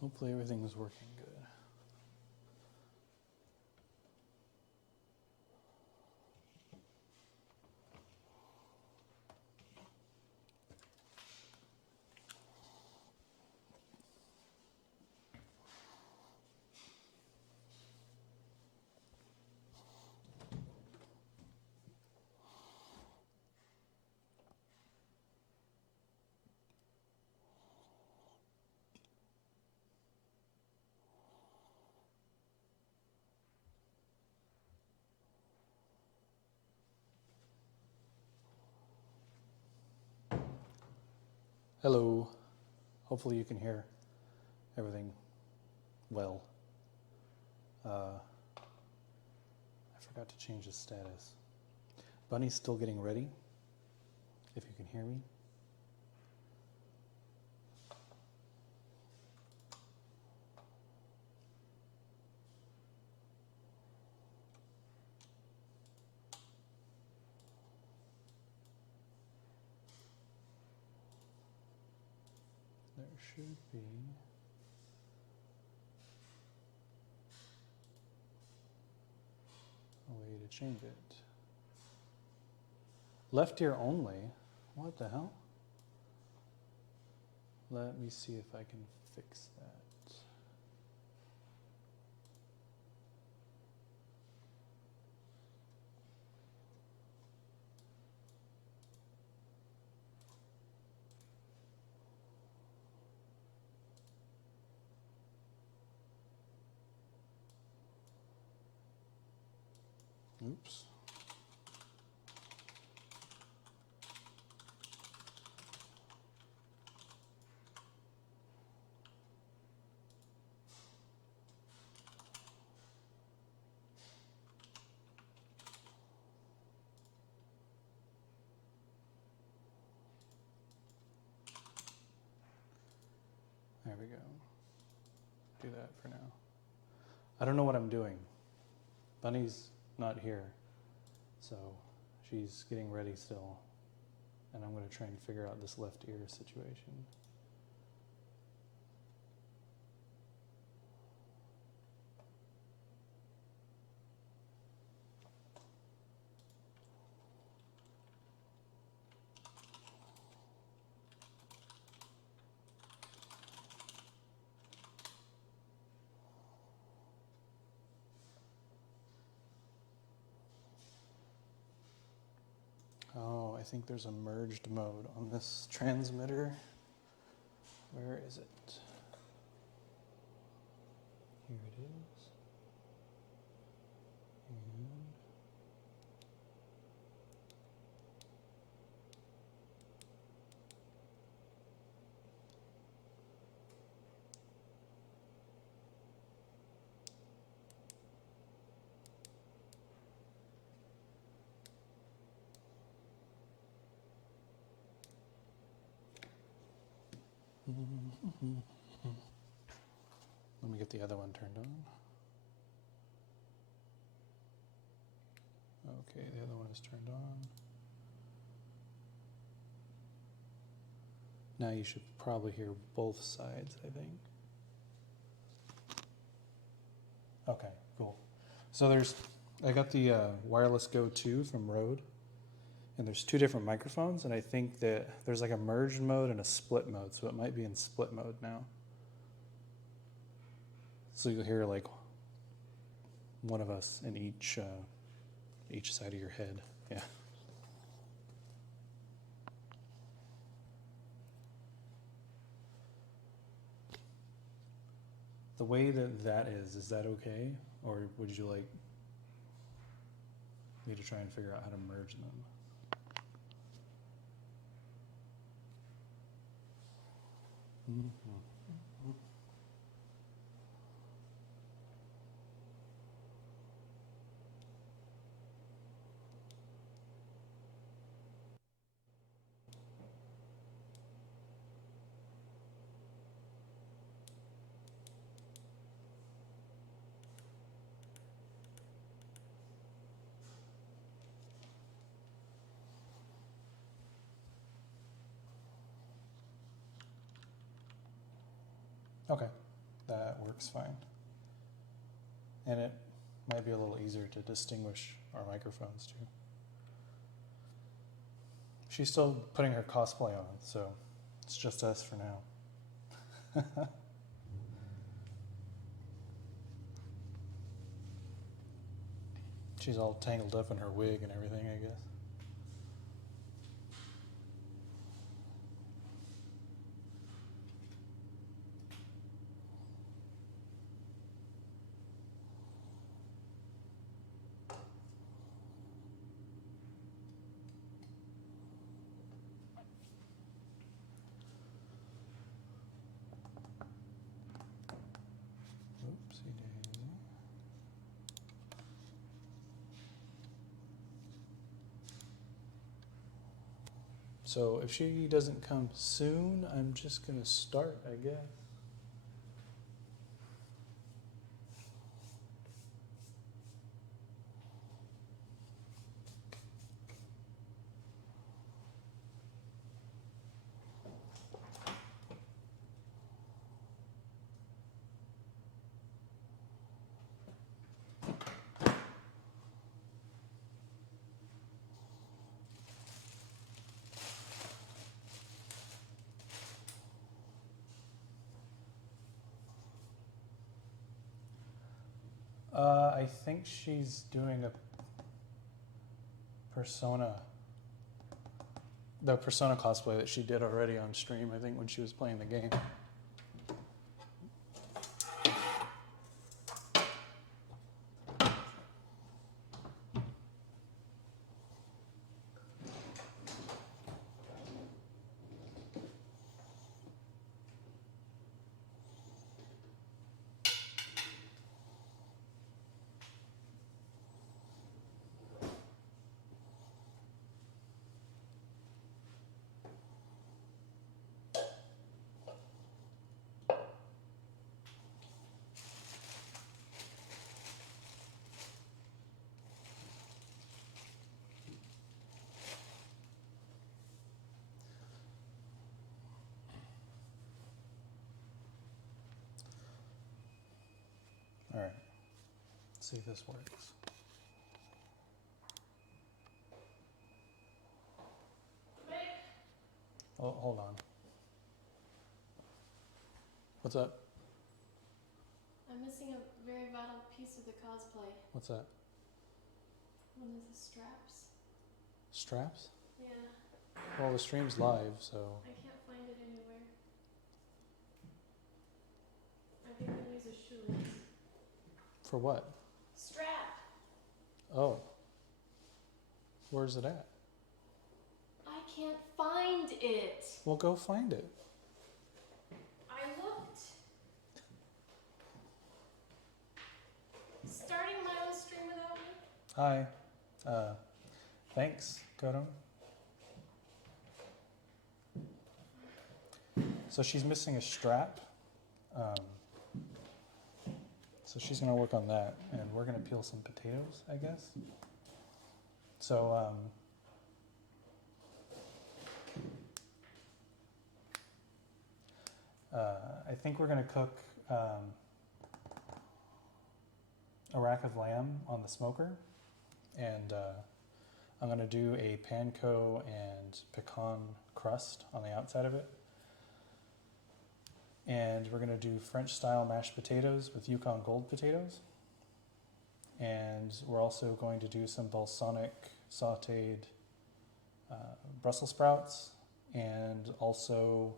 Hopefully everything is working good. Hello. Hopefully you can hear everything well. I forgot to change the status. Bunny's still getting ready, if you can hear me. There should be a way to change it. Left ear only? What the hell? Let me see if I can fix that. Oops. There we go. Do that for now. I don't know what I'm doing. Bunny's not here, so she's getting ready still. And I'm going to try and figure out this left ear situation. Oh, I think there's a merged mode on this transmitter. Where is it? Here it is. Let me get the other one turned on. Okay, the other one is turned on. Now you should probably hear both sides, I think. Okay, cool. So I got the wireless Go 2 from Rode, and there's two different microphones, and I think that there's like a merged mode and a split mode, so it might be in split mode now. So you'll hear like one of us in each side of your head. Yeah. The way that is that okay? Or would you like me to try and figure out how to merge them? Okay, that works fine. And it might be a little easier to distinguish our microphones too. She's still putting her cosplay on, so it's just us for now. She's all tangled up in her wig and everything, I guess. Oopsie daisy. So if she doesn't come soon, I'm just gonna start, I guess. I think she's doing a the Persona cosplay that she did already on stream, I think, when she was playing the game. All right, let's see if this works. Oh, hold on. What's up? I'm missing a very vital piece of the cosplay. What's that? One of the straps. Straps? Yeah. Well, the stream's live, so. I can't find it anywhere. I think I'm gonna use a shoelace. For what? Strap! Oh. Where's it at? I can't find it! Well, go find it. I looked. Starting my own stream without me? Hi. Thanks, Kodum. So she's missing a strap. So she's gonna work on that, and we're gonna peel some potatoes, I guess. So, I think we're gonna cook a rack of lamb on the smoker, and I'm gonna do a panko and pecan crust on the outside of it. And we're gonna do French style mashed potatoes with Yukon Gold potatoes. And we're also going to do some balsamic sauteed Brussels sprouts, and also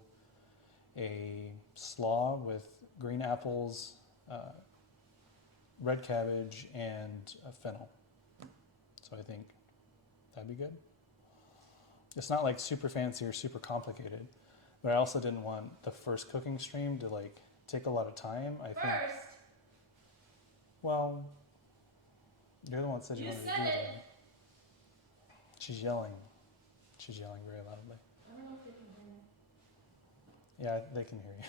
a slaw with green apples, red cabbage, and fennel. So I think that'd be good. It's not like super fancy or super complicated, but I also didn't want the first cooking stream to like take a lot of time. I think. First! Well, you're the one that said you wanted to do said it! that. She's yelling. She's yelling very loudly. I don't know if they can hear me. Yeah, they can hear you.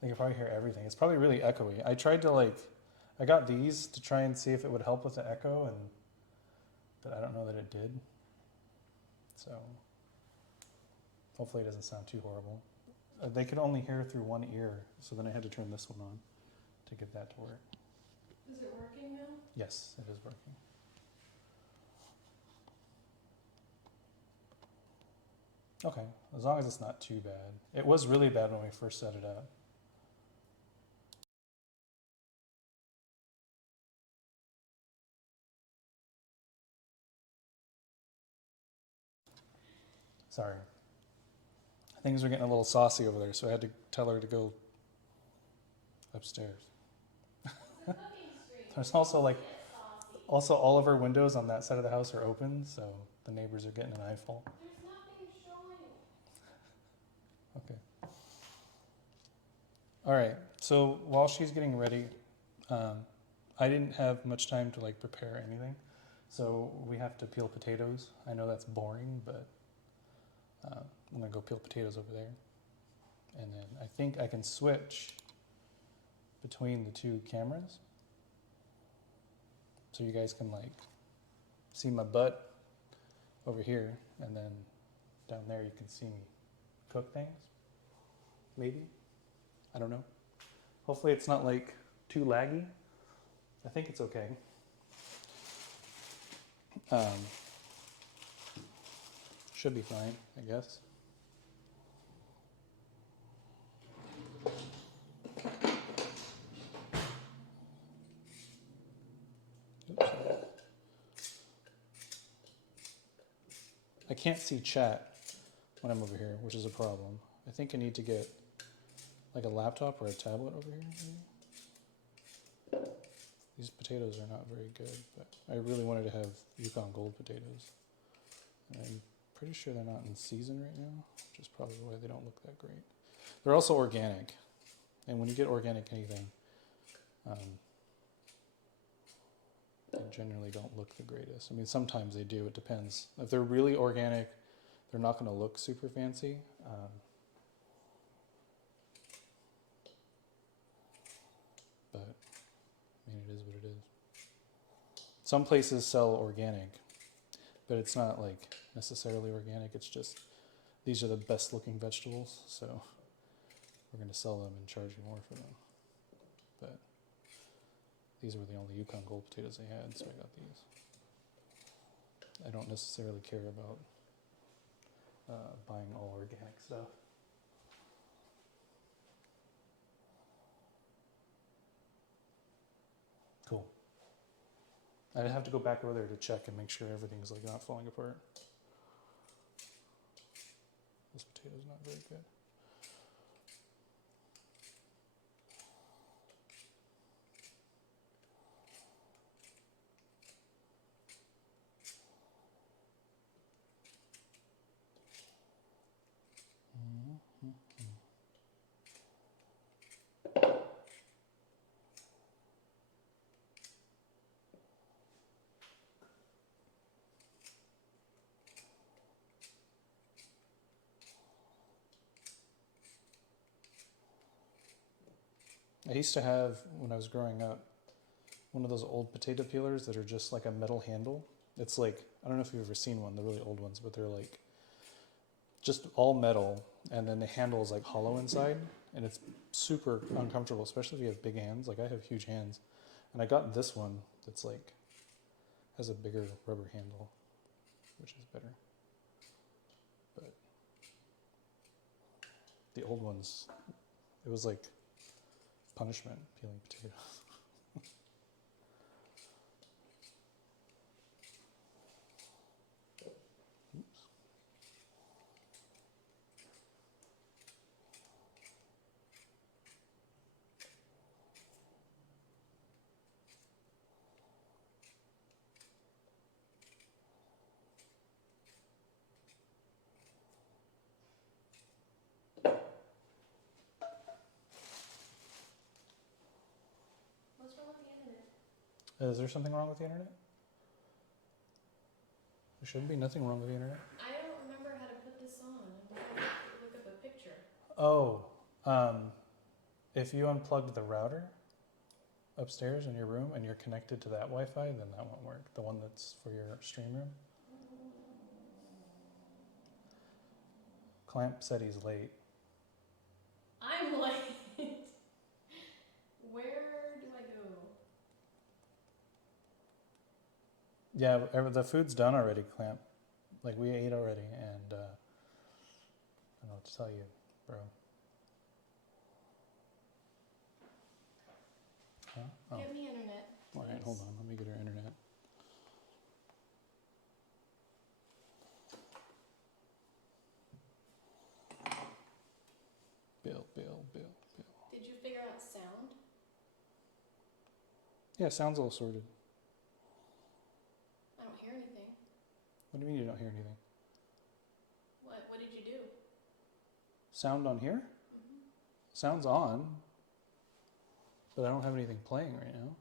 They can probably hear everything. It's probably really echoey. I tried to I got these to try and see if it would help with the echo, but I don't know that it did. So hopefully it doesn't sound too horrible. they could only hear through one ear, so then I had to turn this one on to get that to work. Is it working now? Yes, it is working. Okay, as long as it's not too bad. It was really bad when we first set it up. Sorry. Things are getting a little saucy over there, so I had to tell her to go upstairs. It's a cooking stream. There's also like, Get saucy. also all of our windows on that side of the house are open, so the neighbors are getting an eyeful. There's nothing showing. Okay. All right. So while she's getting ready, I didn't have much time to like prepare anything, so we have to peel potatoes. I know that's boring, but I'm gonna go peel potatoes over there, and then I think I can switch between the two cameras, so you guys can like see my butt over here, and then down there you can see me cook things. Maybe. I don't know. Hopefully it's not like too laggy. I think it's okay. Should be fine, I guess. Oops. I can't see chat when I'm over here, which is a problem. I think I need to get like a laptop or a tablet over here, maybe? These potatoes are not very good, but I really wanted to have Yukon Gold potatoes. And I'm pretty sure they're not in season right now, which is probably why they don't look that great. They're also organic, and when you get organic anything, they generally don't look the greatest. I mean, sometimes they do, it depends. If they're really organic, they're not going to look super fancy. But I mean, it is what it is. Some places sell organic, but it's not like necessarily organic. It's just these are the best looking vegetables, so we're going to sell them and charge you more for them. But these were the only Yukon Gold potatoes they had, so I got these. I don't necessarily care about buying all organic stuff. Cool. I'd have to go back over there to check and make sure everything's like not falling apart. This potato's not very good. I used to have, when I was growing up, one of those old potato peelers that are just like a metal handle. It's like, I don't know if you've ever seen one, the really old ones, but they're like just all metal, and then the handle is like hollow inside, and it's super uncomfortable, especially if you have big hands. Like I have huge hands, and I got this one that's like has a bigger rubber handle, which is better. But the old ones, it was like punishment peeling potatoes. What's wrong with the internet? Is there something wrong with the internet? There shouldn't be nothing wrong with the internet. I don't remember how to put this on. I'm trying to look up a picture. Oh, if you unplugged the router upstairs in your room and you're connected to that Wi-Fi, then that won't work. The one that's for your stream room. Clamp said he's late. Yeah, the food's done already, Clamp. Like, we ate already, and I don't know what to tell you, bro. Huh? Oh. Get me internet. All right, hold on. Let me get her internet. Bill. Did you figure out sound? Yeah, sounds all sorted. I don't hear anything. What do you mean you don't hear anything? What did you do? Sound on here? Mm-hmm. Sound's on, but I don't have anything playing right now.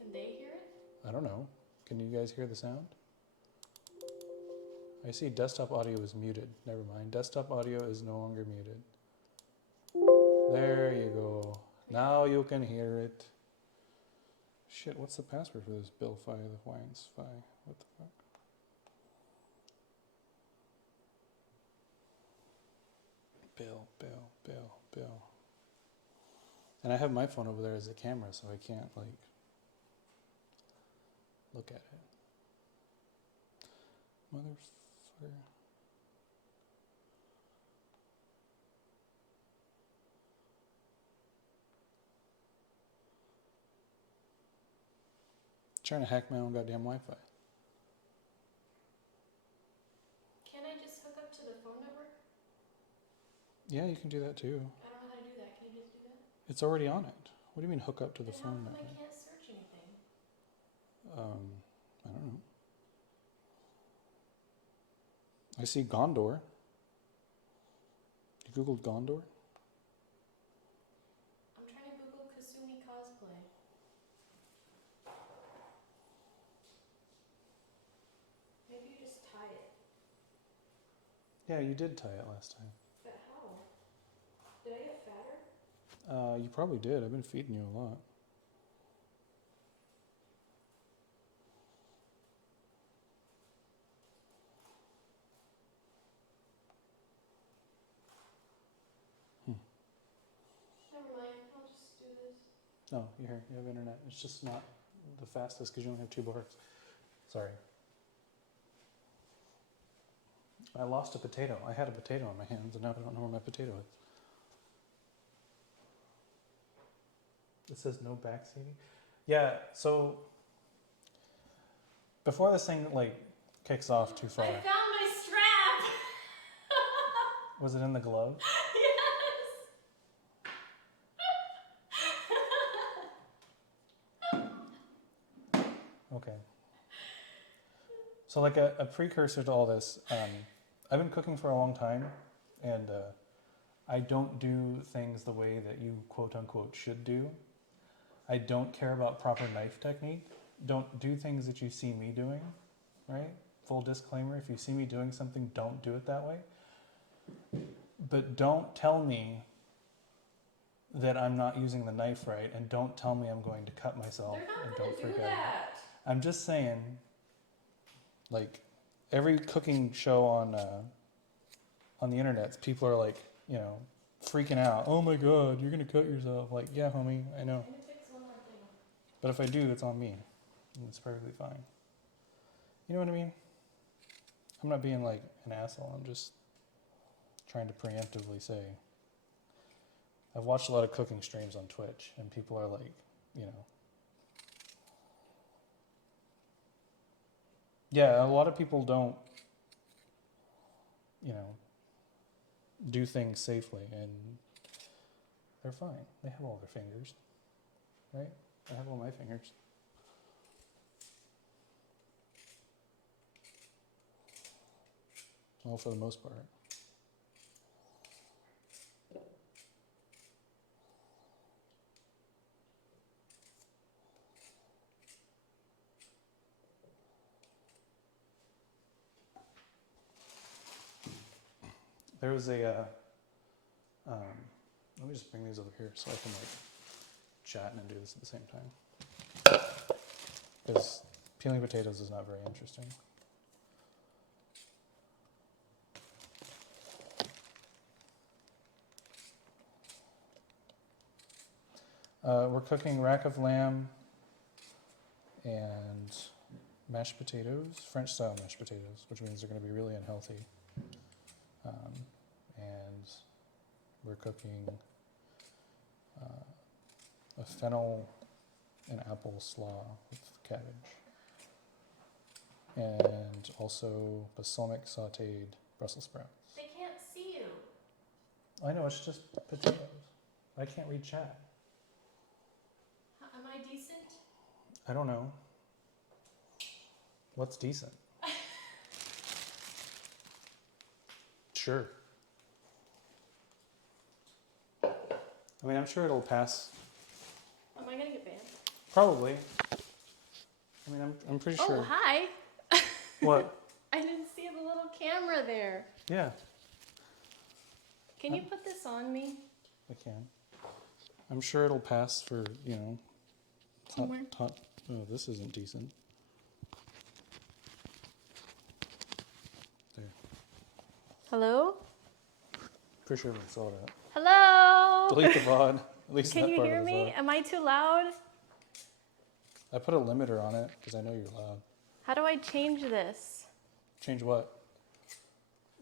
Can they hear it? I don't know. Can you guys hear the sound? I see desktop audio is muted. Never mind. Desktop audio is no longer muted. There you go. Now you can hear it. Shit, what's the password for this Bill Fi, the Wines Fi? What the fuck? Bill. And I have my phone over there as a camera, so I can't, like, look at it. Motherfucker. Trying to hack my own goddamn Wi-Fi. Can I just hook up to the phone network? Yeah, you can do that too. I don't know how to do that. Can you just do that? It's already on it. What do you mean hook up to the Then phone how come network? I can't search anything? I don't know. I see Gondor. You Googled Gondor? I'm trying to Google Kasumi cosplay. Maybe you just tie it. Yeah, you did tie it last time. But how? Did I get fatter? You probably did. I've been feeding you a lot. Never mind. I'll just do this. No, you're here. You have internet. It's just not the fastest because you only have 2 bars. Sorry. I lost a potato. I had a potato in my hands, and now I don't know where my potato is. It says no backseating. Yeah, so before this thing like kicks off too far, I found my strap! was it in the glove? Yes! Okay. So like a precursor to all this, I've been cooking for a long time, and I don't do things the way that you quote unquote should do. I don't care about proper knife technique. Don't do things that you see me doing, right? Full disclaimer, if you see me doing something, don't do it that way. But don't tell me that I'm not using the knife right, and don't tell me I'm going to cut myself. They're not and gonna don't do freak out. that. I'm just saying, like, every cooking show on the internet, people are like, you know, freaking out. Oh my God, you're gonna cut yourself. Like, yeah, homie, I know. Let me fix one more thing. But if I do, it's on me. And it's perfectly fine. You know what I mean? I'm not being like an asshole. I'm just trying to preemptively say. I've watched a lot of cooking streams on Twitch, and people are like, you know. Yeah, a lot of people don't, you know, do things safely, and they're fine. They have all their fingers, right? I have all my fingers. Well, for the most part. There was a, let me just bring these over here so I can like chat and do this at the same time. Because peeling potatoes is not very interesting. We're cooking rack of lamb and mashed potatoes, French style mashed potatoes, which means they're going to be really unhealthy. And we're cooking a fennel and apple slaw with cabbage. And also balsamic sauteed Brussels sprouts. They can't see you. I know, it's just potatoes. I can't read chat. Am I decent? I don't know. What's decent? Sure. I mean, I'm sure it'll pass. Am I gonna get banned? Probably. I mean, I'm pretty sure. Oh, hi. What? I didn't see the little camera there. Yeah, Can you put this on me? I can. I'm sure it'll pass for, you know, Somewhere. hot. Oh, this isn't decent. There. Hello? Pretty sure we saw that. Hello? Delete the VOD. At least Can that you part hear of the me? VOD. Am I too loud? I put a limiter on it because I know you're loud. How do I change this? Change what?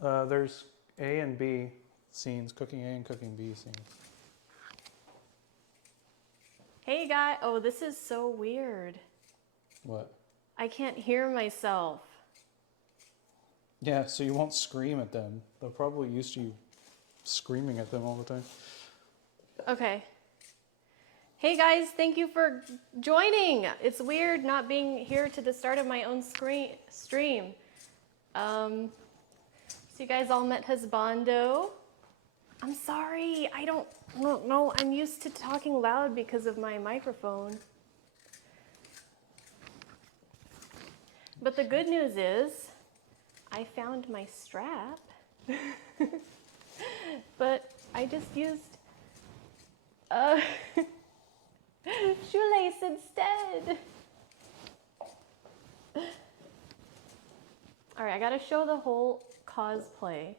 There's A and B scenes, cooking A and cooking B scenes. Hey guy. Oh, this is so weird. What? I can't hear myself. Yeah, so you won't scream at them. They're probably used to you screaming at them all the time. Okay. Hey guys, thank you for joining. It's weird not being here to the start of my own stream. So you guys all met Husbando. I'm sorry, I don't know. I'm used to talking loud because of my microphone. But the good news is, I found my strap. But I just used shoelace instead. All right, I gotta show the whole cosplay.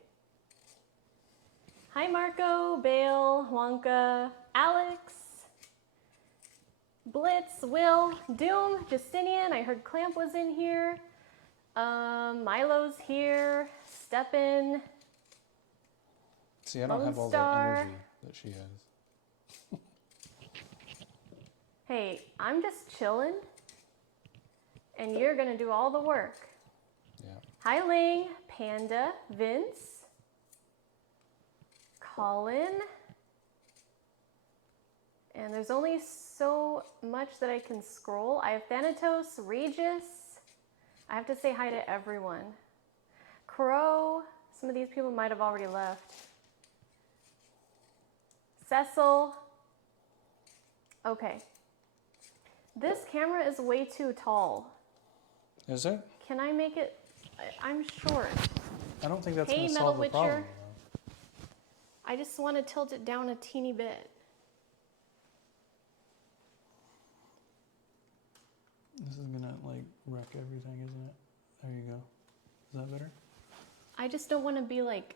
Hi Marco, Bale, Wonka, Alex, Blitz, Will, Doom, Justinian, I heard Clamp was in here. Milo's here, Steppen. See, I don't Lone have all Star. that energy that she has. Hey, I'm just chilling, and you're gonna do all the work. Yeah. Hi Ling, Panda, Vince, Colin, and there's only so much that I can scroll. I have Thanatos, Regis. I have to say hi to everyone. Crow, some of these people might have already left. Cecil. Okay. This camera is way too tall. Is it? Can I make it? I'm short. I don't think that's Hey, going to Metal solve the Witcher. problem. Though. I just want to tilt it down a teeny bit. This is going to, like, wreck everything, isn't it? There you go. Is that better? I just don't want to be like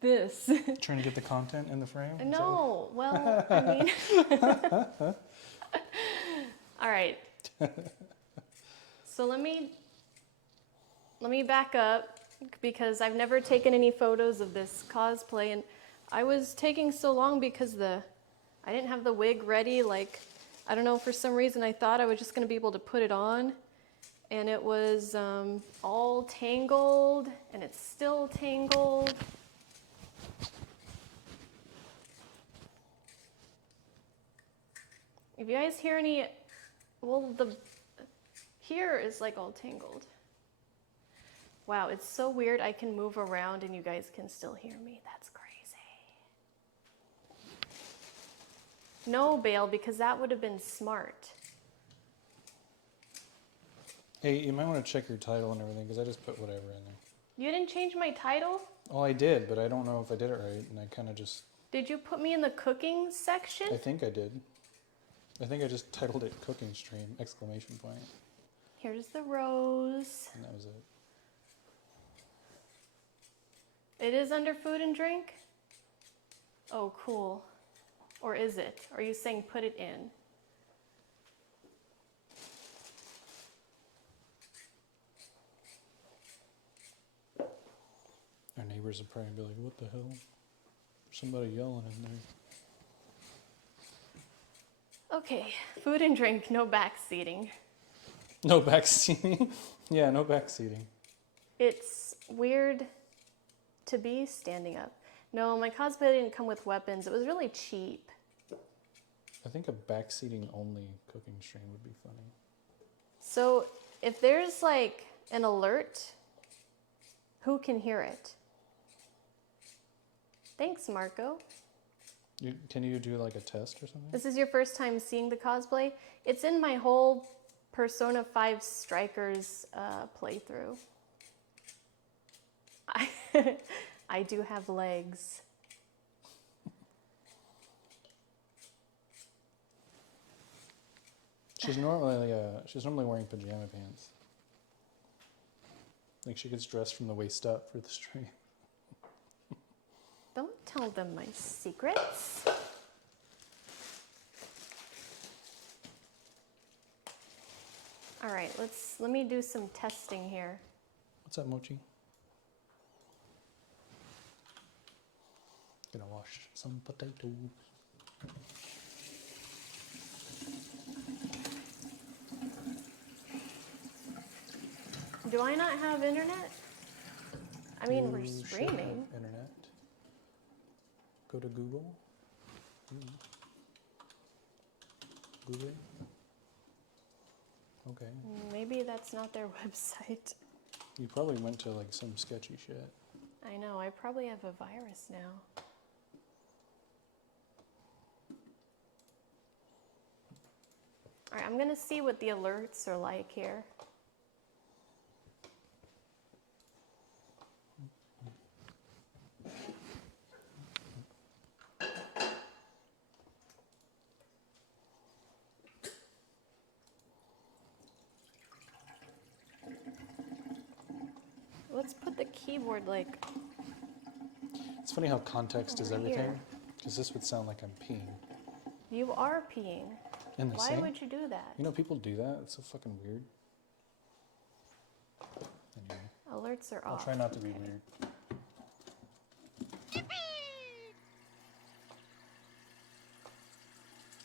this. Trying to get the content in the frame? Is that No, well, I mean. All right. So let me back up because I've never taken any photos of this cosplay, and I was taking so long because I didn't have the wig ready. Like, I don't know, for some reason I thought I was just going to be able to put it on, and it was all tangled, and it's still tangled. If you guys hear any, well, here is like all tangled. Wow, it's so weird. I can move around and you guys can still hear me. That's crazy. No, Bale, because that would have been smart. Hey, you might want to check your title and everything because I just put whatever in there. You didn't change my title? Oh, I did, but I don't know if I did it right, and I kind of just... Did you put me in the cooking section? I think I did. I think I just titled it Cooking Stream, exclamation point. Here's the rose. And that was it. It is under food and drink? Oh, cool. Or is it? Are you saying put it in? neighbors would probably be like, what the hell? There's somebody yelling in there. Okay, food and drink, no back seating. No back seating? Yeah, no back seating. It's weird to be standing up. No, my cosplay didn't come with weapons. It was really cheap. I think a back seating only cooking stream would be funny. So if there's like an alert, who can hear it? Thanks, Marco. Can you do like a test or something? This is your first time seeing the cosplay? It's in my whole Persona 5 Strikers playthrough. I do have legs. She's normally wearing pajama pants. Like she gets dressed from the waist up for the stream. Don't tell them my secrets. All right, let me do some testing here. What's up, Mochi? Gonna wash some potatoes. Do I not have internet? I mean, we're You should have streaming. internet. Go to Google. Google. Okay. Maybe that's not their website. You probably went to like some sketchy shit. I know, I probably have a virus now. All right, I'm gonna see what the alerts are like here. Let's put the keyboard like... It's funny how context is Over everything. here. Because this would sound like I'm peeing. You are peeing. In the Why sink? would you do that? You know, people do that. It's so fucking weird. Anyway, Alerts are I'll off. try not to be Okay. weird.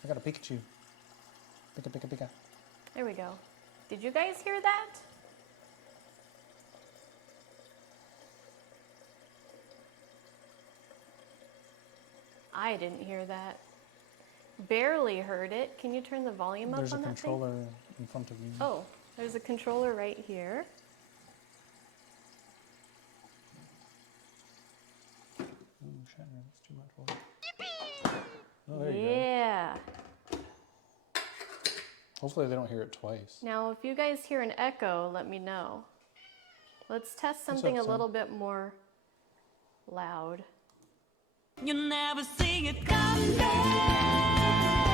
I got a Pikachu. Pika, pika, pika. There we go. Did you guys hear that? I didn't hear that. Barely heard it. Can you turn the volume up There's a on that thing? controller in front of you. Oh, there's a controller right here. Ooh, Shatner, that's too much water. Oh, there you go. Yeah. Hopefully they don't hear it twice. Now, if you guys hear an echo, let me know. Let's test something a Sam? little bit more loud. You never see it come back.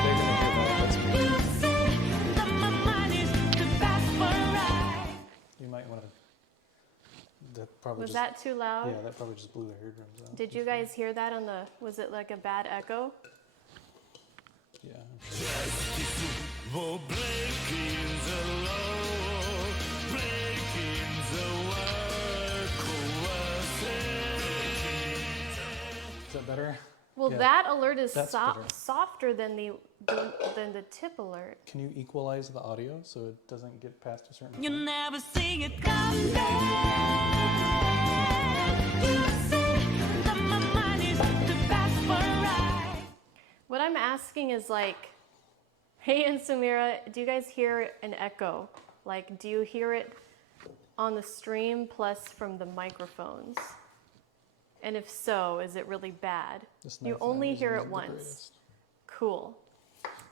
They're gonna hear that. That's me. You say that my mind is too fast for a ride. You might want to. That probably Was just, that too loud? Yeah, that probably just blew the eardrums out. Did you guys hear that on the, was it like a bad echo? Yeah. For breaking the law, breaking the world coercive. Is that better? Well, Yeah, that alert is that's better. softer than the tip alert. Can you equalize the audio so it doesn't get past a certain You point? never see it come back. You say that my mind is too fast for a ride. What I'm asking is like, hey, and Samira, do you guys hear an echo? Like, do you hear it on the stream plus from the microphones? And if so, is it really bad? This You knife only isn't hear it the once. greatest. Cool.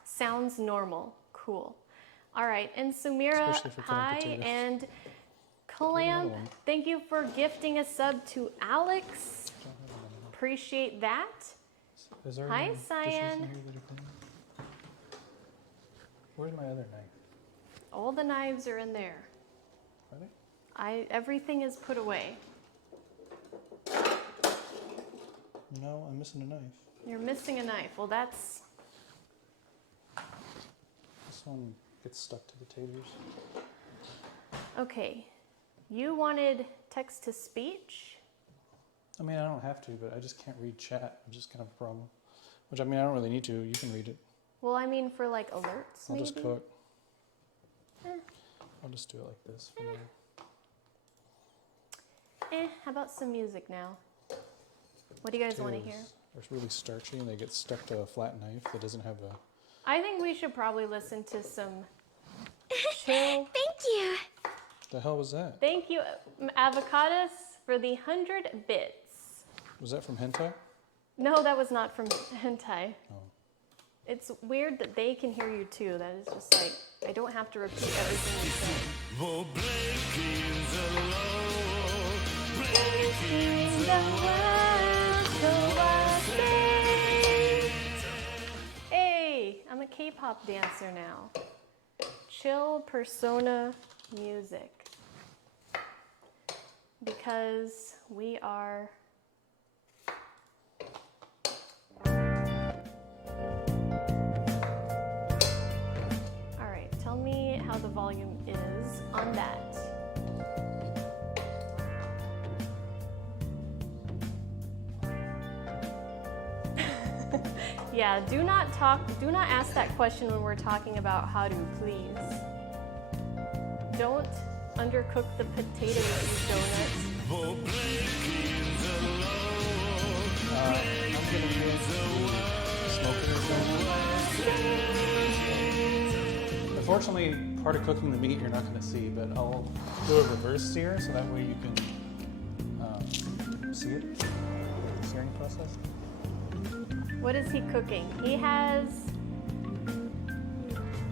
Sounds normal. Cool. All right, and Samira, Especially for cutting hi, potatoes. and another Clamp, one. thank you for gifting a sub to Alex. Don't have another one. Appreciate that. Is there Hi, any dishes Cyan. in here that are clean? Where's my other knife? All the knives are in there. Are they? Everything is put away. No, I'm missing a knife. You're missing a knife. Well, that's... This one gets stuck to the taters. Okay. You wanted text to speech? I mean, I don't have to, but I just can't read chat, which is kind of a problem. Which, I mean, I don't really need to. You can read it. Well, I mean, for like alerts, I'll maybe. just cook. I'll just do it like this for now. How about some music now? What do you guys want to hear? They're really starchy and they get stuck to a flat knife that doesn't have a... I think we should probably listen to some chill. Thank you. The hell was that? Thank you, Avocados, for the 100 bits. Was that from hentai? No, that was not from hentai. Oh. It's weird that they can hear you too. That is just like, I don't have to repeat everything you say. For breaking the law, breaking Hey, I'm a K-pop dancer now. Chill persona music. Because we are... Alright, tell me how the volume is on that. Yeah, do not ask that question when we're talking about how to, please. Don't undercook the potatoes, you donuts. for breaking the law. I'm gonna use smoker. Unfortunately, part of cooking the meat you're not gonna see, but I'll do a reverse sear so that way you can see it, the searing process. What is he cooking? He has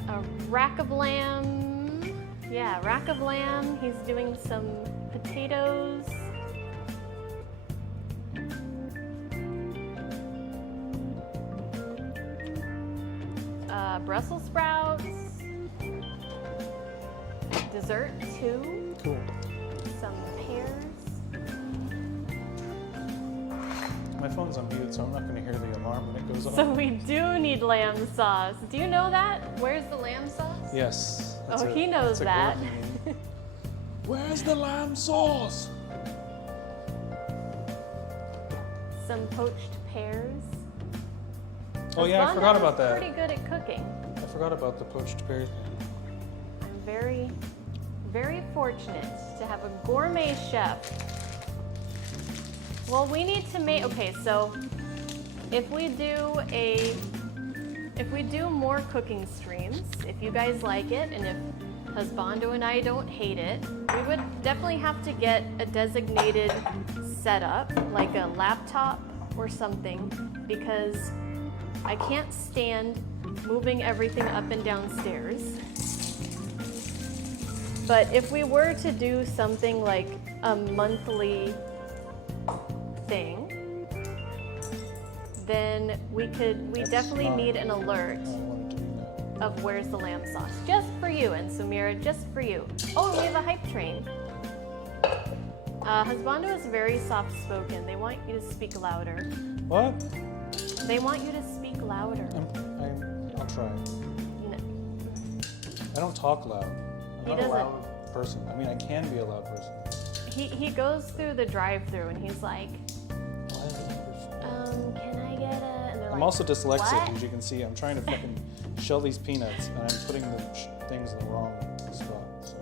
a rack of lamb. Yeah, rack of lamb. He's doing some potatoes. Brussels sprouts. Dessert too. Cool. Some pears. My phone's on mute, so I'm not gonna hear the alarm when it goes off. So we do need lamb sauce. Do you know that? Where's the lamb sauce? Yes. Oh, he knows that. Where's the lamb sauce? Some poached pears. Oh yeah, I Husbando forgot is about that. Pretty good at cooking. I forgot about the poached pear thing. I'm very, very fortunate to have a gourmet chef. Well, we need to make, okay, so if we do more cooking streams, if you guys like it, and if Husbando and I don't hate it, we would definitely have to get a designated setup, like a laptop or something, because I can't stand moving everything up and down stairs. But if we were to do something like a monthly thing, then we definitely need an alert I wanted to do that. of where's the lamb sauce. Just for you, and Samira, just for you. Oh, and we have a hype train. Husbando is very soft-spoken. They want you to speak louder. What? They want you to speak louder. I'll try. You know, I don't talk loud. I'm He not a doesn't. loud person. I mean, I can be a loud person. he goes through the drive-through and he's like, can I get a? And they're I'm like, also dyslexic, "What?" as you can see. I'm trying to fucking shell these peanuts, and I'm putting the things in the wrong spot. So.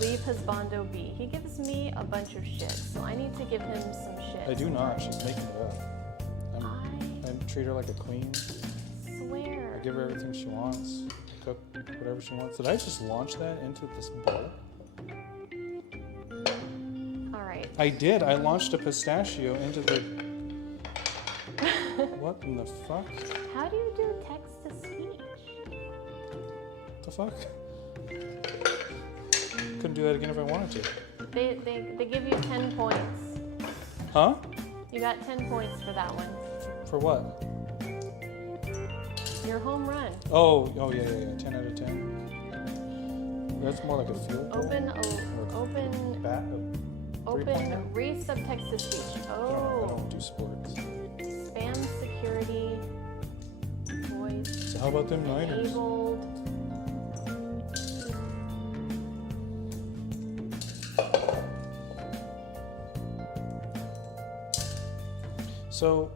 Leave Husbando be. He gives me a bunch of shit, so I need to give him some shit. I do not. She's making it up. I treat her like a queen. Swear. I give her everything she wants. I cook whatever she wants. Did I just launch that into this bowl? All right. I did. I launched a pistachio into the... What in the fuck? How do you do text to speech? The fuck? Couldn't do that again if I wanted to. They give you 10 points. Huh? You got 10 points for that one. For what? Your home run. Oh, yeah. 10 out of 10. That's more like a field goal. Open Bat, three-pointer? re-subtext to speech. I Oh. don't do sports. Spam security. Voice. So how about them Niners? Enabled. So,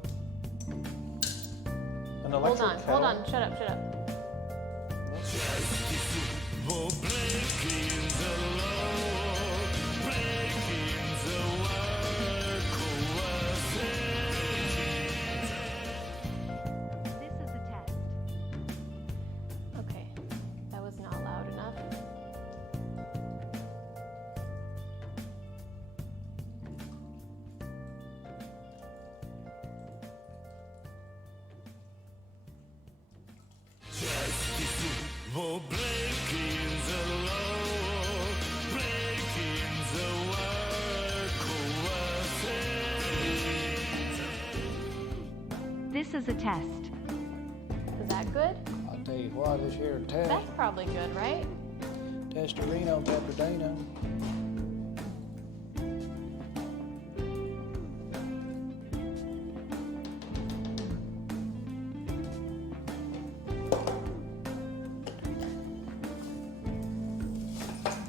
an Hold electric on, kettle. hold on. Shut up, shut up. For breaking the law, breaking the world coercive. This is a test. Okay, that was not loud enough. For breaking the law, breaking the world coercive. This is a test. Is that good? I'll tell you what, this here test. That's probably good, right? Testarino, Tapardino.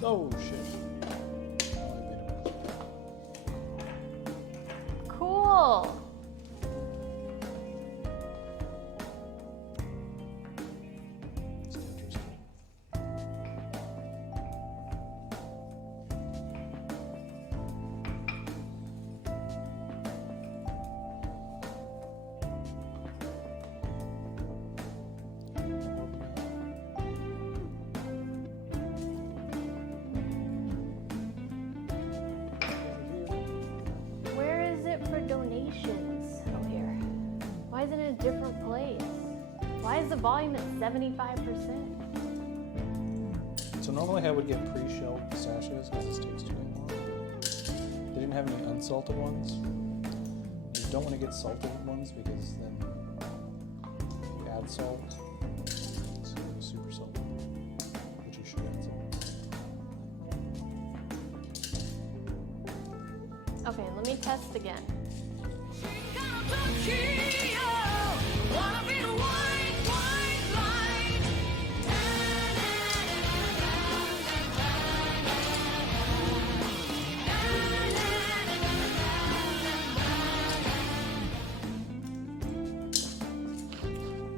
Oh shit. Cool. It's interesting. Where is it for donations? Oh, here. Why isn't it a different place? Why is the volume at 75%? So normally I would get pre-shelled pistachios because this takes too damn long. They didn't have any unsalted ones. You don't want to get salted ones because then you add salt. So they're super salty, but you should add salt. Okay, let me test again.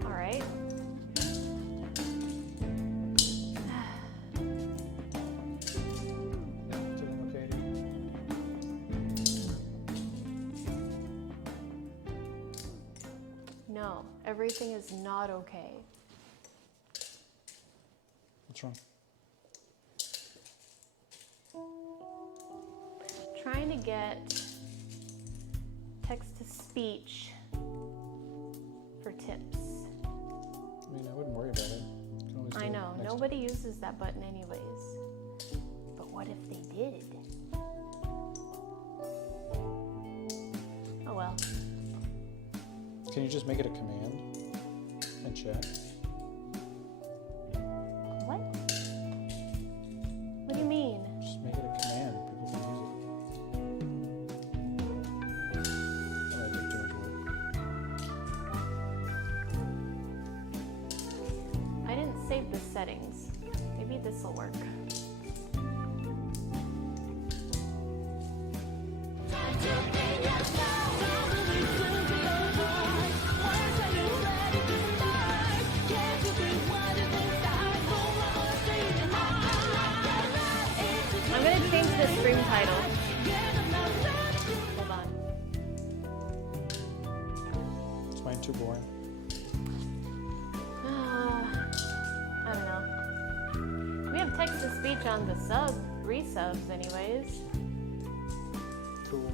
All right. Everything okay, dude? No, everything is not okay. What's wrong? Trying to get text to speech for tips. I mean, I wouldn't worry about it. You can always do I it know, next nobody uses that button anyways. But what if they did? Oh well. time. Can you just make it a command and check? What? What do you mean? Just make it a command. People can use it. That might take too much work. I didn't save the settings. Maybe this will work. I'm gonna change the stream title. Hold on. Is mine too boring? I don't know. We have text to speech on the resubs anyways. Cool.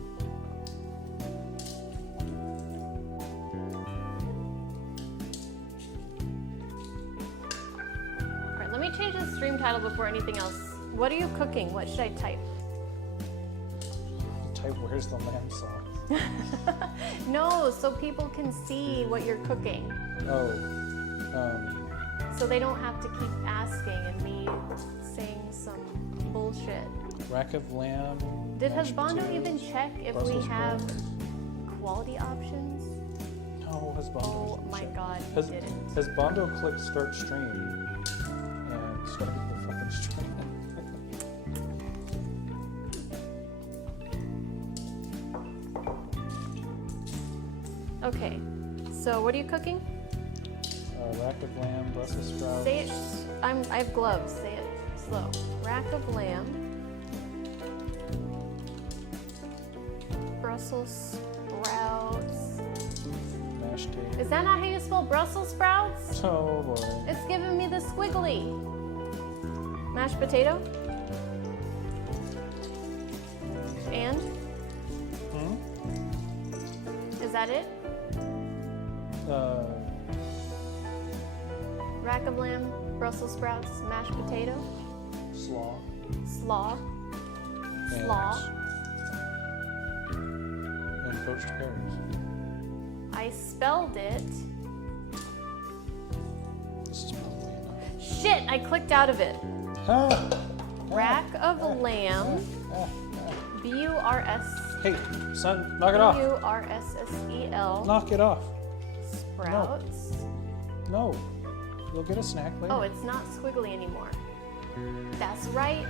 Alright, let me change the stream title before anything else. What are you cooking? What should I type? Type where's the lamb sauce? No, so people can see what you're cooking. Oh, So they don't have to keep asking and me saying some bullshit. rack of lamb. Did mashed Husbando potatoes, even check if Brussels we have sprouts. quality options? No, Husbando. Oh doesn't my check. god, he Has, didn't. has Bondo clicked start stream and started the fucking stream? So what are you cooking? Rack of lamb, Brussels sprouts. Say it. I have gloves. Say it slow. Rack of lamb. Brussels sprouts. Mashed potatoes. Is that not how you spell Brussels sprouts? Oh boy. It's giving me the squiggly. Mashed potato. And? Is that it? Rack of lamb, Brussels sprouts, mashed potato, Slaw. slaw, And- slaw. And poached pears. I spelled it. This is probably enough. Shit, I clicked out of it. Ah! Rack of lamb, B-U-R-S, Hey, son, knock it off. B-U-R-S-S-E-L, Knock it off. sprouts. No. You'll get a snack later. Oh, it's not squiggly anymore. That's right.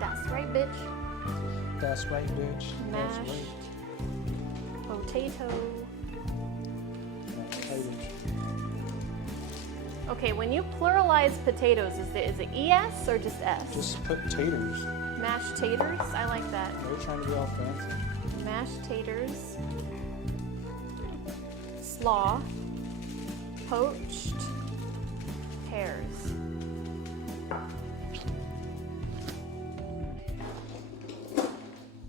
That's right, bitch. That's right, bitch. That's Mashed right. potato. Mashed potatoes. Okay, when you pluralize potatoes, is it ES or just S? Just put taters. Mashed taters? I like that. They're trying to be all fancy. Mashed taters. Slaw. Poached pears.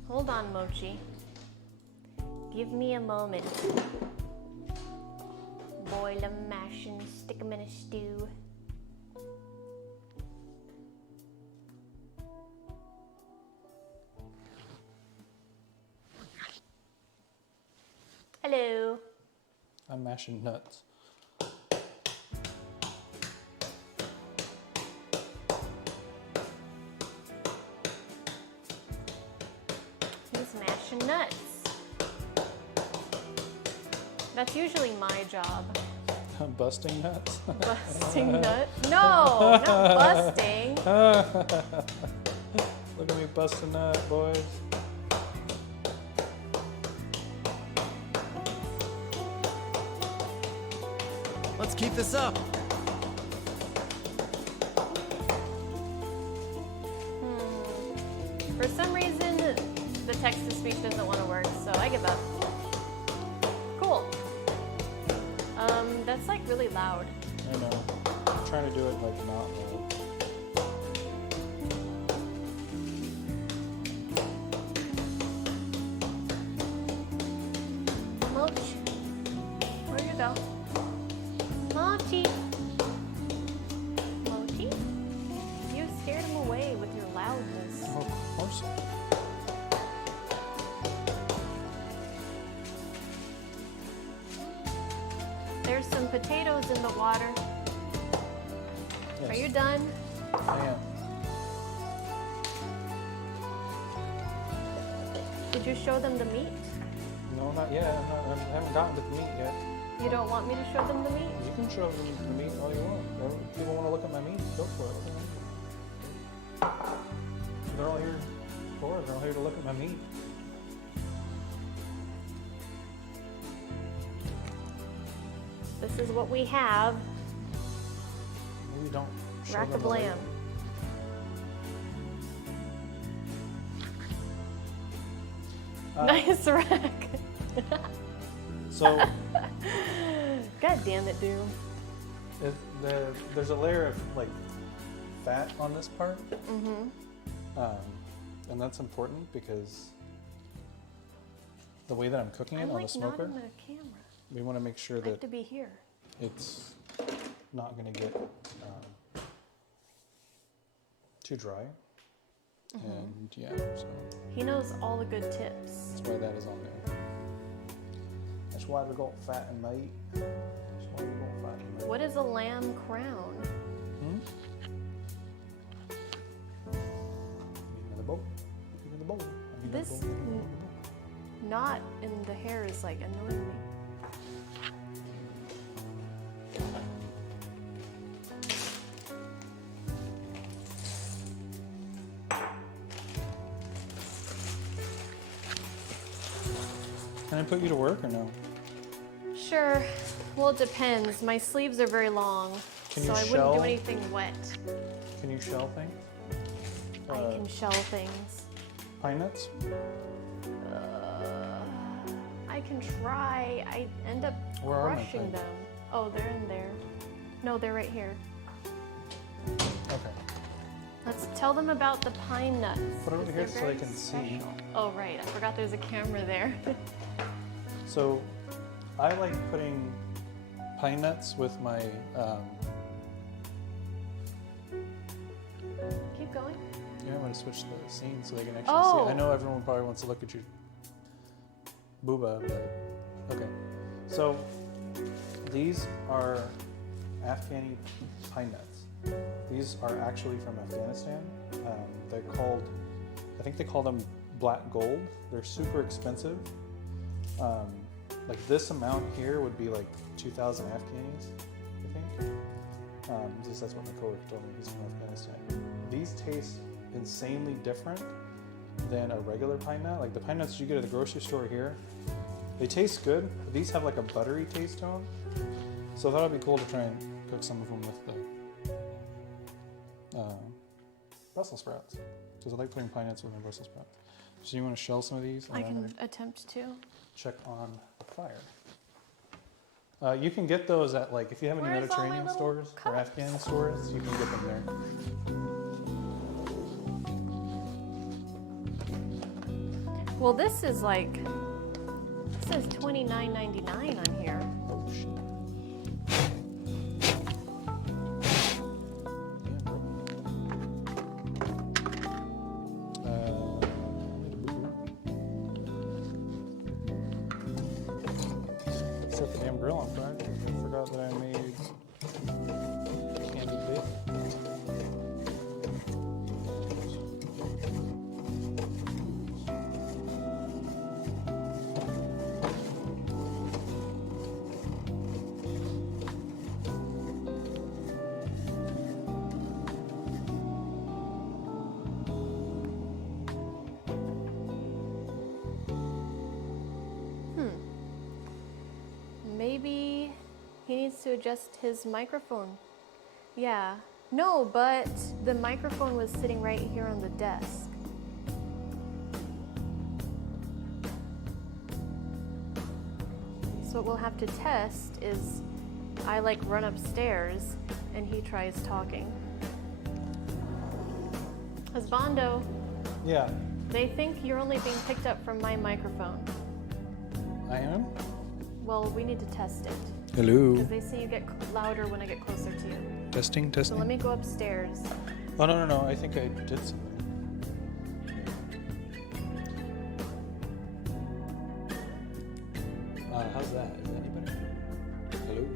Hold on, Mochi. Give me a moment. Boil them, mash and stick them in a stew. Hello. I'm mashing nuts. He's mashing nuts. That's usually my job. Busting nuts. Busting nut? No, not busting. Look at me busting nut, boys. Let's keep this up. For some reason, the text-to-speech doesn't want to work, so I give up. Cool. That's like really loud. I know. I'm trying to do it like not loud. Moch, where'd you go? Mochi. Mochi? You scared him away with your loudness. Oh, of course. There's some potatoes in the water. Yes, Are you done? I am. Did you show them the meat? No, not yet. I haven't gotten to the meat yet. You don't want me to show them the meat? You can show them the meat all you want. If people want to look at my meat, go for it. They're all here for it. They're all here to look at my meat. This is what we have. Maybe don't show Rack them of the lamb. label. Nice rack. So God damn it, dude. there's a layer of like fat on this part, and that's important because the way that I'm cooking it I'm on like the smoker, not in the camera. we want to make sure I have that to be here. it's not going to get too dry. And yeah, so He knows all the good tips. that's why that is on there. That's why we got fat and meat. That's why we got fat and meat. What is a lamb crown? Give me another bowl. Give me the bowl. Give me the This bowl. Give me the bowl. knot in the hair is like annoying me. Can I put you to work or no? sure. Well, it depends. My sleeves are very long, Can so you I wouldn't do shell? anything wet. Can you shell things? I can shell things. Pine nuts? I can try. I end up Where are my crushing pine them. Oh, they're in there. No, they're right here. Okay. Let's tell them about the pine nuts. Put it over 'cause here they're so very they can see. special. Oh, right. I forgot there's a camera there. So I like putting pine nuts with my, Keep going. I'm going to switch the scene so they can actually Oh. see. I know everyone probably wants to look at you. Booba, but okay. So these are Afghani pine nuts. These are actually from Afghanistan. They're called, I think they call them black gold. They're super expensive. Like this amount here would be like 2,000 Afghanis, I think. At least that's what my coworker told me. He's from Afghanistan. These taste insanely different than a regular pine nut. Like the pine nuts you get at the grocery store here, they taste good, but these have like a buttery taste to them. So I thought it'd be cool to try and cook some of them with the Brussels sprouts, because I like putting pine nuts with my Brussels sprouts. So you want to shell some of these? And I then I'm can gonna attempt to. check on the fire. You can get those at like, if you have any Where's all my Mediterranean little stores or cups? Afghan stores, you can get them there. Well, this is like, it says $29.99 on here. Oh shit. Set the damn grill on fire. I forgot that I made candy bacon. Maybe he needs to adjust his microphone. Yeah. No, but the microphone was sitting right here on the desk. So what we'll have to test is I like run upstairs and he tries talking. Husbando, Yeah, they think you're only being picked up from my microphone. I am. Well, we need to test it. Hello. Because they say you get louder when I get closer to you. Testing, So testing. let me go upstairs. Oh no! I think I did something. How's that? Is that any better? Hello.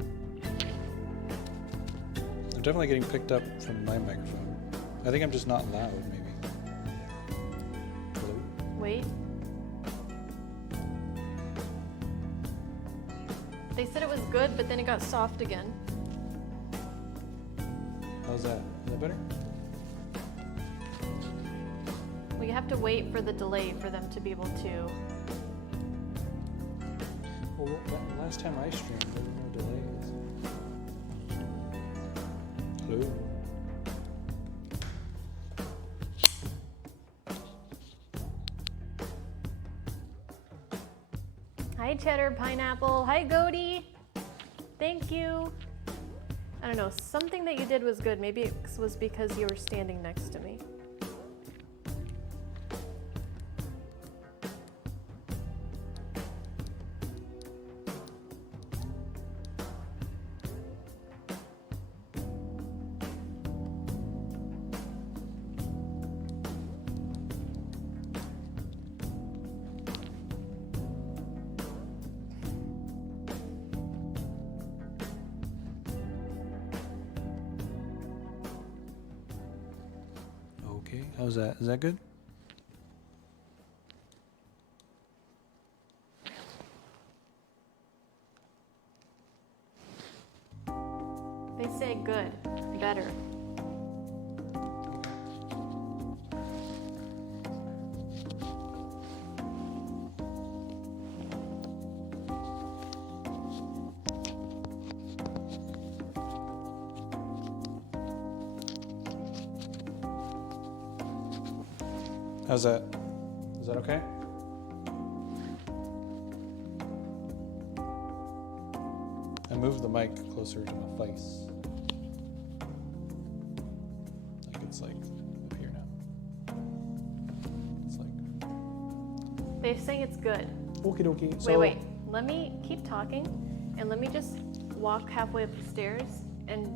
I'm definitely getting picked up from my microphone. I think I'm just not loud, maybe. Hello. Wait. They said it was good, but then it got soft again. How's that? Is that better? Well, you have to wait for the delay for them to be able to. Well, last time I streamed, there were no delays. Hello. Hi, Cheddar Pineapple. Hi, Goaty. Thank you. I don't know. Something that you did was good. Maybe it was because you were standing next to me. Okay, how's that? Is that good? They say good, better. How's that? Is that okay? I moved the mic closer to my face. Like it's like up here now. It's like They're saying it's good. okie dokie. Wait. Let me keep talking, and let me just walk halfway up the stairs, and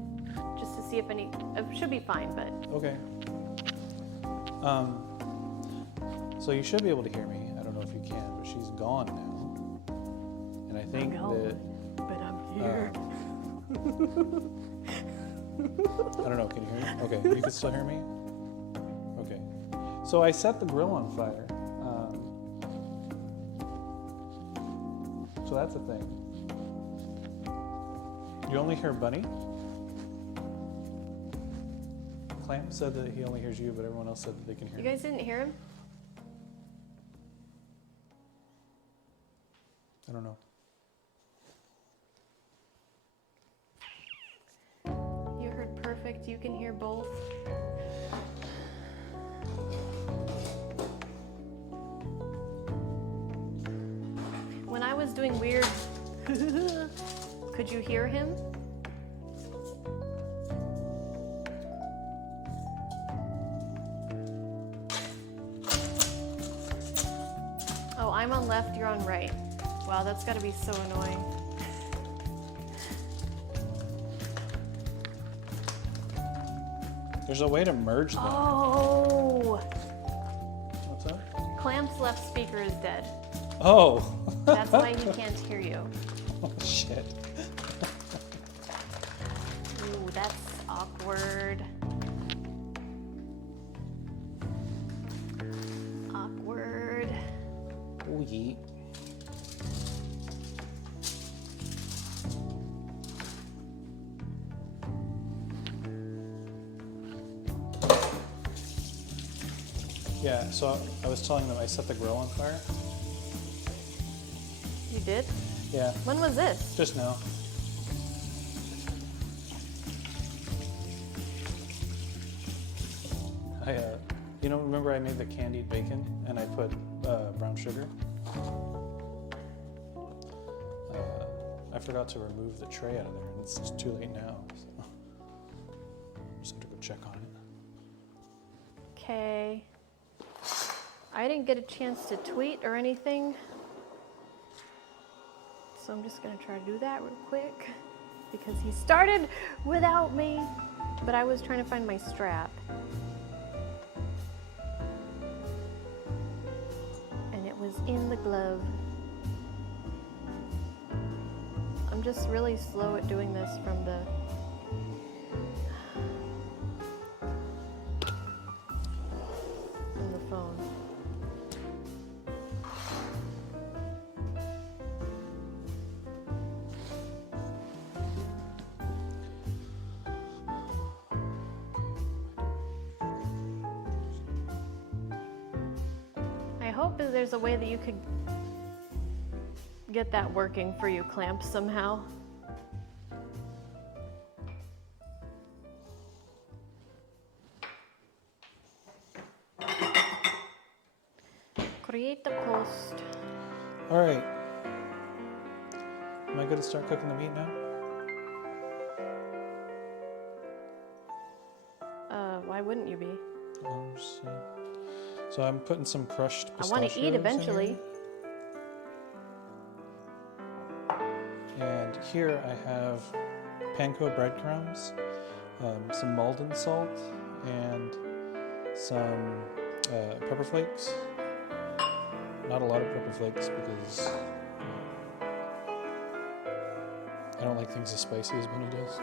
just to see if any. It should be fine, but Okay. So you should be able to hear me. I don't know if you can, but she's gone now. And I think that but I'm here. I don't know. Can you hear me? Okay, you can still hear me. Okay. So I set the grill on fire. So that's a thing. You only hear Bunny. Clamp said that he only hears you, but everyone else said that they can hear You me. guys didn't hear him? I don't know. You heard perfect. You can hear both. When I was doing weird, could you hear him? Oh, I'm on left, you're on right. Wow, that's gotta be so annoying. There's a way to merge them. Oh, What's that? Clamp's left speaker is dead. Oh. That's why he can't hear you. Oh, shit. Ooh, that's awkward. Awkward. Oh, yeet. Yeah, so I was telling them I set the grill on fire. You did? Yeah, When was this? just now. You know, remember I made the candied bacon and I put brown sugar? I forgot to remove the tray out of there, and it's just too late now. So just have to go check on it. Okay. I didn't get a chance to tweet or anything. So I'm just gonna try to do that real quick because he started without me, but I was trying to find my strap. And it was in the glove. I'm just really slow at doing this from the phone. I hope that there's a way that you could get that working for you, Clamp, somehow. Create the post. All right. Am I good to start cooking the meat now? Why wouldn't you be? Just see. So I'm putting some crushed I pistachios want to eat in eventually. here. And here I have panko breadcrumbs, some Malden salt, and some pepper flakes. Not a lot of pepper flakes because I don't like things as spicy as Bunny does.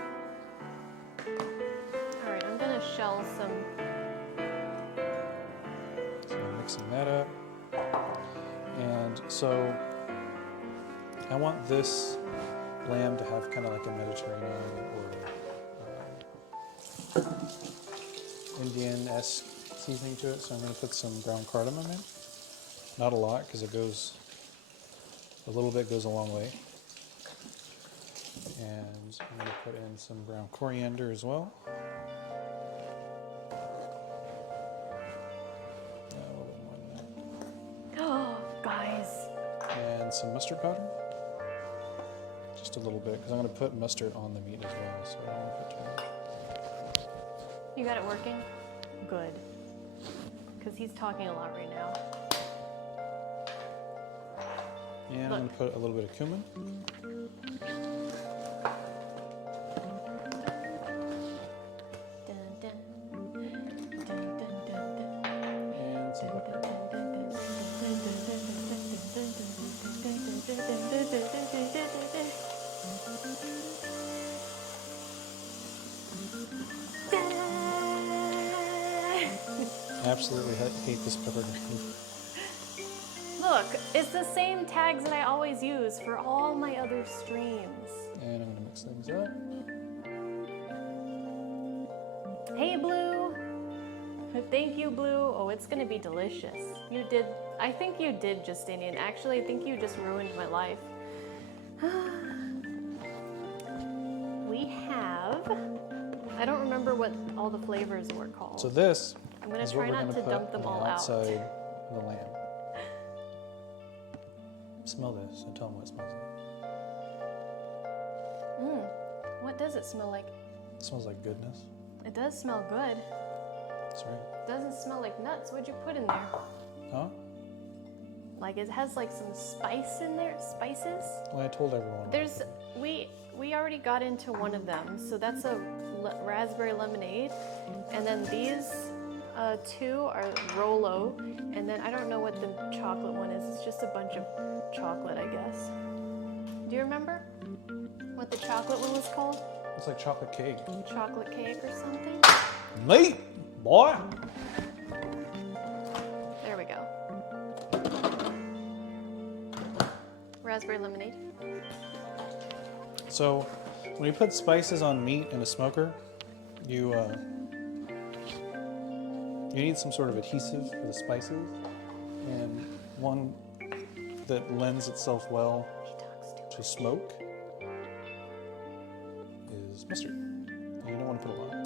All right, I'm gonna shell some. So I'm mixing that up. And so I want this lamb to have kind of like a Mediterranean or Indian-esque seasoning to it. So I'm going to put some ground cardamom in. Not a lot because it goes, a little bit goes a long way. And I'm going to put in some ground coriander as well. A little bit some mustard powder. Just a little bit, because I'm going to put mustard on the meat as well, so I don't want to put too much. You got it working? Good. Because he's talking a lot right now. And I'm going to put a little bit of cumin. Dun, dun. Dun, dun, dun, dun. And some pepper. Absolutely hate this pepper. Look, it's the same tags that I always use for all my other streams. And I'm going to mix things up. Hey, Blue. Thank you, Blue. Oh, it's gonna be delicious. You did, I think you did, Justinian. Actually, I think you just ruined my life. We have, I don't remember what all the flavors were called. So this I'm gonna is try what we're not going to to put dump them on all the out. outside of the lamb. Smell this and tell them what it smells like. What does it smell like? It smells like goodness. It does smell good. That's right. It doesn't smell like nuts. What'd you put in there? Huh? Like it has like some spice in there, spices? Well, I told everyone. There's, we already got into one of them, so that's a raspberry lemonade, and then these two are Rolo, and then I don't know what the chocolate one is. It's just a bunch of chocolate, I guess. Do you remember what the chocolate one was called? It's like chocolate cake. Chocolate cake or something? Meat, boy. There we go. Raspberry lemonade. So, when you put spices on meat in a smoker, you need some sort of adhesive for the spices, and one that lends itself well to smoke is mustard. And you don't want to put a lot.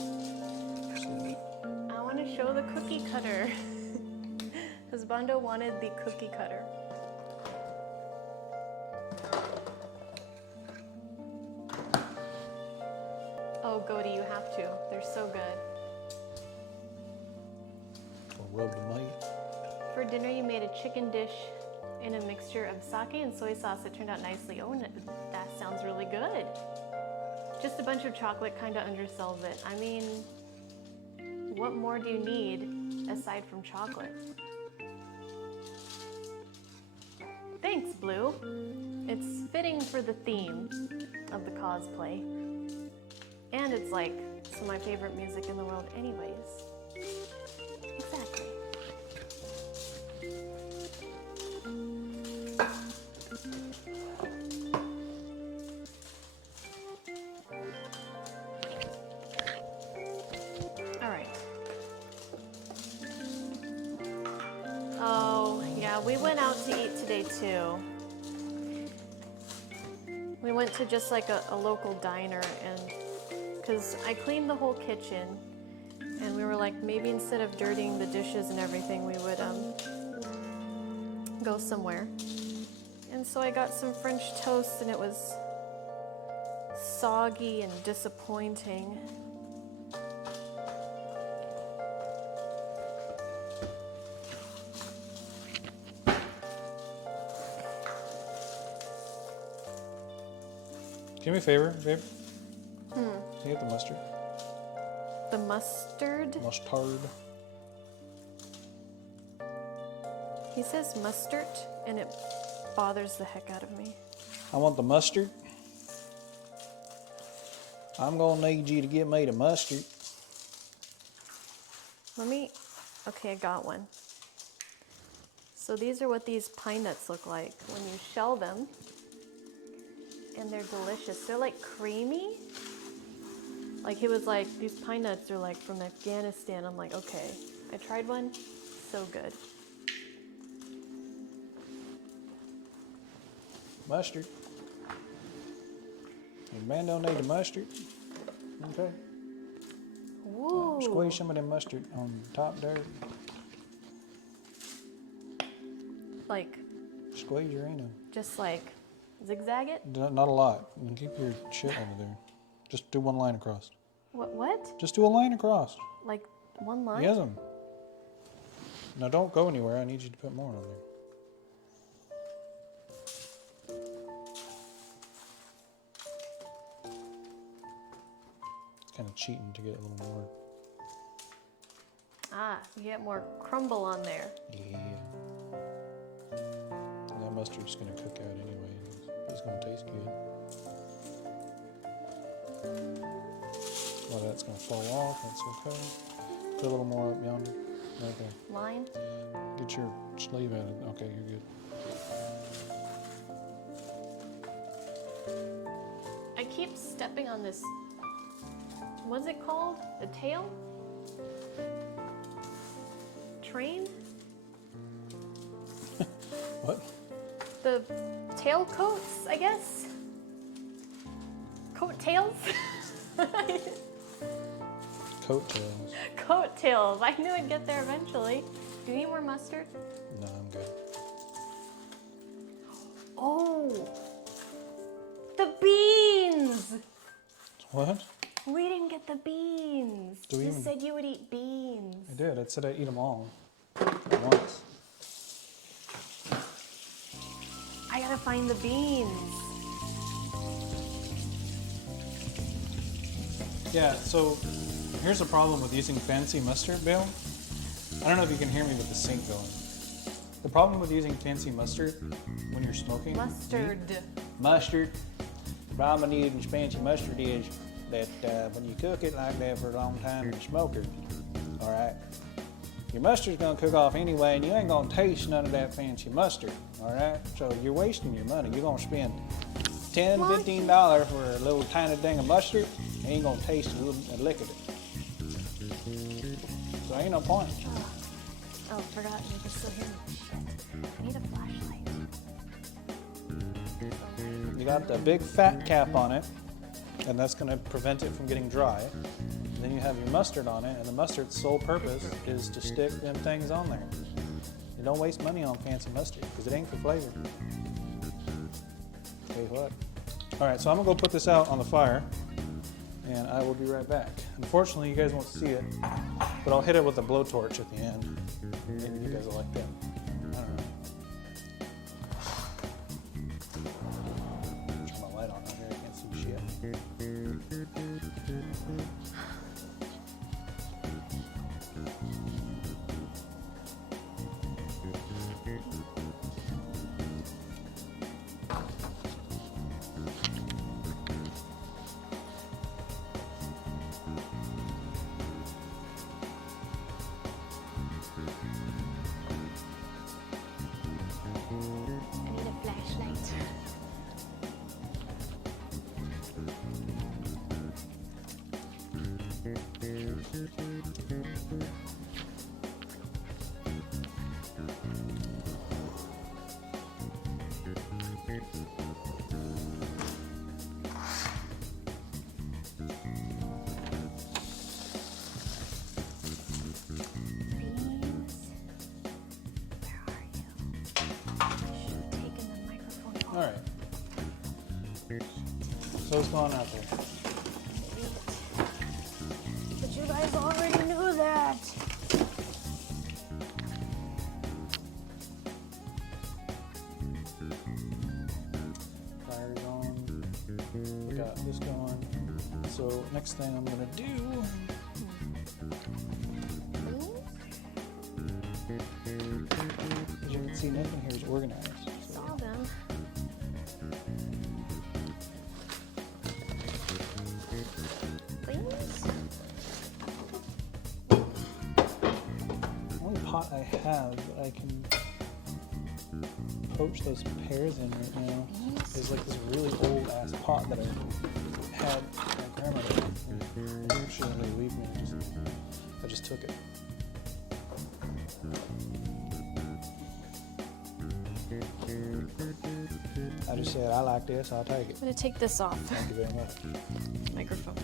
Just a little bit. I want to show the cookie cutter. Husbando wanted the cookie cutter. Oh, Goaty, you have to. They're so good. Or rub the meat. For dinner, you made a chicken dish in a mixture of sake and soy sauce. It turned out nicely. Oh, that sounds really good. Just a bunch of chocolate kind of undersells it. I mean, what more do you need aside from chocolate? Thanks, Blue. It's fitting for the theme of the cosplay. And it's like some of my favorite music in the world anyways. Exactly. All right. Oh, yeah, we went out to eat today too. We went to just like a local diner, and because I cleaned the whole kitchen, and we were like, maybe instead of dirtying the dishes and everything, we would go somewhere. And so I got some French toast, and it was soggy and disappointing. Do me a favor, babe. Can you get the mustard? The mustard? Mustard. He says mustard, and it bothers the heck out of me. I want the mustard. I'm gonna need you to get me the mustard. Okay, I got one. So these are what these pine nuts look like when you shell them. And they're delicious. They're like creamy. Like he was like, these pine nuts are like from Afghanistan. I'm like, okay. I tried one, so good. Mustard. Your man don't need the mustard. Okay. Woo. Squeeze some of the mustard on top there. Like, squeeze your anus. Just like zigzag it? Not a lot. And keep your shit over there. Just do one line across. What? Just do a line across. Like one line? Yes. Now don't go anywhere. I need you to put more on there. It's kind of cheating to get a little more. Ah, you get more crumble on there. Yeah. And that mustard's gonna cook out anyway. It's gonna taste good. A lot of that's gonna fall off. That's okay. Put a little more up yonder. Right there. Line? Get your sleeve added. Okay, you're good. I keep stepping on this. What's it called? The tail? Train? What? The tail coats, I guess? Coat tails? Coattails. Coat tails. I knew I'd get there eventually. Do you need more mustard? No, I'm good. Oh! The beans! What? We didn't get the beans. Do we You even- said you would eat beans. I did. I said I'd eat them all at once. I gotta find the beans. Yeah, so here's the problem with using fancy mustard, Bill. I don't know if you can hear me with the sink going. The problem with using fancy mustard when you're smoking. Mustard. Mustard. The problem with using fancy mustard is that when you cook it like that for a long time in the smoker, all right, your mustard's gonna cook off anyway, and you ain't gonna taste none of that fancy mustard, all right? So you're wasting your money. You're gonna spend $10, What? $15 for a little tiny thing of mustard, and you ain't gonna taste a lick of it. So ain't no point. Oh, forgot you can still hear me. Shit. I need a flashlight. You got the big fat cap on it, and that's gonna prevent it from getting dry. And then you have your mustard on it, and the mustard's sole purpose is to stick them things on there. You don't waste money on fancy mustard, because it ain't for flavor. Tell you what. All right, so I'm gonna go put this out on the fire, and I will be right back. Unfortunately, you guys won't see it, but I'll hit it with a blowtorch at the end. Maybe you guys will like that. I don't know. Turn my light on out here, I can't see shit. I need a flashlight. Beans. Where are you? I should have taken the microphone off. All right. So it's going out there. But you guys already knew that. Fire's on. We got this going. So next thing I'm gonna do. As you can see, nothing here is organized. So Saw them. Beans? the only pot I have that I can poach those pears in right now is like this really old ass pot that I had my grandmother. She didn't really leave me. I just took it. I just said, I like this, I'll take it. I'm gonna take this off. Thank you very much. Microphone.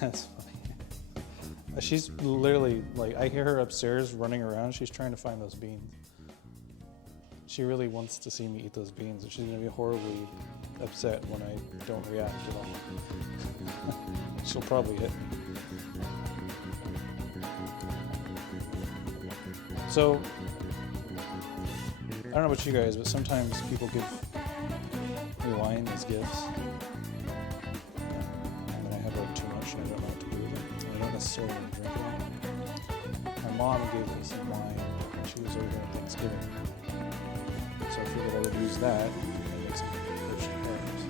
That's funny. She's literally like, I hear her upstairs running around. She's trying to find those beans. She really wants to see me eat those beans, and she's gonna be horribly upset when I don't react at all. She'll probably hit me. So, I don't know about you guys, but sometimes people give me wine as gifts. And I have like too much and I don't know what to do with it. And I don't necessarily want to drink it. My mom gave me some wine when she was over there on Thanksgiving. So I figured I would use that and make some poached pears.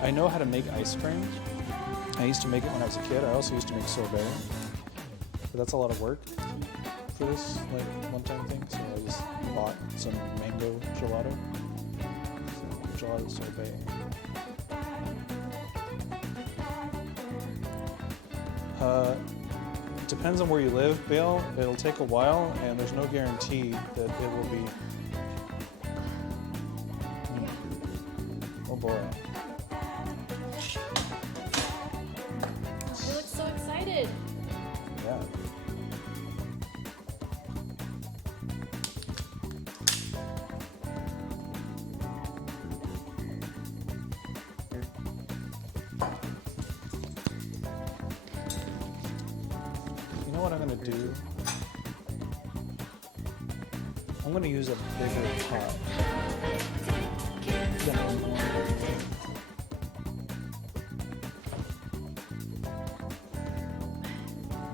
And I know how to make ice cream. I used to make it when I was a kid. I also used to make sorbet. But that's a lot of work for this like one-time thing. So I just bought some mango gelato. So gelato sorbet. Depends on where you live, Bill. It'll take a while, and there's no guarantee that it will be. Oh boy. You look so excited. Yeah. You know what I'm gonna do? I'm gonna use a bigger pot.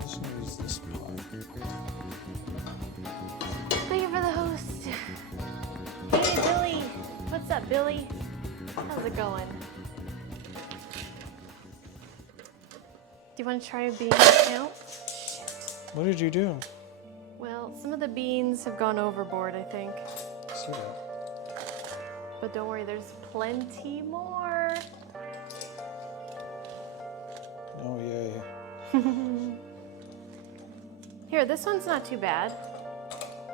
Just gonna use this pot. Thank you for the host. Hey, Billy. What's up, Billy? How's it going? Do you want to try a bean count? What did you do? Well, some of the beans have gone overboard, I think. See that? But don't worry, there's plenty more. Oh yay. Here, this one's not too bad.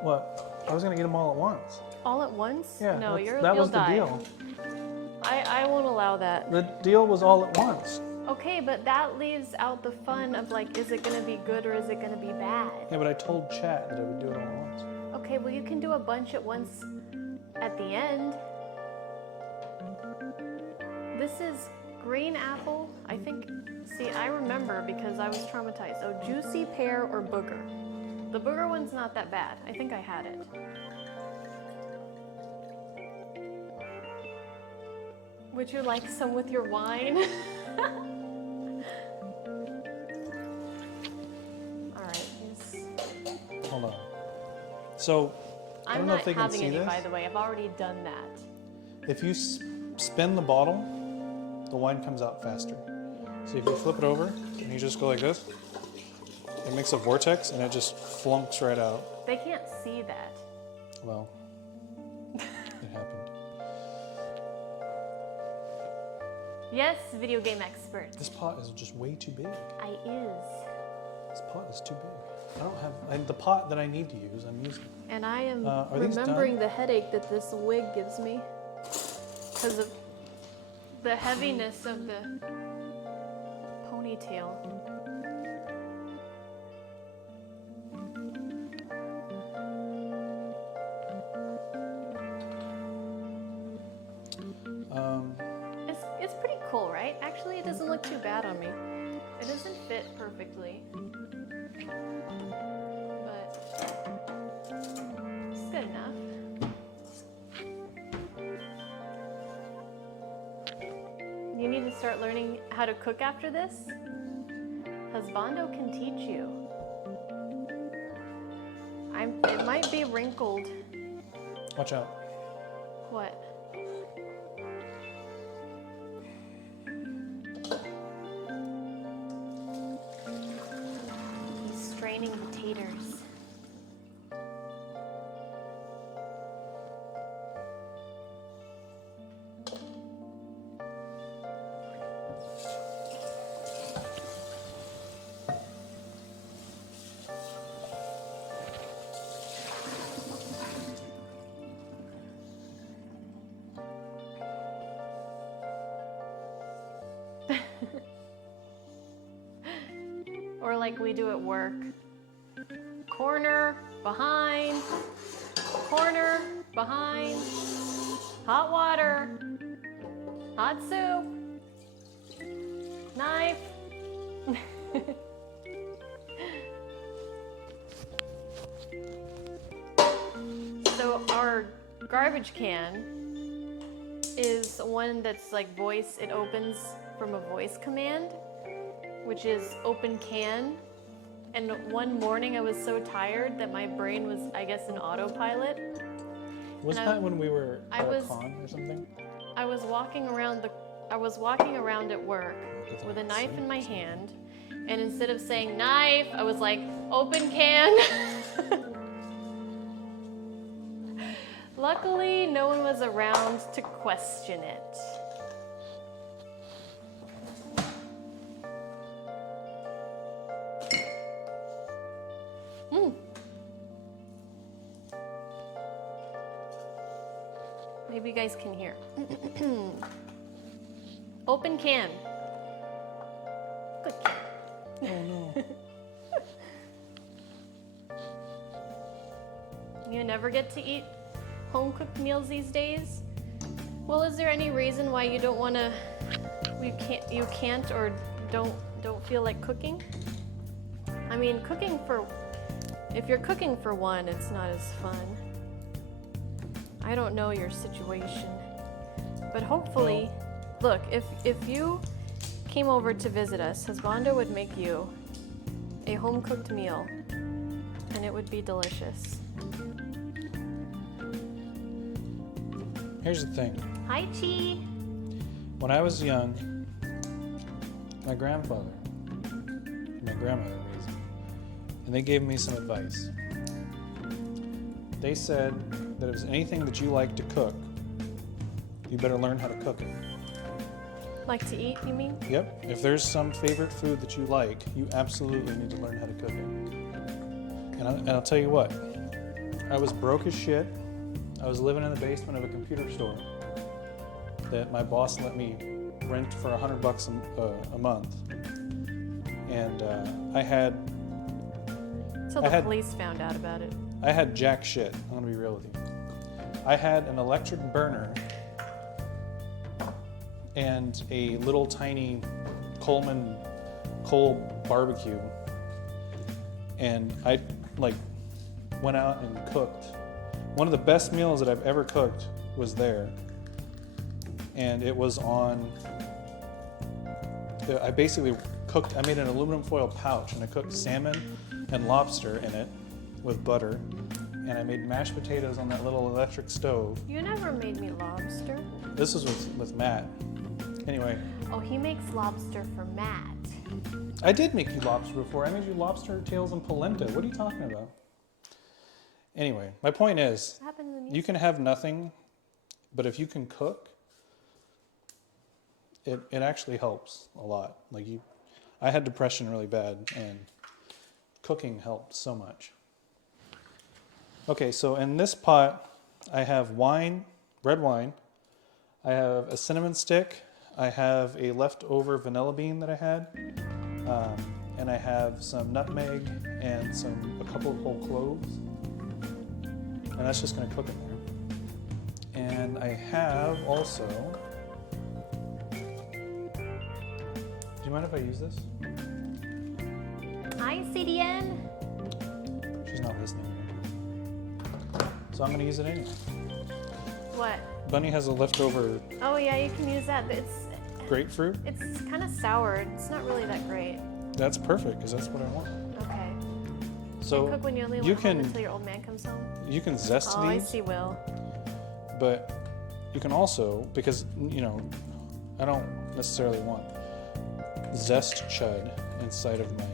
What? I was gonna eat them all at once. All at once? Yeah, No, that you'll was the die. deal. I won't allow that. The deal was all at once. Okay, but that leaves out the fun of like, is it gonna be good or is it gonna be bad? Yeah, but I told chat that I would do it all at once. Okay, well you can do a bunch at once at the end. This is green apple. I think, see, I remember because I was traumatized. Oh, juicy pear or booger. The booger one's not that bad. I think I had it. Would you like some with your wine? All right, Hold on. So, I I'm don't know not if they can having see any, this. by the way. I've already done that. If you spin the bottle, the wine comes out faster. So if you flip it over and you just go like this, it makes a vortex and it just flunks right out. They can't see that. Well, it happened. Yes, video game expert. This pot is just way too big. I is. This pot is too big. I don't have the pot that I need to use. I'm using. And I am Are these remembering done? the headache that this wig gives me because of the heaviness of the ponytail. It's pretty cool, right? Actually, it doesn't look too bad on me. It doesn't fit perfectly, but it's good enough. You need to start learning how to cook after this. Husbando can teach you. It might be wrinkled. Watch out. What? He's straining the taters. Or like we do at work. Corner, behind, corner, behind, hot water, hot soup, knife. So our garbage can is one that's like voice, it opens from a voice command, which is open can. And one morning I was so tired that my brain was, I guess, in autopilot. Wasn't And that when we were I at a was- con or something? I was walking around at work with a knife in my hand, and instead of saying knife, I was like, open can. Luckily, no one was around to question it. Maybe you guys can hear. Open can. Good can. Oh no. You never get to eat home-cooked meals these days? Well, is there any reason why you don't want to, you can't or don't feel like cooking? I mean, if you're cooking for one, it's not as fun. I don't know your situation, but hopefully, look, if you came over to visit us, Husbando would make you a home-cooked meal, and it would be delicious. Here's the thing. Hi, Chi. When I was young, my grandfather and my grandmother raised me, and they gave me some advice. They said that if there's anything that you like to cook, you better learn how to cook it. Like to eat, you mean? Yep. If there's some favorite food that you like, you absolutely need to learn how to cook it. And I'll tell you what, I was broke as shit. I was living in the basement of a computer store that my boss let me rent for $100 a month. And I had Until the police found out about it. I had jack shit. I'm gonna be real with you. I had an electric burner and a little tiny Coleman coal barbecue, and I like went out and cooked. One of the best meals that I've ever cooked was there, and it was on. I basically cooked. I made an aluminum foil pouch, and I cooked salmon and lobster in it with butter, and I made mashed potatoes on that little electric stove. You never made me lobster. This was with Matt. Anyway, Oh, he makes lobster for Matt. I did make you lobster before. I made you lobster tails and polenta. What are you talking about? Anyway, my point is, What happened to the music? you can have nothing, but if you can cook, it actually helps a lot. I had depression really bad, and cooking helped so much. Okay, so in this pot, I have wine, red wine. I have a cinnamon stick. I have a leftover vanilla bean that I had, and I have some nutmeg and a couple of whole cloves, and that's just going to cook in there. And I have also. Do you mind if I use this? Hi, CDN. She's not listening. So I'm going to use it anyway. What? Bunny has a leftover Oh yeah, you can use that, but grapefruit. it's kind of sour. It's not really that great. That's perfect because that's what I want. Okay. So Cook when you leave you home can until your old man comes home. you can zest Oh, I these, see, Will. but you can also, because I don't necessarily want zest chud inside of my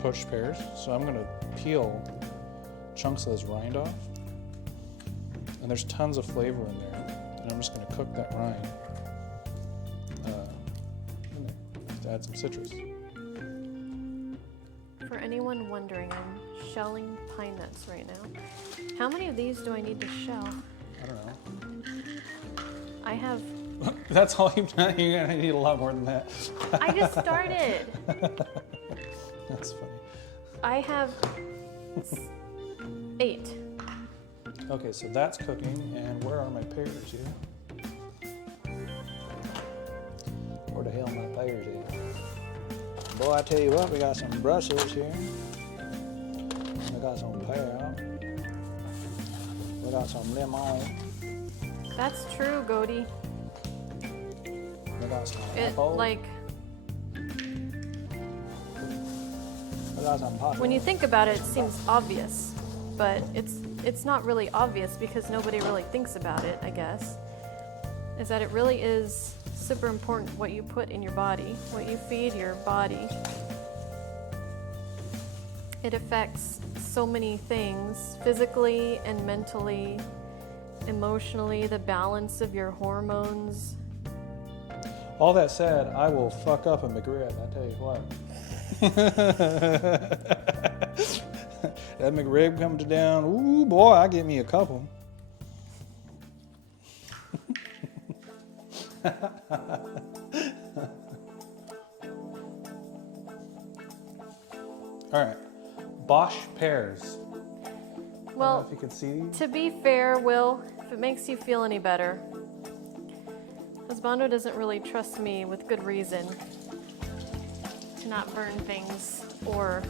poached pears, so I'm gonna peel chunks of this rind off, and there's tons of flavor in there, and I'm just gonna cook that rind in there to add some citrus. For anyone wondering, I'm shelling pine nuts right now. How many of these do I need to shell? I don't know. I have That's all you've done? You're gonna need a lot more than that. I just started. That's funny. I have 8. Okay, so that's cooking, and where are my pears here? Where the hell are my pears at? Boy, I tell you what, we got some Brussels here. We got some pear. We got some lemon. That's true, Goldie. We got some It apple. like We got some popcorn. when you think about it, it seems obvious, but it's not really obvious because nobody really thinks about it, I guess. Is that it really is super important what you put in your body, what you feed your body. It affects so many things, physically and mentally, emotionally, the balance of your hormones. All that said, I will fuck up a McRib, I tell you what. That McRib comes down, ooh boy, I get me a couple. All right, Bosch pears. I don't know Well, if you can see these. to be fair, Will, if it makes you feel any better, Husbando doesn't really trust me with good reason to not burn things or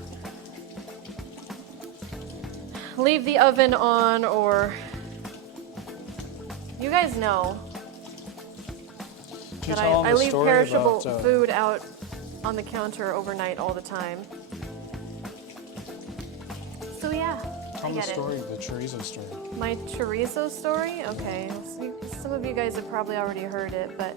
leave the oven on, or you guys know Did you that tell them I the leave story perishable about, food out on the counter overnight all the time. So yeah, Tell I them the get it. story, the chorizo story. My chorizo story? Okay, some of you guys have probably already heard it, but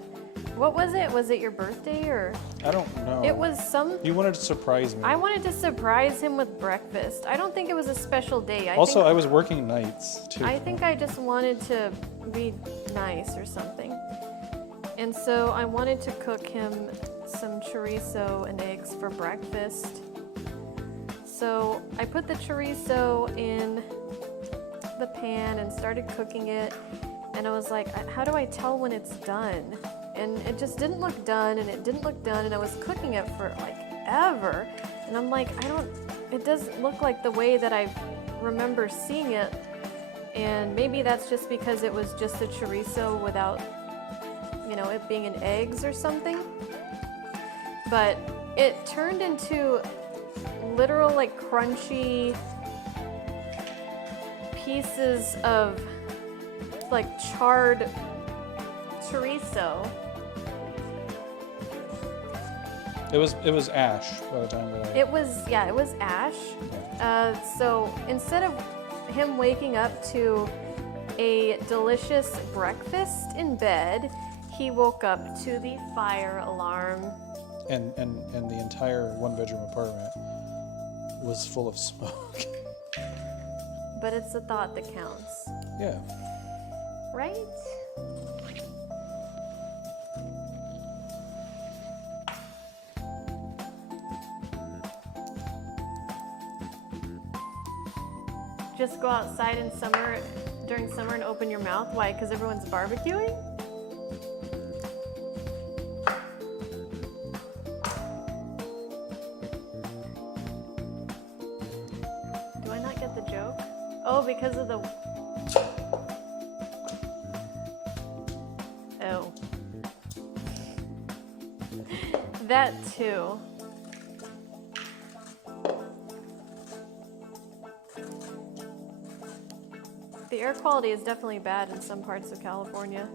what was it? Was it your birthday or? I don't know. It was some. You wanted to surprise me. I wanted to surprise him with breakfast. I don't think it was a special day. Also, I was working nights too. I think I just wanted to be nice or something. And so I wanted to cook him some chorizo and eggs for breakfast. So I put the chorizo in the pan and started cooking it. And I was like, how do I tell when it's done? And it just didn't look done, and it didn't look done, and I was cooking it for like ever. And I'm like, it doesn't look like the way that I remember seeing it. And maybe that's just because it was just a chorizo without, it being in eggs or something. But it turned into literal like crunchy pieces of like charred chorizo. It was ash by the time that I. It was ash. So instead of him waking up to a delicious breakfast in bed, he woke up to the fire alarm. And the entire one-bedroom apartment was full of smoke. But it's the thought that counts, Yeah. right? Just go outside in summer, during summer, and open your mouth. Why? Because everyone's barbecuing? Do I not get the joke? Oh, because of the... Oh. That too. The air quality is definitely bad in some parts of California.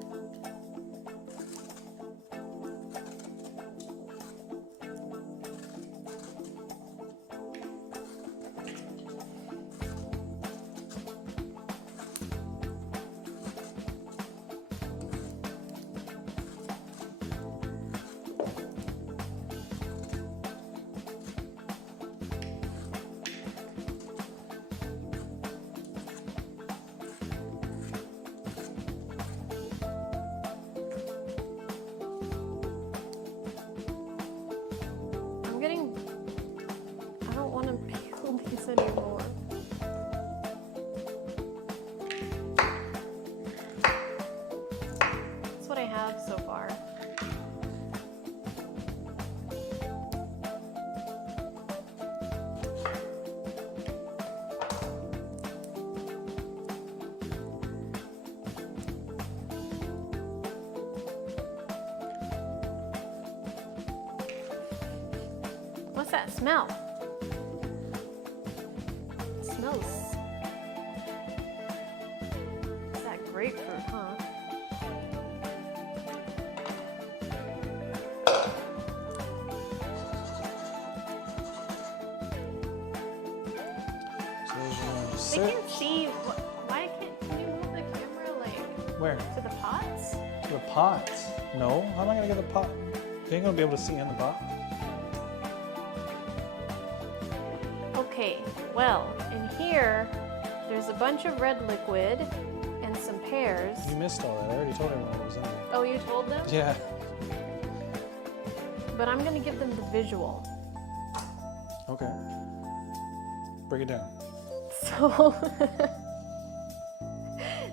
What's that smell? It smells. It's that grapefruit, huh? So there's one I six. can't see. Why can you move the camera like Where? to the pots? To the pots. No, how am I gonna get the pot? You ain't gonna be able to see in the pot. Okay, well, in here, there's a bunch of red liquid and some pears. You missed all that. I already told everyone what was in there. Oh, you told them? Yeah. But I'm gonna give them the visual. Okay. Break it down. So,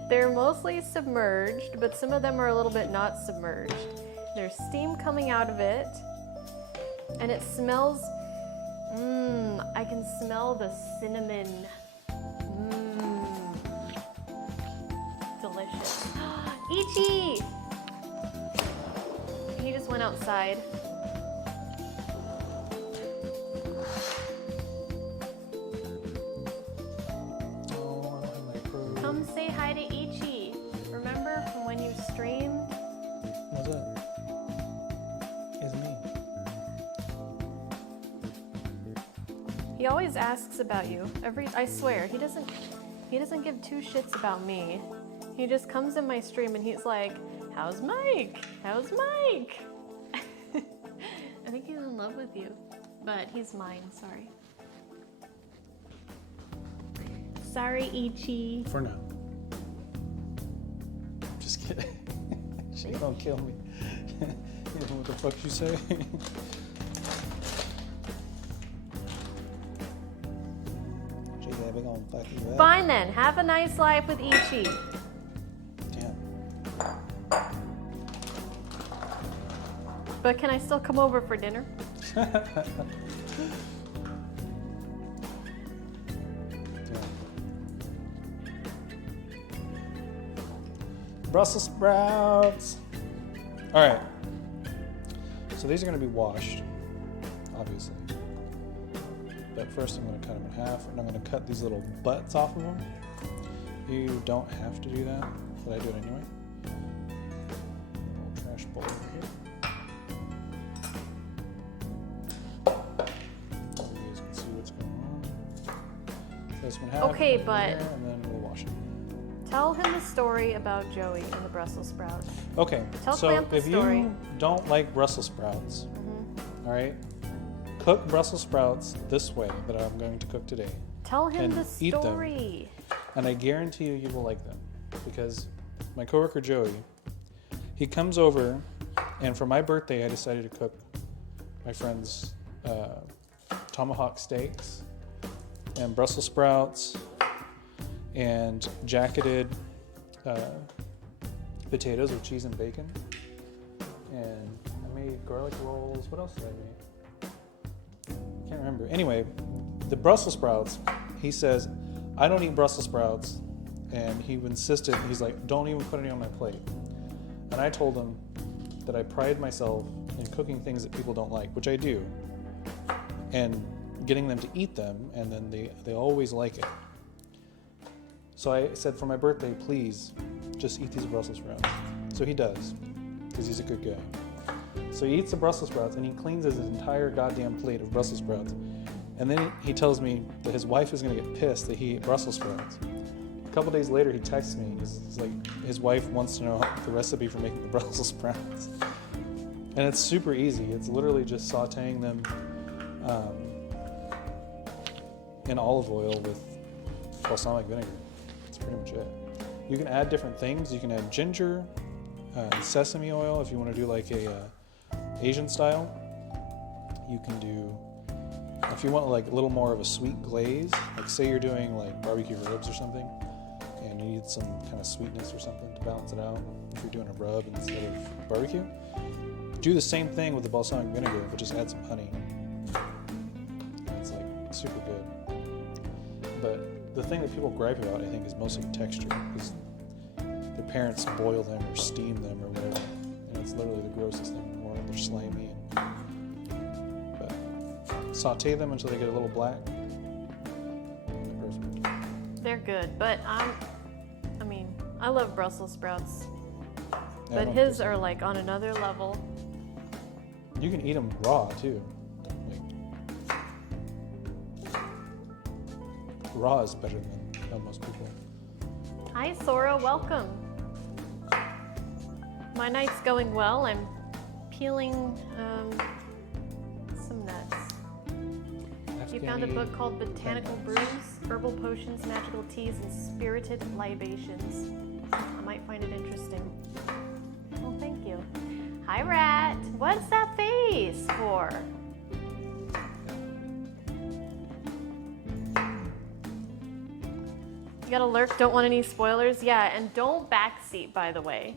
they're mostly submerged, but some of them are a little bit not submerged. There's steam coming out of it, and it smells, I can smell the cinnamon. Delicious. Ichi! He just went outside. Oh, I don't have my pro. Come say hi to Ichi. Remember from when you streamed? What's that? It's me. He always asks about you. I swear, he doesn't give two shits about me. He just comes in my stream and he's like, "How's Mike? How's Mike?" I think he's in love with you, but he's mine. Sorry. Sorry, Ichi. For now. Just kidding. She gonna kill me. You know what the fuck you say? She said we gonna fuck you up. Fine then. Have a nice life with Ichi. Damn. But can I still come over for dinner? Brussels sprouts. All right. So these are going to be washed, obviously. But first I'm going to cut them in half, and I'm going to cut these little butts off of them. You don't have to do that, but I do it anyway. Little trash bowl over here. So you guys can see what's going on. This one half. Okay, and but- here, and then we'll wash it. Tell him the story about Joey and the Brussels sprouts. Okay, Tell so Clamp the if story. you don't like Brussels sprouts, all right, cook Brussels sprouts this way that I'm going to cook today, Tell him And the eat them. story. and I guarantee you you will like them because my coworker Joey, he comes over, and for my birthday I decided to cook my friend's tomahawk steaks and Brussels sprouts and jacketed potatoes with cheese and bacon. And I made garlic rolls. What else did I make? Can't remember. Anyway, the Brussels sprouts, he says, I don't eat Brussels sprouts. And he insisted, he's like, don't even put any on my plate. And I told him that I pride myself in cooking things that people don't like, which I do. And getting them to eat them, and then they always like it. So I said, for my birthday, please, just eat these Brussels sprouts. So he does, because he's a good guy. So he eats the Brussels sprouts, and he cleans his entire goddamn plate of Brussels sprouts. And then he tells me that his wife is going to get pissed that he ate Brussels sprouts. A couple days later, he texts me. He's like, his wife wants to know the recipe for making the Brussels sprouts. And it's super easy. It's literally just sauteing them in olive oil with balsamic vinegar. That's pretty much it. You can add different things. You can add ginger, sesame oil if you want to do like a Asian style. You can do, if you want like a little more of a sweet glaze, like say you're doing like barbecue ribs or something, and you need some kind of sweetness or something to balance it out. If you're doing a rub instead of barbecue, do the same thing with the balsamic vinegar, but just add some honey. It's like super good. But the thing that people gripe about, I think, is mostly texture, because their parents boil them or steam them or whatever, and it's literally the grossest thing in the world. They're slimy. But saute them until they get a little black. They're good, but I mean, I love Brussels sprouts, Yeah, I but don't his think are like on another level. so. You can eat them raw too. Like, raw is better than most people. Hi, Sora, welcome. My night's going well. I'm peeling some nuts. You found a book called Botanical Brews, Herbal Potions, Magical Teas, and Spirited Libations. I might find it interesting. Well, thank you. Hi, Rat. What's that face for? You got a lurk, don't want any spoilers? Yeah, and don't backseat, by the way.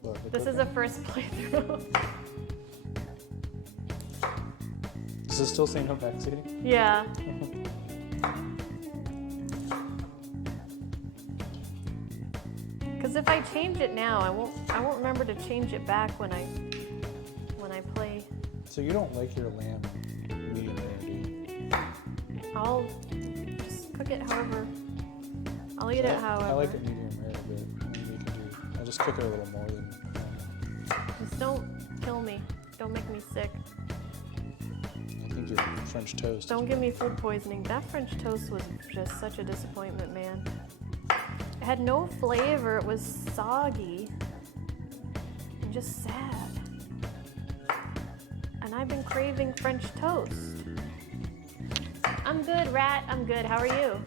What, the This is a cooking? first playthrough. Does it still say no backseating? Yeah. Because if I change it now, I won't remember to change it back when I play. So you don't like your lamb medium rare, do you? I'll just cook it however. I'll eat it however. I like it medium rare, but I just cook it a little more than. Just don't kill me. Don't make me sick. I think your French toast. Don't give me food poisoning. That French toast was just such a disappointment, man. It had no flavor. It was soggy and just sad. And I've been craving French toast. I'm good, Rat. I'm good. How are you?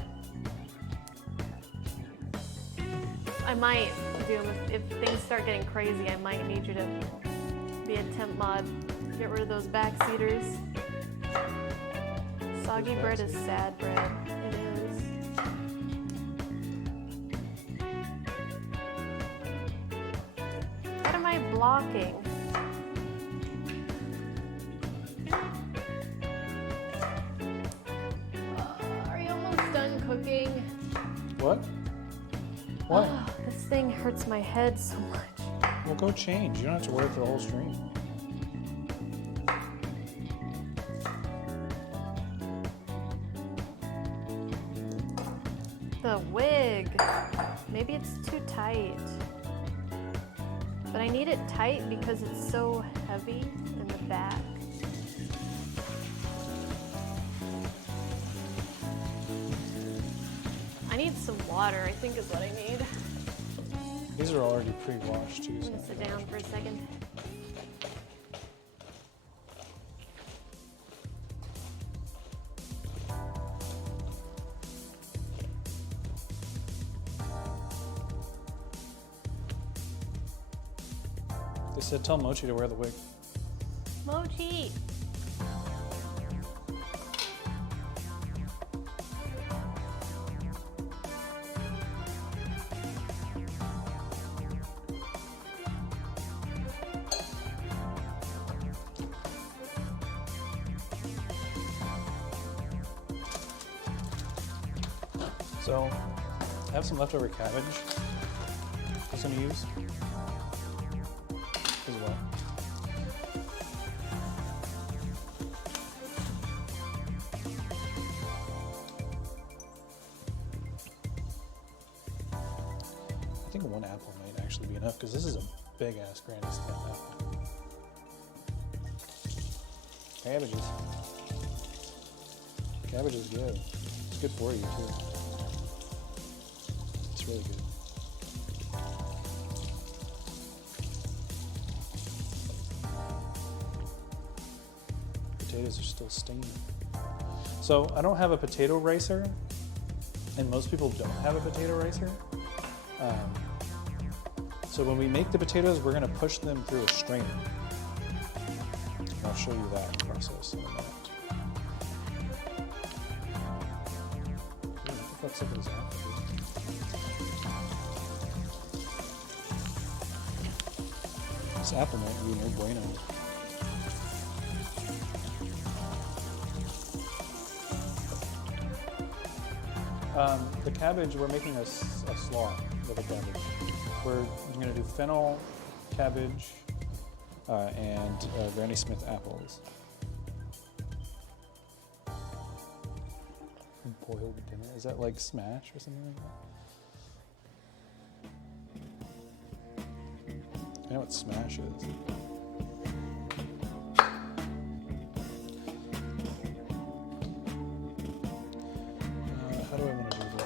I might, Doom, if things start getting crazy, I might need you to be a temp mod. Get rid of those backseaters. Soggy bread is sad bread. It is. What am I blocking? Are you almost done cooking? What? What? This thing hurts my head so much. Well, go change. You don't have to wear it for the whole stream. The wig. Maybe it's too tight. But I need it tight because it's so heavy in the back. I need some water, I think is what I need. These are already pre-washed too. I'm So gonna sit down for a second. They said tell Mochi to wear the wig. Mochi! So, I have some leftover cabbage. I'm gonna use as well. I think one apple might actually be enough because this is a big ass Granny Smith apple. Cabbages. Cabbage is good. It's good for you too. It's really good. Potatoes are still steaming. So I don't have a potato ricer, and most people don't have a potato ricer. So when we make the potatoes, we're gonna push them through a strainer. And I'll show you that process in a minute. Let's look at this apple. This apple might be no bueno. The cabbage, we're making a slaw with the cabbage. We're going to do fennel, cabbage, and Granny Smith apples. Boiled dinner. Is that like Smash or something like that? I know what Smash is. How do I want to do this?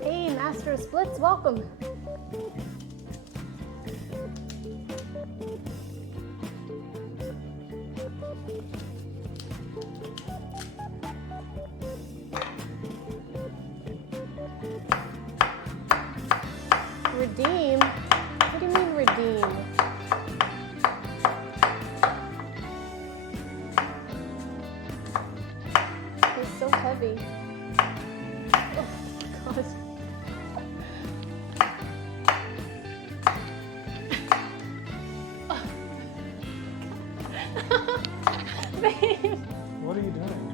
Hey, Master of Splits, welcome. Redeem? What do you mean redeem? It's so heavy. Oh, God. Babe, What are you doing?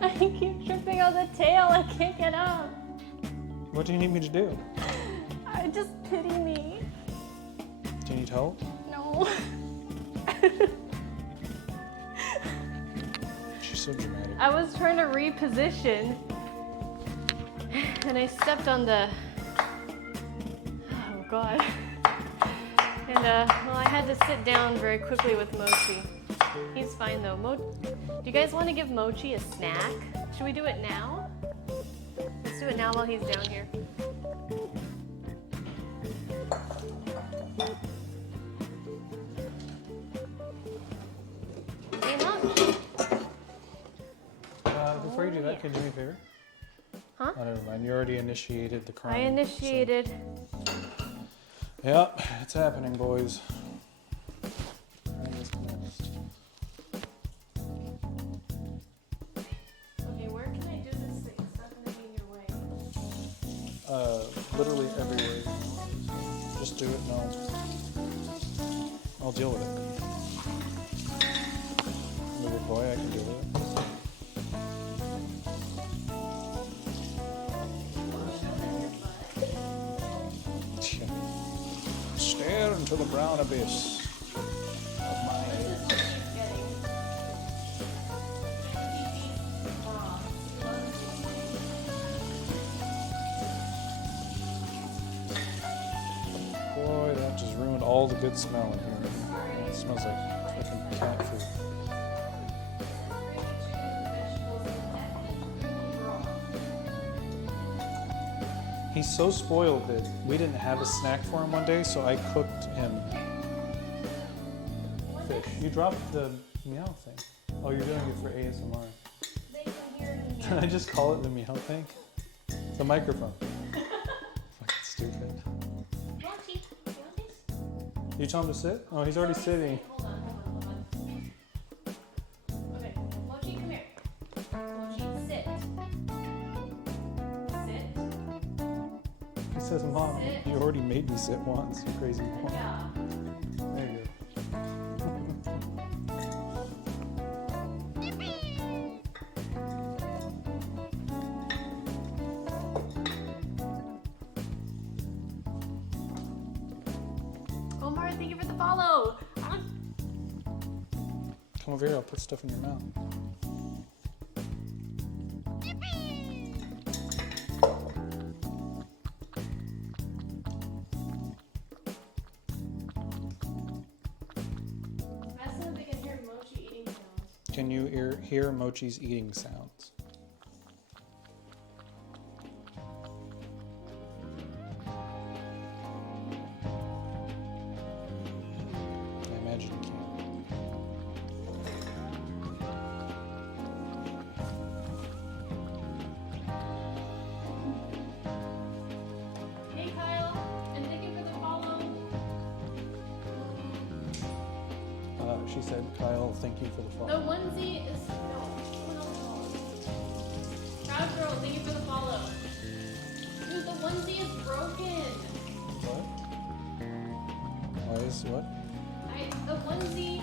I keep tripping on the tail. I can't get up. What do you need me to do? Just pity me. Do you need help? No. She's so dramatic. I was trying to reposition and I stepped on the. Oh, God. And, well, I had to sit down very quickly with Mochi. He's fine though. Do you guys want to give Mochi a snack? Should we do it now? Let's do it now while he's down here. Hey, Mochi. Before you do that, can you do me a favor? Huh? Oh, never mind. You already initiated the crime. I initiated. So. Yep, it's happening, boys. Crime is commenced. Okay, where can I do this thing? It's not gonna be in your way. Literally everywhere. Just do it and I'll deal with it. Little boy, I can deal with it. Stare into the brown abyss of my head. Boy, that just ruined all the good smell in here. It smells like freaking cat food. He's so spoiled that we didn't have a snack for him one day, so I cooked him fish. You dropped the meow thing. Oh, you're doing it for ASMR. They can hear me. Did I just call it the meow thing? The microphone. Fucking stupid. Mochi, you want this? You tell him to sit? Oh, he's already sitting. Hold on. Okay, Mochi, come here. Mochi, sit. Sit. He says, Mom, Sit. you already made me sit once, you crazy mom. Yeah. There you go. Omar, thank you for the follow. Come over here, I'll put stuff in your mouth. Ask them if they can hear Mochi eating sounds. Can you hear Mochi's eating sounds? I imagine you can. Hey, Kyle, and thank you for the follow. She said, Kyle, thank you for the The follow. onesie is someone else follow. Proud girl, thank you for the follow. Dude, the onesie is broken. What? Why is what? The onesie.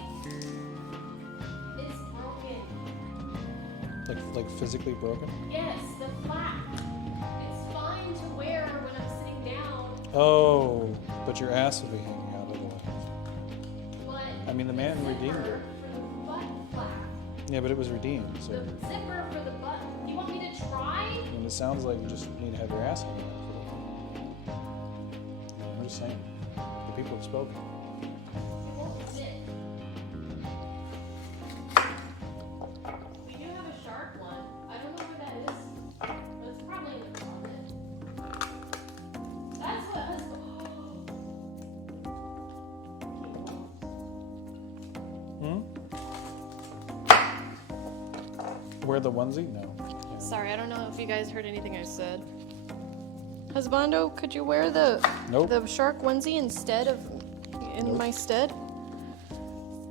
Like physically broken? Yes, the flap. It's fine to wear when I'm sitting down, Oh, but your ass will be hanging out otherwise. but I mean, the man redeemed zipper it. for the butt flap. Yeah, but it was redeemed, so. The zipper for the butt. You want me to try? And it sounds like you just need to have your ass hanging out for a little while. I'm just saying. The people have spoken. It won't fit. We do have a sharp one. I don't know where that is. But it's probably in the closet. That's what Wear the onesie? No. Yeah. Sorry, I don't know if you guys heard anything I said. Husbando, could you wear the Nope. the shark onesie instead of in Nope. my stead?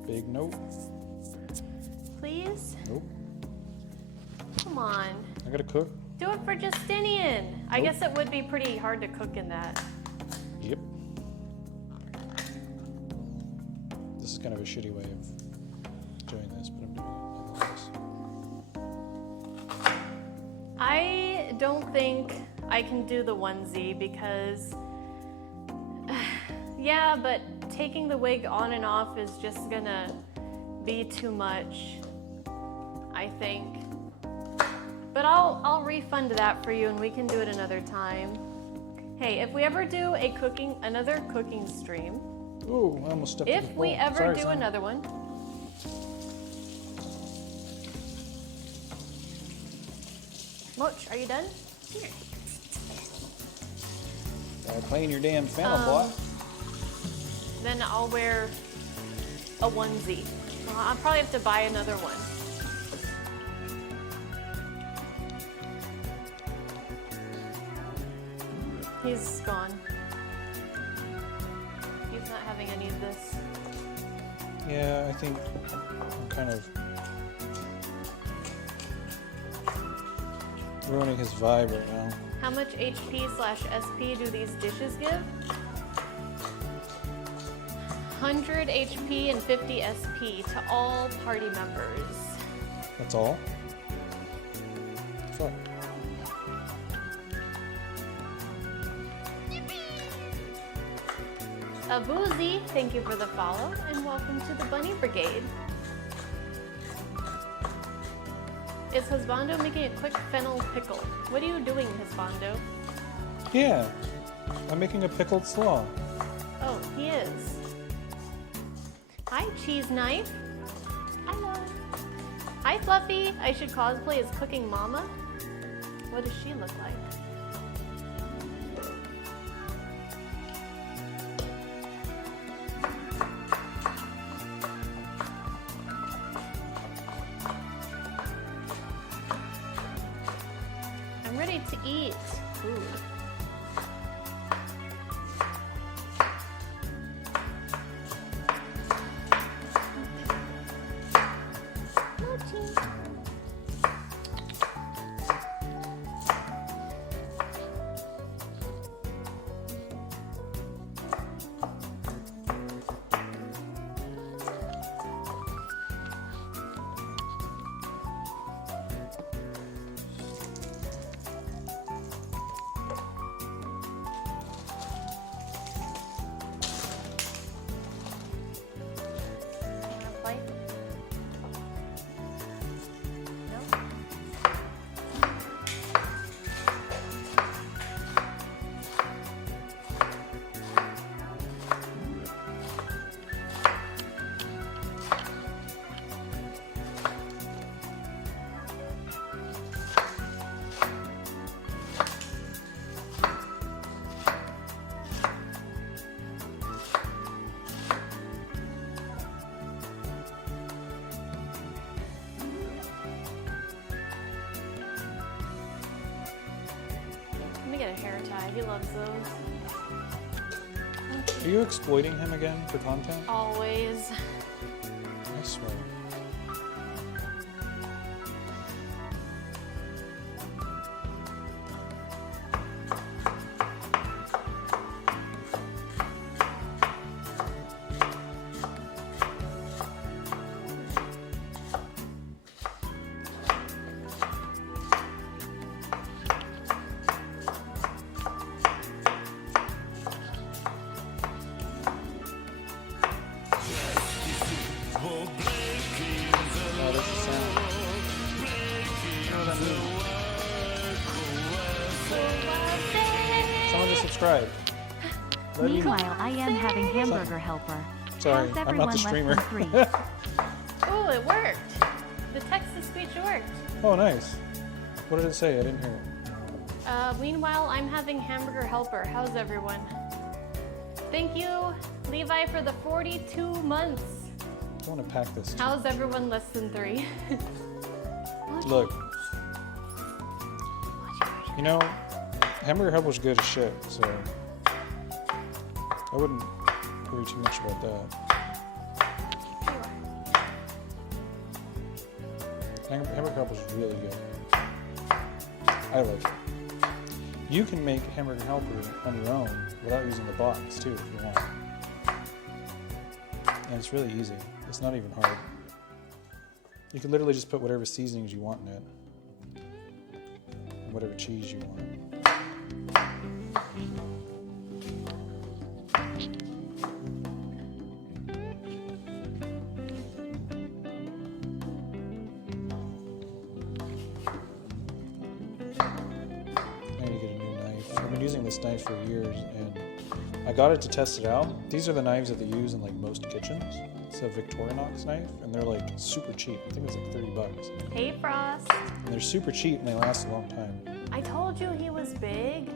Big nope. Please? Nope. Come on. I gotta cook. Do it for Justinian. I Nope. guess it would be pretty hard to cook in that. Yep. This is kind of a shitty way of doing this, but I'm doing it nonetheless. I don't think I can do the onesie because, yeah, but taking the wig on and off is just gonna be too much, I think. But I'll refund that for you and we can do it another time. Hey, if we ever do another cooking stream, Ooh, I almost stepped in if the we bowl. ever Sorry, do son. another one, Moch, are you done? Here. Clean your damn funnel, Um, boy. Then I'll wear a onesie. Well, I'll probably have to buy another one. He's gone. He's not having any of this. Yeah, I think I'm kind of ruining his vibe right now. How much HP/SP do these dishes give? 100 HP and 50 SP to all party members. That's all? Fuck. Abuzi, thank you for the follow, and welcome to the Bunny Brigade. Is Husbando making a quick fennel pickle? What are you doing, Husbando? Yeah, I'm making a pickled slaw. Oh, he is. Hi, Cheese Knife. Hello. Hi, Fluffy. I should cosplay as Cooking Mama. What does she look like? I'm ready to eat food. Play? No? Let me get a hair tie. He loves those. Are you exploiting him again for content? Always. I swear. subscribe. Let me- Meanwhile, I am having hamburger helper. Sorry, How's I'm everyone not the streamer. less than 3? Ooh, it worked. The text-to-speech worked. Oh, nice. What did it say? I didn't hear it. Meanwhile, I'm having hamburger helper. How's everyone? Thank you, Levi, for the 42 months. I want to pack this. How's everyone less than 3? Look. You know, hamburger helper's good as shit, so I wouldn't worry too much about that. Hamburger helper's really good. I like it. You can make hamburger helper on your own without using the box too, if you want. And it's really easy. It's not even hard. You can literally just put whatever seasonings you want in it. And whatever cheese you want. I need to get a new knife. I've been using this knife for years, and I got it to test it out. These are the knives that they use in like most kitchens. It's a Victorinox knife, and they're like super cheap. I think it's like $30. Hey, Frost. And they're super cheap, and they last a long time. I told you he was big.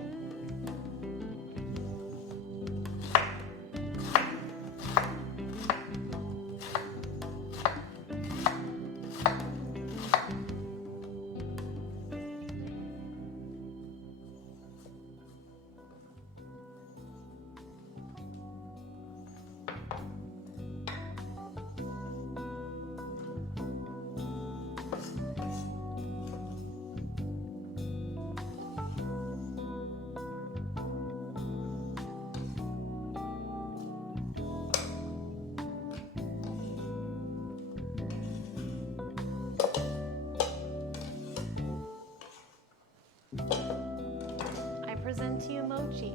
I present to you Mochi.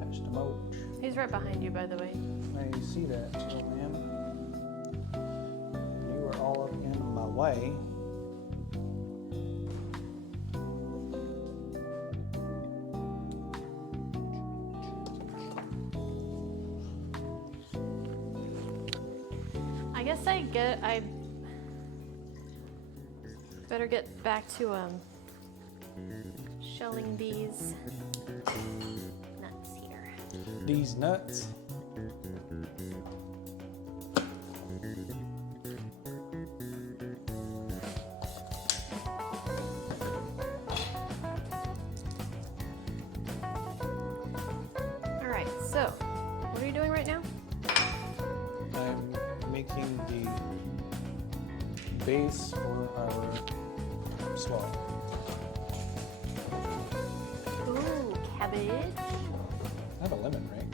Patch to moach. He's right behind you, by the way. I see that too, ma'am. You are all up in my way. I guess I better get back to shelling these nuts here. These nuts. All right, so what are you doing right now? I'm making the base for our swab. Ooh, cabbage, I have a lemon, right?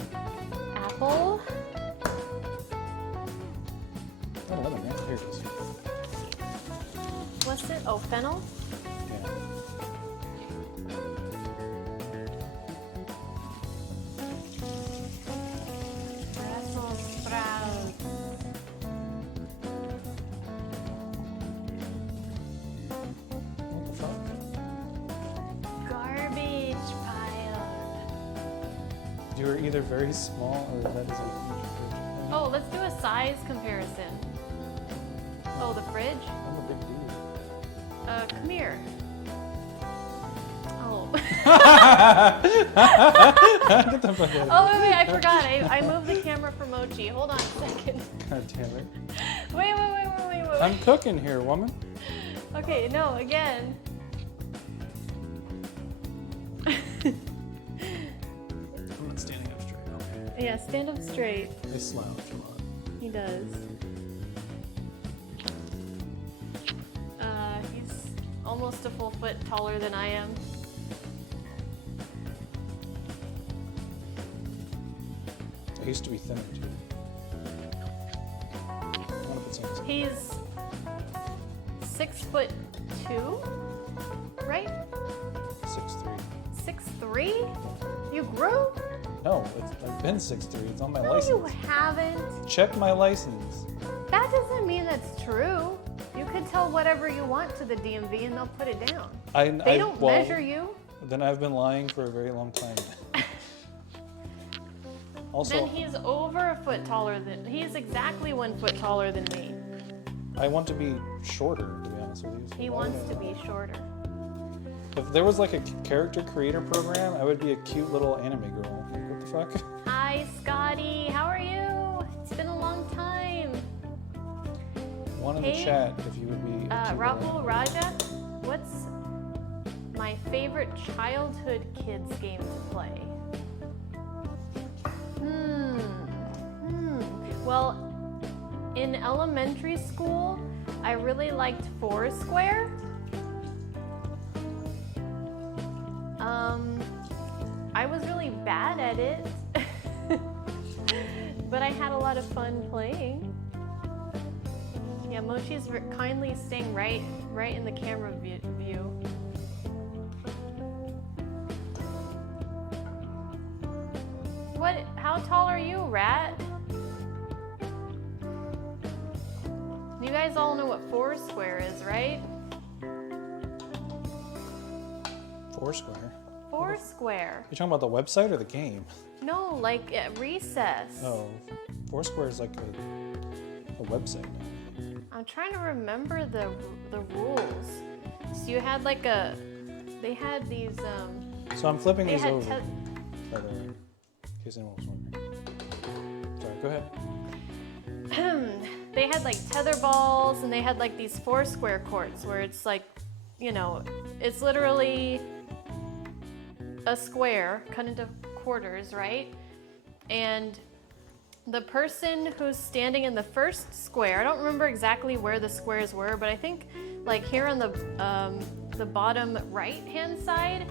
apple. Not a lemon, right? Here it is. What's it? Oh, fennel. Yeah. Brussels sprouts. What the fuck? Garbage pile. You are either very small or that is a huge fridge. Oh, let's do a size comparison. Oh, the fridge? I'm a big dude. Come here. Oh. Get the fuck out of Oh, wait, I forgot. I moved the camera for Mochi. Hold on a second. here. God damn it. Wait. I'm cooking here, woman. Okay, no, again. I'm not standing up straight. Yeah, stand up straight. I slouch a lot. He does. He's almost a full foot taller than I am. I used to be thinner too. I want to put some. He's 6'2", right? 6'3". 6'3"? You grew? No, I've been 6'3". It's on my No, license. you haven't. Check my license. That doesn't mean that's true. You could tell whatever you want to the DMV and they'll put it down. They don't measure you. Then I've been lying for a very long time. Also, Then he's over a foot taller than, he's exactly 1 foot taller than me. I want to be shorter, to be honest with you. so He why wants would to I- be shorter. If there was like a character creator program, I would be a cute little anime girl. Like, what the fuck? Hi, Scotty. How are you? It's been a long time. One in the Hey, chat if you would be. a cute little Rahul anime Raja, what's my favorite childhood kids game to play? Well, in elementary school, I really liked Foursquare. I was really bad at it, but I had a lot of fun playing. Yeah, Moshi's kindly staying right in the camera view. What? How tall are you, Rat? You guys all know what Foursquare is, right? Foursquare. Foursquare. You talking about the website or the game? No, like at recess. Oh, Foursquare is like a website now. I'm trying to remember the rules. So you had like they had these So I'm flipping they these had over, by the way, in case anyone was wondering. Sorry, go ahead. they had like tether balls, and they had like these Foursquare courts where it's like, you know, it's literally a square cut into quarters, right? And the person who's standing in the first square, I don't remember exactly where the squares were, but I think like here on the bottom right-hand side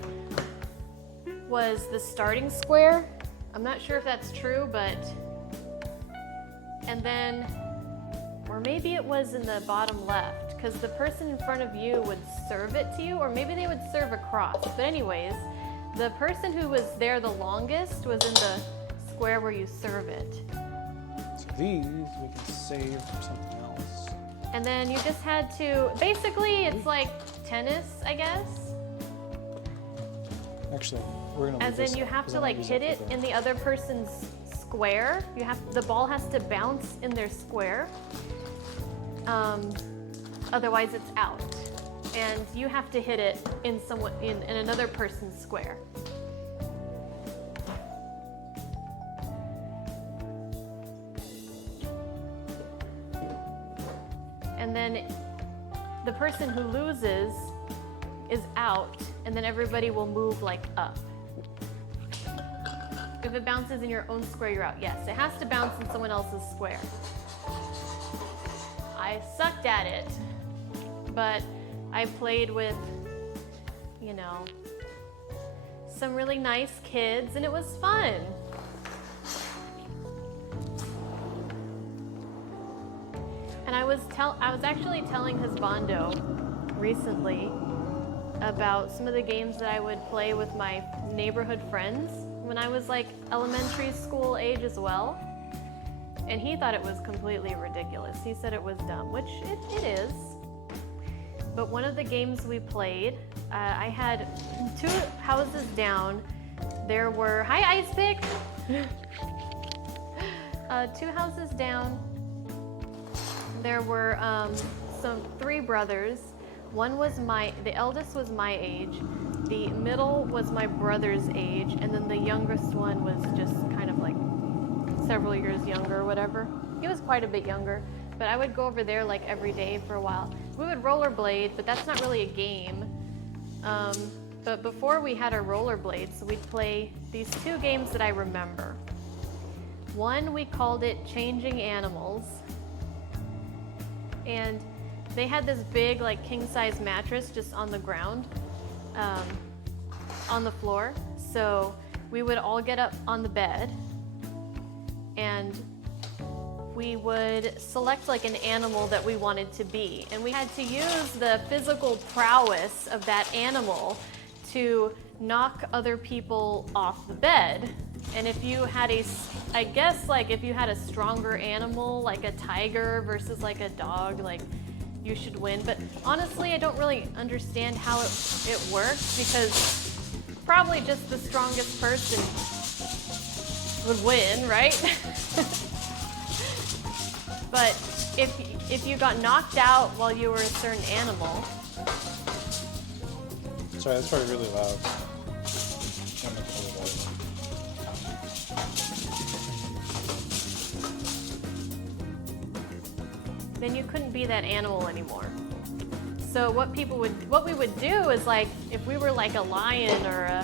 was the starting square. I'm not sure if that's true, but, and then, or maybe it was in the bottom left, because the person in front of you would serve it to you, or maybe they would serve across. But anyways, the person who was there the longest was in the square where you serve it. So these we can save for something else. And then you just had to, basically it's like tennis, I guess. Actually, we're gonna. As leave in this you up, have 'cause to I like might use hit that it for the- in the other person's square. The ball has to bounce in their square. Otherwise it's out. And you have to hit it in another person's square. And then the person who loses is out, and then everybody will move like up. If it bounces in your own square, you're out. Yes, it has to bounce in someone else's square. I sucked at it, but I played with, you know, some really nice kids, and it was fun. And I was actually telling Husbando recently about some of the games that I would play with my neighborhood friends when I was like elementary school age as well. And he thought it was completely ridiculous. He said it was dumb, which it is. But one of the games we played, I had 2 houses down. There were, hi Ice Pick! 2 houses down. There were 3 brothers. One was the eldest was my age, the middle was my brother's age, and then the youngest one was just kind of like several years younger or whatever. He was quite a bit younger, but I would go over there like every day for a while. We would rollerblade, but that's not really a game. But before we had our rollerblades, we'd play these 2 games that I remember. One, we called it Changing Animals. And they had this big, like, king-size mattress just on the ground, on the floor. So we would all get up on the bed, and we would select, like, an animal that we wanted to be. And we had to use the physical prowess of that animal to knock other people off the bed. And if you had I guess, like, if you had a stronger animal, like a tiger versus like a dog, like, you should win. But honestly, I don't really understand how it works, because probably just the strongest person would win, right? But if you got knocked out while you were a certain animal, Sorry, that's probably really loud. I'll make it really loud. then you couldn't be that animal anymore. So what we would do is like if we were like a lion or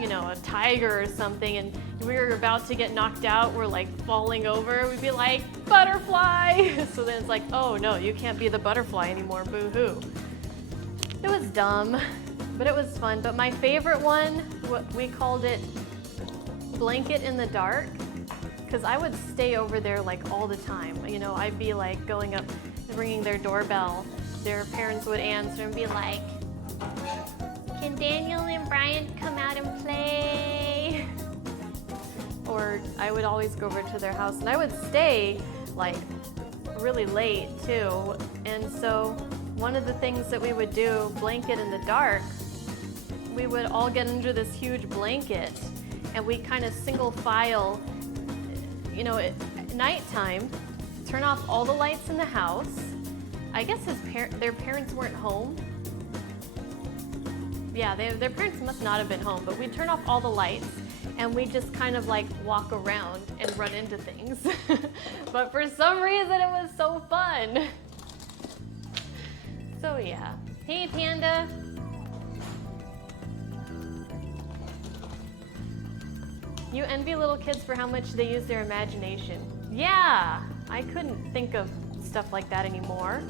you know, a tiger or something, and we were about to get knocked out, we're like falling over, we'd be like, butterfly! So then it's like, oh no, you can't be the butterfly anymore, boo-hoo. It was dumb, but it was fun. But my favorite one, we called it blanket in the dark, because I would stay over there like all the time. You know, I'd be like going up, ringing their doorbell. Their parents would answer and be like, can Daniel and Brian come out and play? Or I would always go over to their house, and I would stay like really late too. And so one of the things that we would do, blanket in the dark, we would all get under this huge blanket, and we kind of single file, you know, at nighttime, turn off all the lights in the house. I guess their parents weren't home. Yeah, their parents must not have been home, but we'd turn off all the lights, and we just kind of like walk around and run into things. But for some reason, it was so fun. So yeah. Hey, Panda. You envy little kids for how much they use their imagination. Yeah, I couldn't think of stuff like that anymore.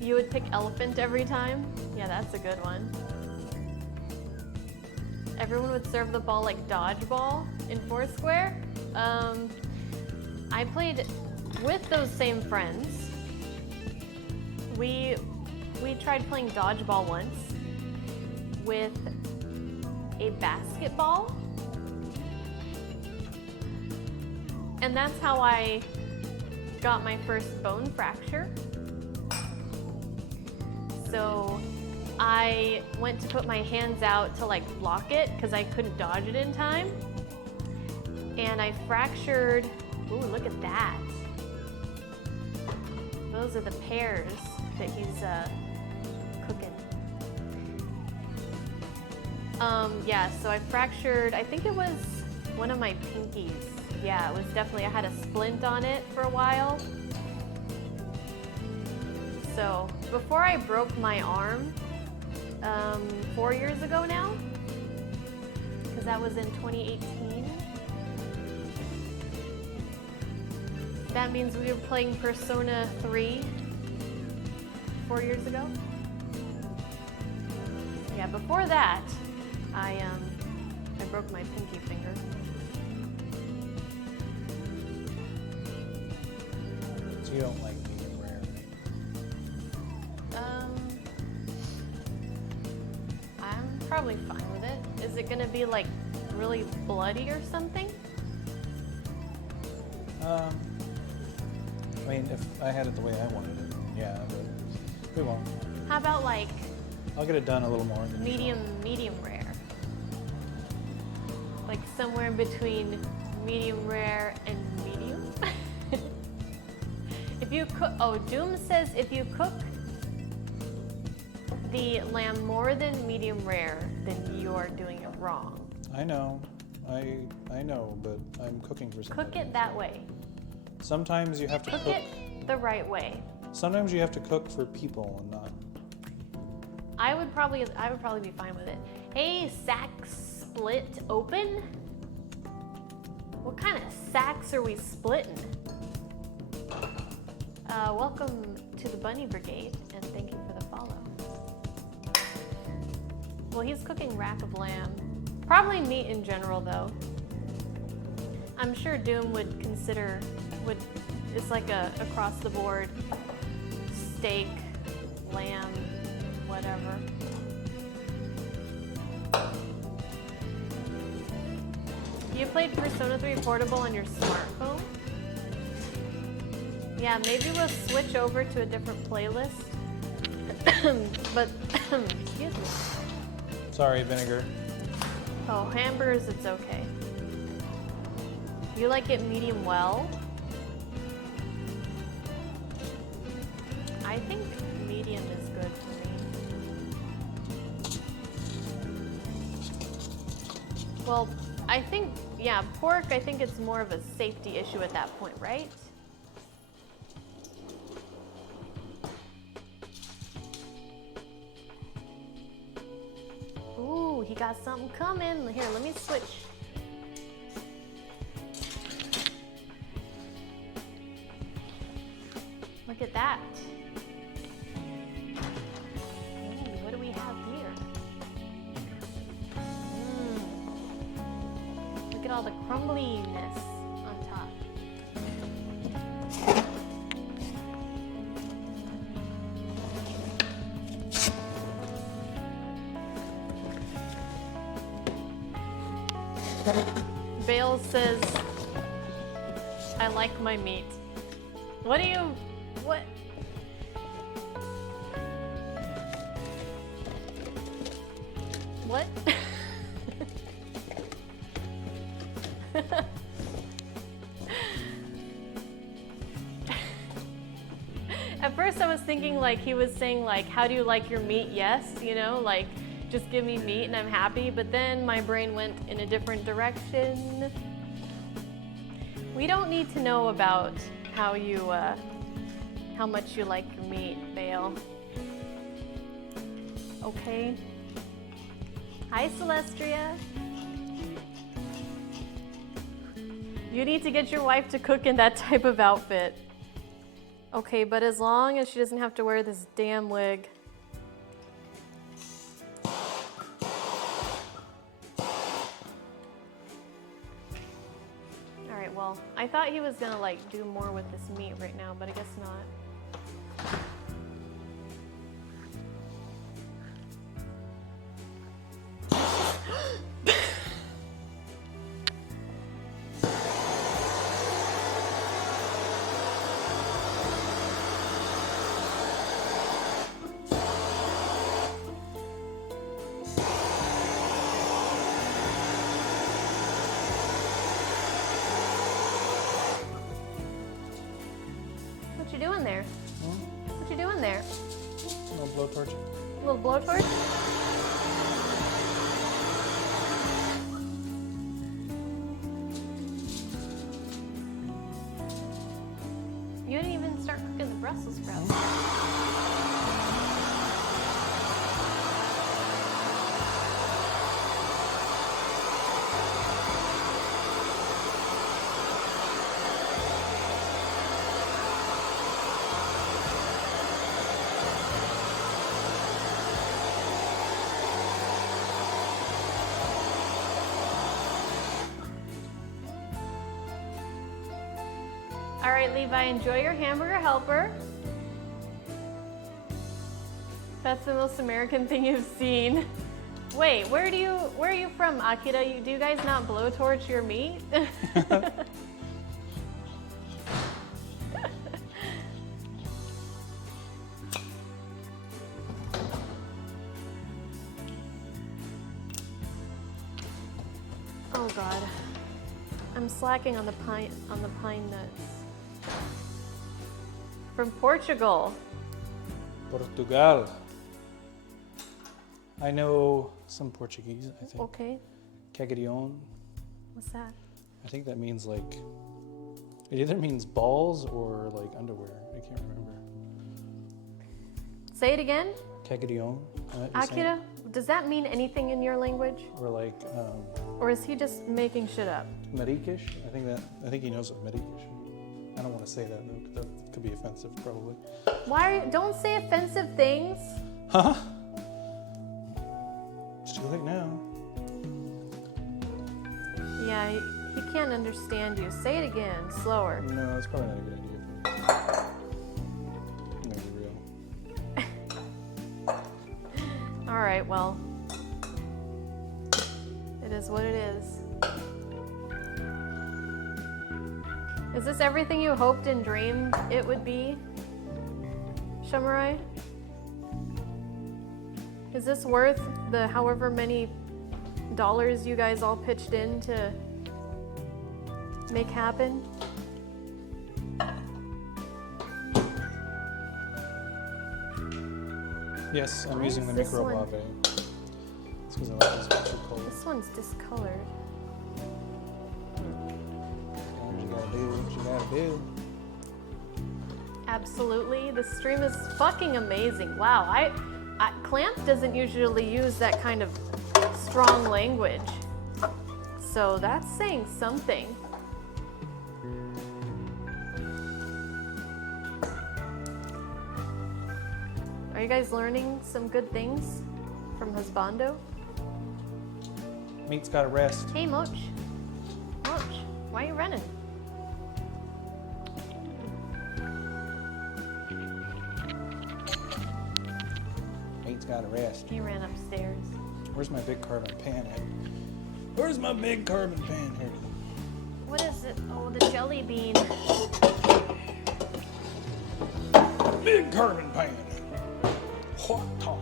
You would pick elephant every time? Yeah, that's a good one. Everyone would serve the ball like dodgeball in Foursquare. I played with those same friends. We tried playing dodgeball once with a basketball. And that's how I got my first bone fracture. So I went to put my hands out to like block it because I couldn't dodge it in time. And I fractured, ooh, look at that. Those are the pears that he's cooking. Yeah, so I fractured, I think it was one of my pinkies. Yeah, it was definitely, I had a splint on it for a while. So before I broke my arm, 4 years ago now, because that was in 2018. That means we were playing Persona 3 4 years ago. Yeah, before that, I broke my pinky finger. So you don't like medium rare, right? I'm probably fine with it. Is it gonna be like really bloody or something? I mean, if I had it the way I wanted it, yeah, but we won't. How about like I'll get it done a little more than medium rare? Like somewhere in between medium rare and medium? If you cook, oh, Doom says if you cook the lamb more than medium rare, then you are doing it wrong. I know, I know, but I'm cooking for somebody. Cook it that way. Sometimes you have to Cook cook. it the right way. Sometimes you have to cook for people and not. I would probably be fine with it. Hey, sack split open? What kind of sacks are we splitting? Welcome to the Bunny Brigade, and thank you for the follow. Well, he's cooking rack of lamb. Probably meat in general, though. I'm sure Doom would consider, it's like a across the board steak, lamb, whatever. You played Persona 3 Portable on your smartphone? Yeah, maybe we'll switch over to a different playlist. But, excuse me. Sorry, vinegar. Oh, hamburgers, it's okay. You like it medium well? I think medium is good for me. Well, I think, yeah, pork, I think it's more of a safety issue at that point, right? Ooh, he got something coming. Here, let me switch. Look at that. Ooh, what do we have here? Look at all the crumbliness on top. Bale says, I like my meat. What do you, what? What? At first I was thinking like he was saying like, how do you like your meat? Yes, you know, like just give me meat and I'm happy. But then my brain went in a different direction. We don't need to know about how you, how much you like your meat, Bale. Okay. Hi, Celestria. You need to get your wife to cook in that type of outfit. Okay, but as long as she doesn't have to wear this damn wig. Alright, well, I thought he was gonna like do more with this meat right now, but I guess not. What you doing there? What you doing there? No blowtorch. A little blowtorch? You didn't even start cooking the Brussels sprouts. All right, Levi, enjoy your hamburger helper. That's the most American thing you've seen. Wait, where are you from, Akira? Do you guys not blowtorch your meat? Oh God, I'm slacking on the pine nuts. From Portugal. Portugal. I know some Portuguese, I think. Okay, Cagadion. what's that? I think that means like, it either means balls or like underwear. I can't remember. Say it again. Cagadion. Akira, does that mean anything in your language? Or like Or is he just making shit up? Marikish. I think he knows what Marikish is. I don't want to say that though, 'cause that could be offensive probably. Don't say offensive things. Huh? It's too late now. Yeah, he can't understand you. Say it again, slower. No, that's probably not a good idea. I'm gonna be real. All right, well, it is what it is. Is this everything you hoped and dreamed it would be, Shamurai? Is this worth the however many dollars you guys all pitched in to make happen? Yes, I'm Why using the is this micro one- lave. It's because I like this picture color. This one's discolored. What you gotta do, what you gotta do. Absolutely. The stream is fucking amazing. Wow. Clamp doesn't usually use that kind of strong language. So that's saying something. Are you guys learning some good things from Husbando? Meat's gotta rest. Hey, Moch. Moch, why are you running? Meat's gotta rest. He ran upstairs. Where's my big carbon pan at? Where's my big carbon pan here? What is it? Oh, the jelly bean. Big carbon pan. Hot top.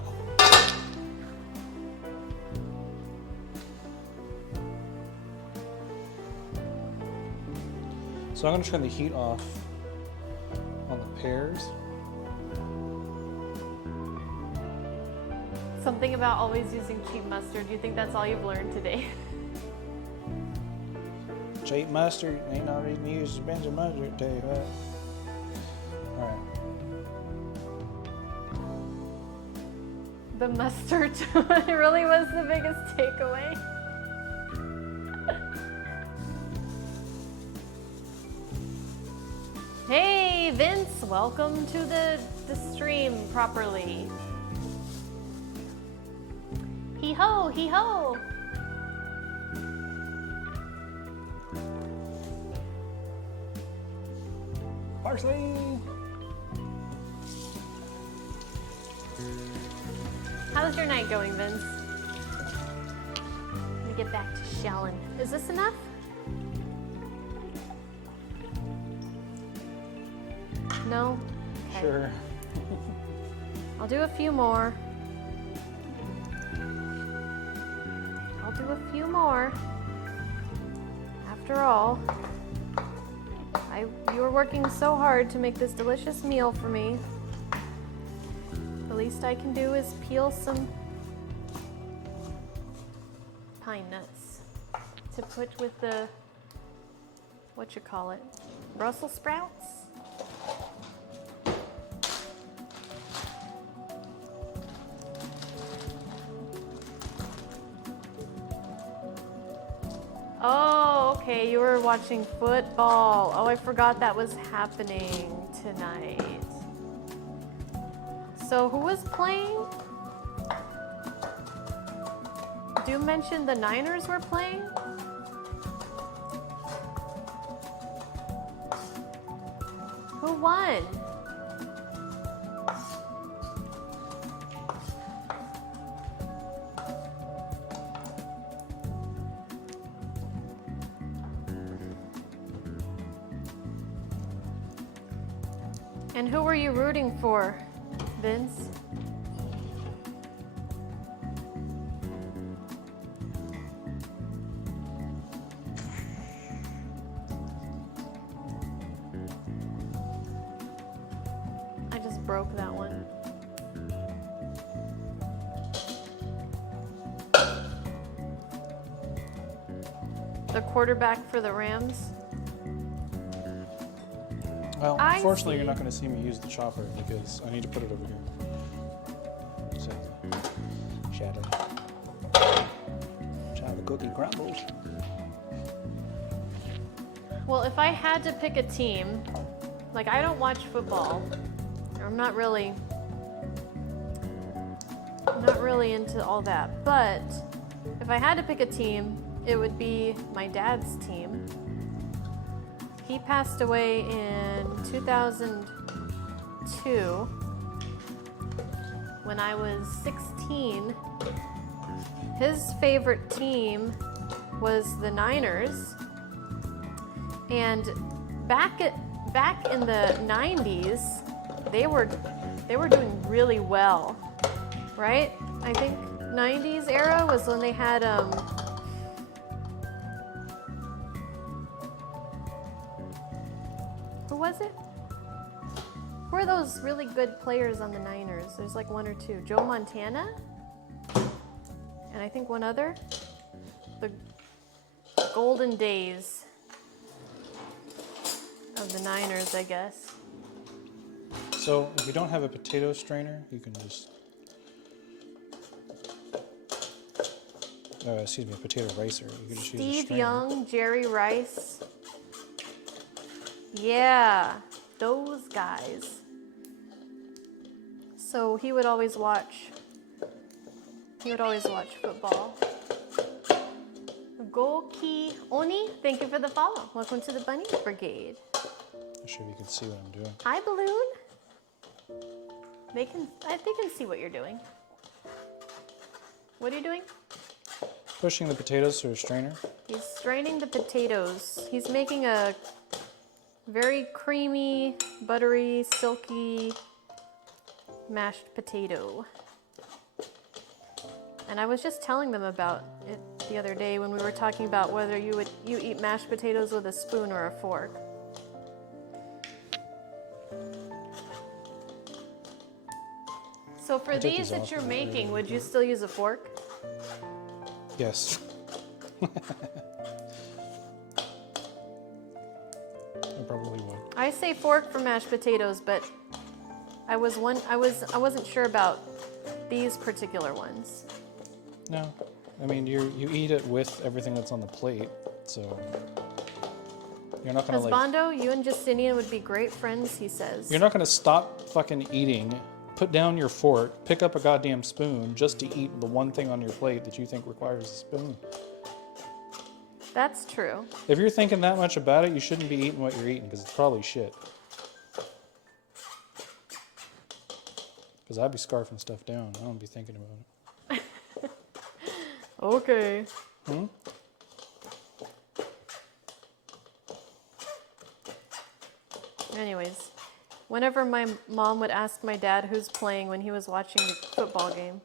So I'm gonna turn the heat off on the pears. Something about always using cheap mustard. Do you think that's all you've learned today? Cheap mustard ain't no reason to use expensive mustard, tell you what. Alright. The mustard one really was the biggest takeaway. Hey, Vince, welcome to the stream properly. Hee ho, hee ho. Parsley! How's your night going, Vince? Let me get back to shelling. Is this enough? No? Okay. Sure. I'll do a few more. I'll do a few more. After all, you were working so hard to make this delicious meal for me. The least I can do is peel some pine nuts to put with the, what you call it, Brussels sprouts? Oh, okay, you were watching football. Oh, I forgot that was happening tonight. So who was playing? Do mention the Niners were playing? Who won? And who were you rooting for, Vince? I just broke that one. The quarterback for the Rams. Well, I unfortunately, see. you're not going to see me use the chopper because I need to put it over here. So, shadow. Shadow cookie crumbles. Well, if I had to pick a team, like I don't watch football. I'm not really into all that. But if I had to pick a team, it would be my dad's team. He passed away in 2002 when I was 16. His favorite team was the Niners. And back in the 90s, they were doing really well, right? I think 90s era was when they had who was it? Who are those really good players on the Niners? There's like one or two. Joe Montana? And I think one other. The golden days of the Niners, I guess. So if you don't have a potato strainer, you can just, excuse me, a potato ricer. You can just use a Steve strainer. Young, Jerry Rice. Yeah, those guys. So he would always watch football. Goki Oni, thank you for the follow. Welcome to the Bunny Brigade. Not sure if you can see what I'm doing. Hi, Balloon. They can see what you're doing. What are you doing? Pushing the potatoes through a strainer. He's straining the potatoes. He's making a very creamy, buttery, silky mashed potato. And I was just telling them about it the other day when we were talking about whether you eat mashed potatoes with a spoon or a fork. So for I took these these that off you're the other making, day. would you still use a fork? Yes. I probably would. I say fork for mashed potatoes, but I wasn't sure about these particular ones. No, I mean you eat it with everything that's on the plate, so you're not gonna like. Husbando, you and Justinian would be great friends, he says. You're not gonna stop fucking eating. Put down your fork, pick up a goddamn spoon just to eat the one thing on your plate that you think requires a spoon. That's true. If you're thinking that much about it, you shouldn't be eating what you're eating because it's probably shit. Because I'd be scarfing stuff down. I don't be thinking about it. Okay. Anyways, whenever my mom would ask my dad who's playing when he was watching the football game,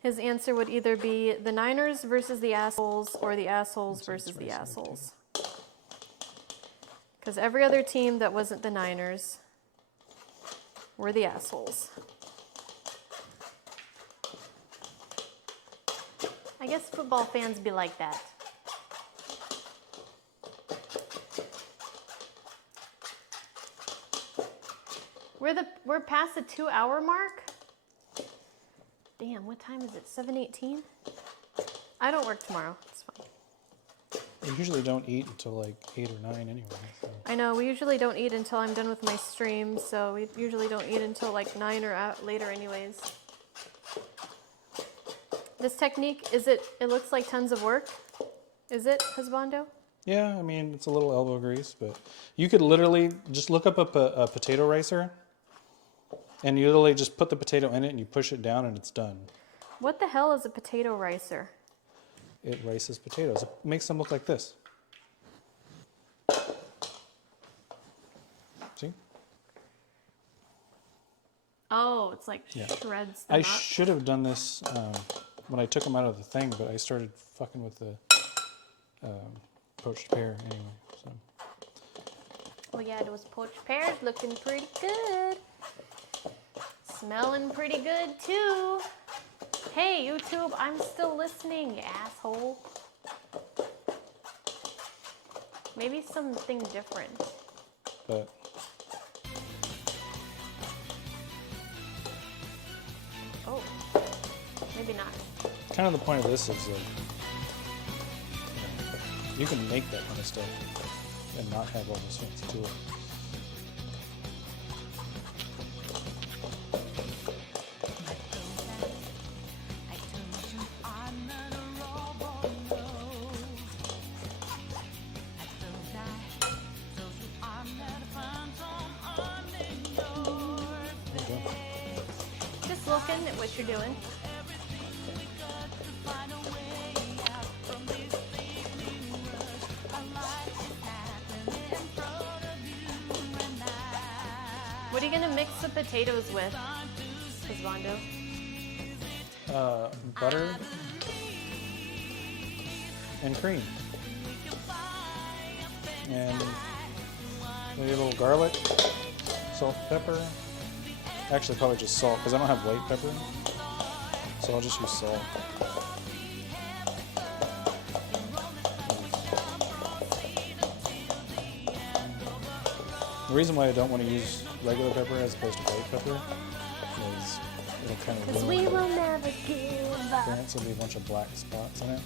his answer would either be the Niners versus the assholes or the assholes versus the assholes. Because every other team that wasn't the Niners were the assholes. I guess football fans be like that. We're past the 2-hour mark? Damn, what time is it? 7:18? I don't work tomorrow. It's fine. We usually don't eat until like 8 or 9 anyway. So. I know, we usually don't eat until I'm done with my stream, so we usually don't eat until like 9 or later anyways. This technique, it looks like tons of work. Is it, Husbando? Yeah, I mean, it's a little elbow grease, but you could literally just look up a potato ricer and you literally just put the potato in it and you push it down and it's done. What the hell is a potato ricer? It rices potatoes. It makes them look like this. See? Oh, it's like Yeah. shreds them I up. should have done this when I took them out of the thing, but I started fucking with the poached pear anyway. So. Oh yeah, those poached pears looking pretty good. Smelling pretty good too. Hey YouTube, I'm still listening, you asshole. Maybe something different. But Oh, maybe not. kind of the point of this is like, you can make that kind of stuff and not have all this fancy tool. Just looking at what you're doing. What are you gonna mix the potatoes with, Husbando? butter and cream. And maybe a little garlic, salt, pepper. Actually, probably just salt, because I don't have white pepper. So I'll just use salt. The reason why I don't want to use regular pepper as opposed to white pepper is it'll kind of Because we will never give up. appearance. There'll be a bunch of black spots in it.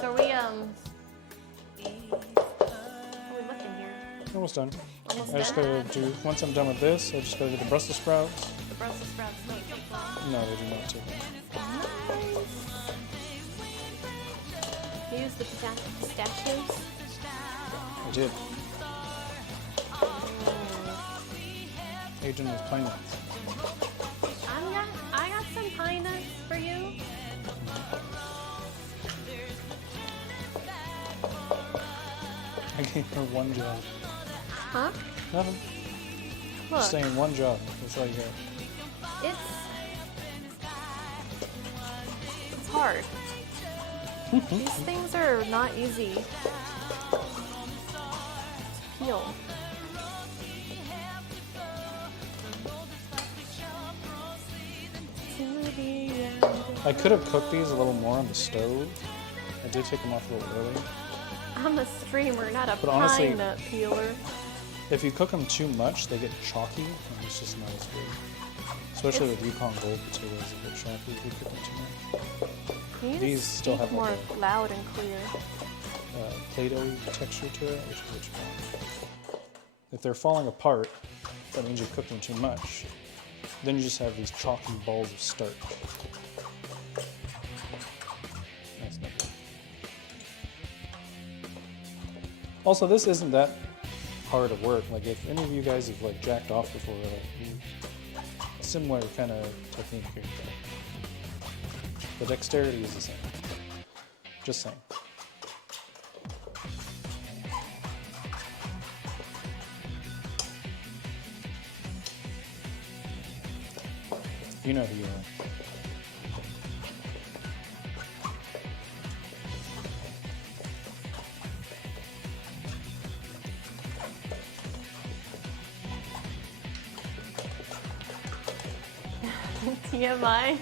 So are we looking here? Almost done. Almost I just done? gotta do, once I'm done with this, I'll just gotta do the Brussels sprouts. The Brussels sprouts don't take long. No, they do not take long. You use the pistachios? I did. Agent is pine nuts. I got some pine nuts for you. I gave her one job. Huh? Nothing. Look, Just saying one job. That's all you got. it's hard. These things are not easy to peel. I could have cooked these a little more on the stove. I did take them off a little early. I'm a streamer, not a But honestly- pine nut peeler. If you cook them too much, they get chalky, and it's just not as good. Especially with Yukon Gold potatoes, they get chalky if you cook them too much. Can you These just still speak have more like loud and clear? Play-Doh texture to it, which is what you want. If they're falling apart, that means you cooked them too much. Then you just have these chalky balls of starch. That's not good. Also, this isn't that hard of work. Like, if any of you guys have like jacked off before, similar kind of technique here. The dexterity is the same. Just saying. You know who you are. TMI.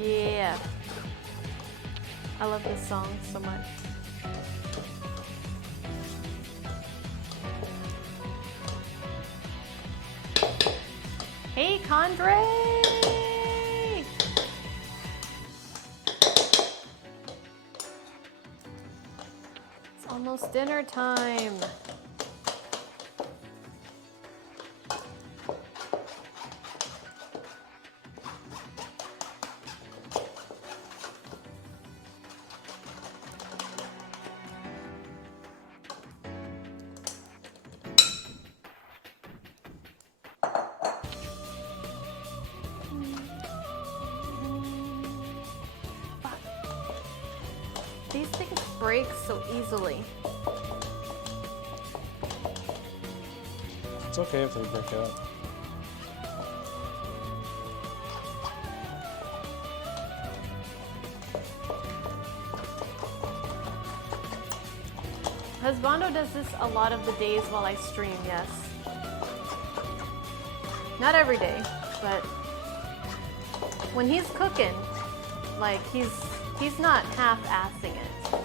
Yeah. I love this song so much. Hey, Condre! It's almost dinner time. These things break so easily. It's okay if they break out. Husbando does this a lot of the days while I stream, yes. Not every day, but when he's cooking, like he's not half-assing it.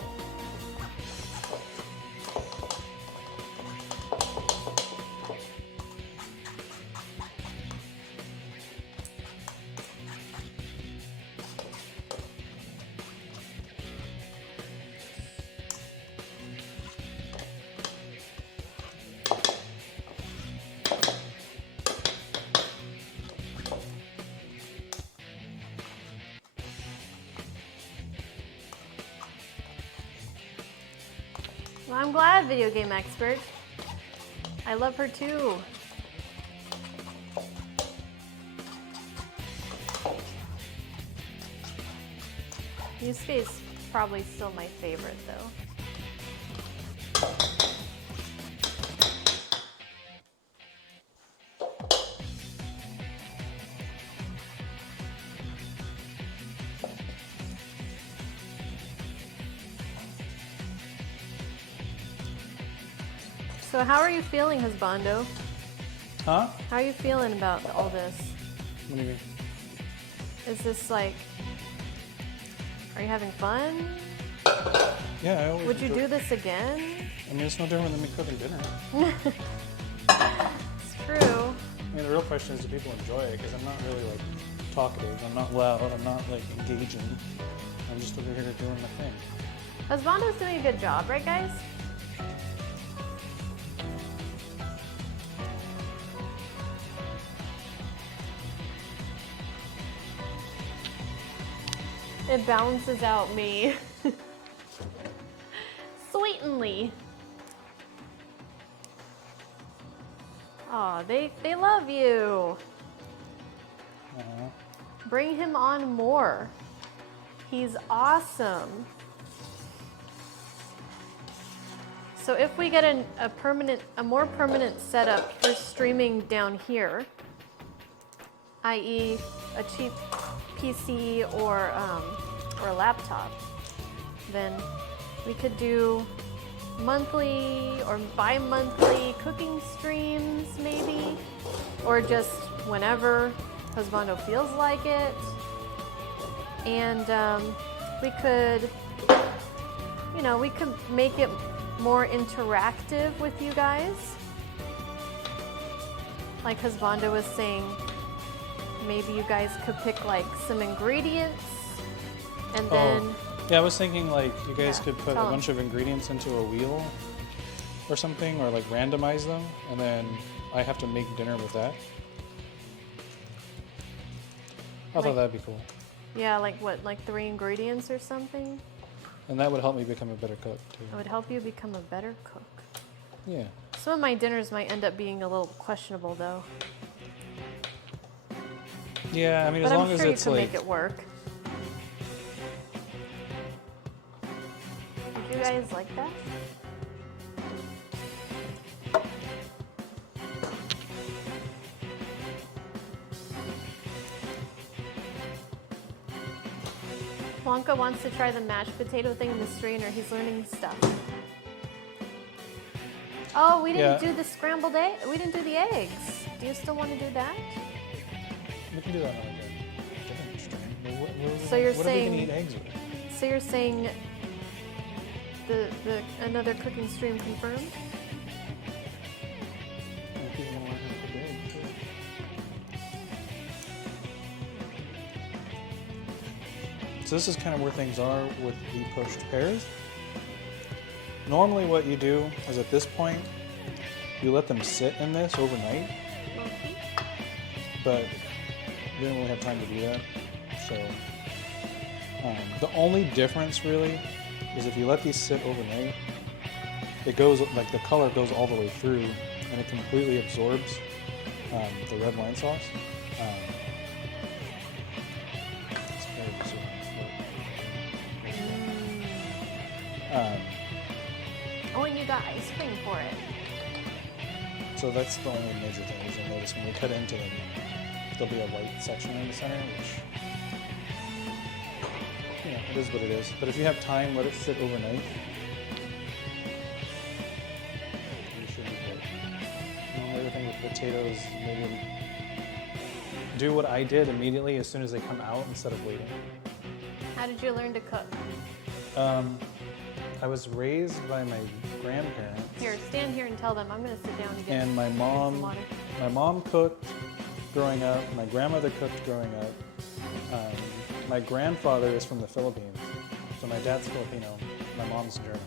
Well, I'm glad, video game expert. I love her too. Yusuke's probably still my favorite though. So how are you feeling, Husbando? Huh? How are you feeling about all this? What do you mean? Is this like, are you having fun? Yeah, I always Would you enjoy- do this again? I mean, it's no different than me cooking dinner. It's true. I mean, the real question is, do people enjoy it? Because I'm not really like talkative. I'm not loud. I'm not like engaging. I'm just over here doing my thing. Husbando's doing a good job, right, guys? It balances out me. Sweetenly. Aw, they love you. Bring him on more. He's awesome. So if we get a more permanent setup for streaming down here, i.e. a cheap PC or a laptop, then we could do monthly or bi-monthly cooking streams maybe, or just whenever Husbando feels like it. And we could, we could make it more interactive with you guys. Like Husbando was saying, maybe you guys could pick like some ingredients and then Yeah, I was thinking like you guys Yeah, could put a tell 'em. bunch of ingredients into a wheel or something, or like randomize them, and then I have to make dinner with that. I thought Like- that'd be cool. yeah, like what, like 3 ingredients or something? And that would help me become a better cook It too. would help you become a better cook. Yeah. Some of my dinners might end up being a little questionable though, Yeah, I mean, but as long I'm as sure you it's can like, make it work. Did you guys like that? Wonka wants to try the mashed potato thing in the strainer. He's learning stuff. Oh, we didn't Yeah. do the scrambled egg. We didn't do the eggs. Do you still want to do that? we can do that on like a different stream. So you're what are we saying- gonna eat eggs with? So you're saying the another cooking stream confirmed? Like, people wanna learn how to cook eggs, too. So this is kind of where things are with the poached pears. Normally what you do is at this point, you let them sit in this overnight, but we didn't really have time to do that. So the only difference really is if you let these sit overnight, it goes, like the color goes all the way through and it completely absorbs the red wine sauce. It's very absorbent. Oh, and you got ice cream for it. So that's the only major thing is you'll notice when we cut into them, there'll be a white section in the center, which, it is what it is. But if you have time, let it sit overnight. You should be good. The other thing with potatoes, maybe do what I did immediately as soon as they come out instead of waiting. How did you learn to cook? I was raised by my grandparents. Here, stand here and tell them. I'm going to sit down and get And my some mom, water. cooked growing up. My grandmother cooked growing up. My grandfather is from the Philippines, so my dad's Filipino. My mom's German.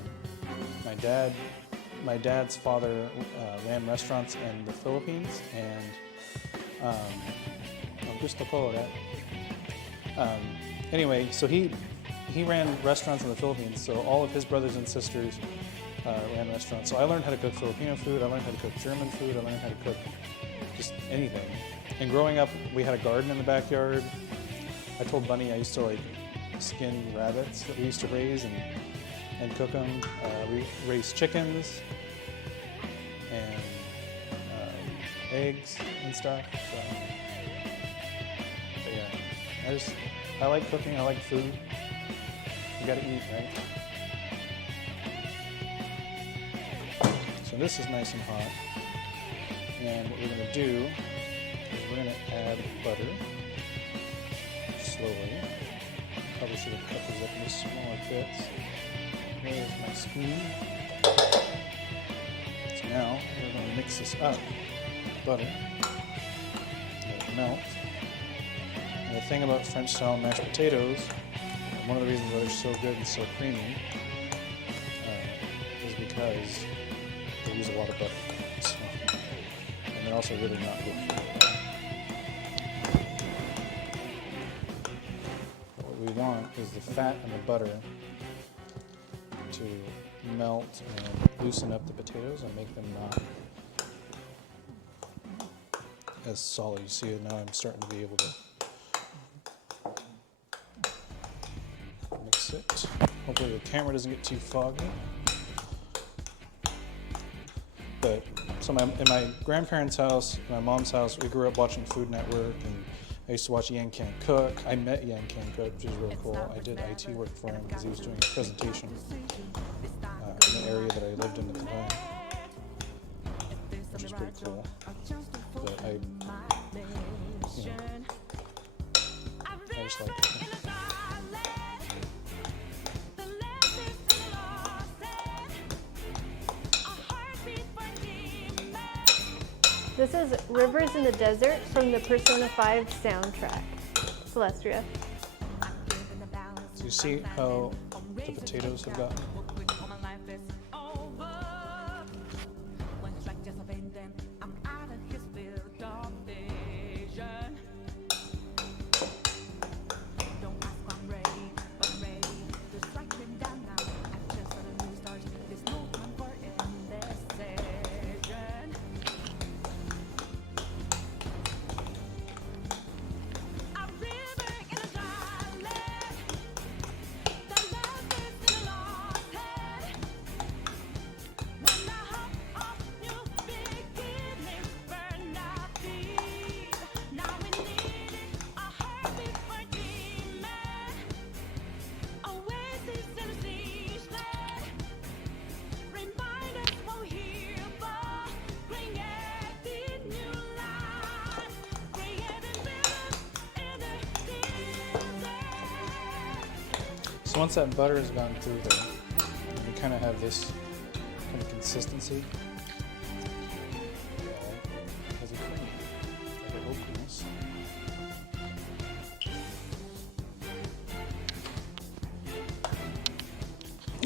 My dad's father ran restaurants in the Philippines, and gusto ko, right? Anyway, so he ran restaurants in the Philippines. So all of his brothers and sisters ran restaurants. So I learned how to cook Filipino food. I learned how to cook German food. I learned how to cook just anything. And growing up, we had a garden in the backyard. I told Bunny I used to like skin rabbits that we used to raise and cook them. We raised chickens and eggs and stuff. So, but yeah, I like cooking. I like food. You gotta eat, right? So this is nice and hot. And what we're gonna do is we're gonna add butter slowly. Probably should have cut these up into smaller bits. There's my spoon. So now we're gonna mix this up. Butter. Let it melt. And the thing about French style mashed potatoes, one of the reasons why they're so good and so creamy, is because they use a lot of butter. So, and they're also really not good. What we want is the fat and the butter to melt and loosen up the potatoes and make them not as solid. You see it now, I'm starting to be able to mix it. Hopefully the camera doesn't get too foggy. But so in my grandparents' house, my mom's house, we grew up watching Food Network, and I used to watch Yan Can Cook. I met Yan Can Cook, which is really cool. I did IT work for him because he was doing a presentation in the area that I lived in at the time, which is pretty cool. But I just like cooking. This is Rivers in the Desert from the Persona 5 soundtrack. Celestria. So you see how the potatoes have gotten? So once that butter has gone through there, you kind of have this kind of consistency. As a cream, like a creaminess.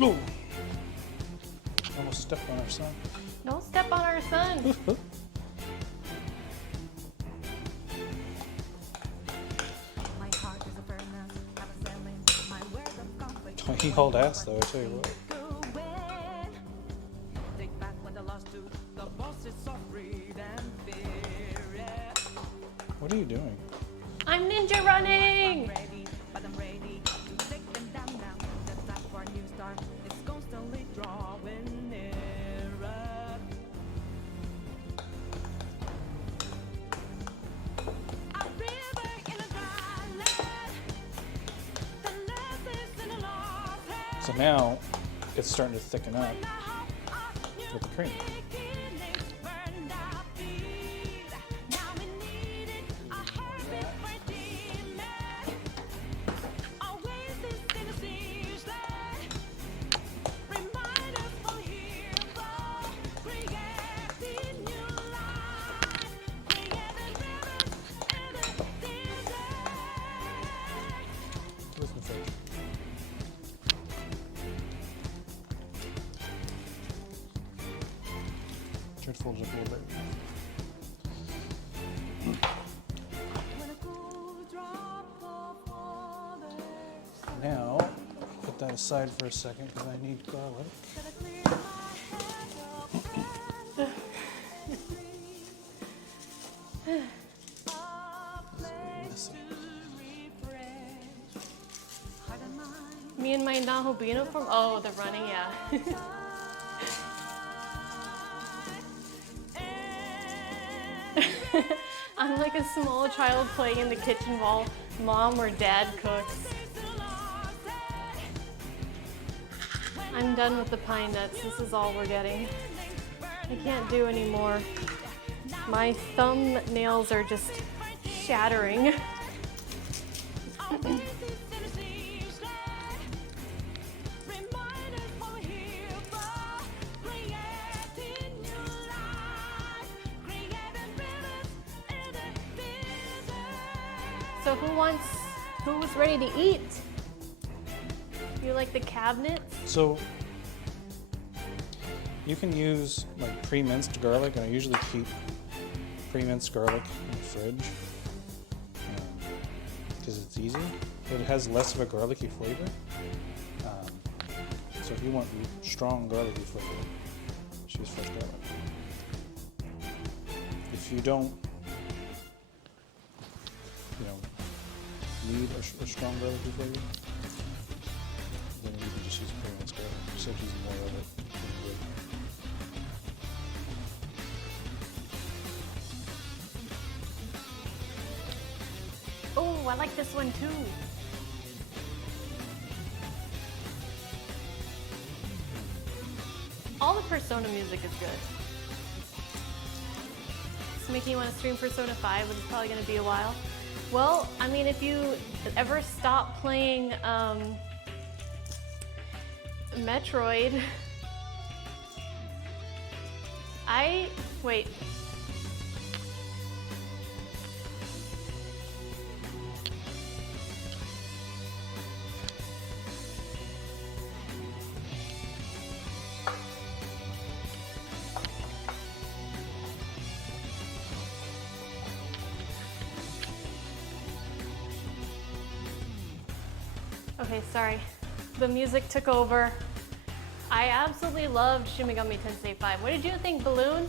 Oh! Almost stepped on our son. Don't step on our son. He hauled ass though, I tell you what. What are you doing? I'm ninja running! So now it's starting to thicken up with the cream. Listen for it. Try to fold it up a little bit. Now, put that aside for a second because I need garlic. In my Nahobu uniform? Oh, the running, yeah. I'm like a small child playing in the kitchen while mom or dad cooks. I'm done with the pine nuts. This is all we're getting. I can't do any more. My thumbnails are just shattering. So who's ready to eat? You like the cabinets? So you can use like pre-minced garlic, and I usually keep pre-minced garlic in the fridge because it's easy. It has less of a garlicky flavor. So if you want strong garlicky flavor, just use fresh garlic. If you don't, need a strong garlicky flavor, then you can just use pre-minced garlic. Just have to use more of it. Oh, I like this one too. All the Persona music is good. It's making you want to stream Persona 5, but it's probably going to be a while. Well, I mean, if you ever stop playing Metroid, wait. Okay, sorry. The music took over. I absolutely loved Shin Megami Tensei 5. What did you think, Balloon?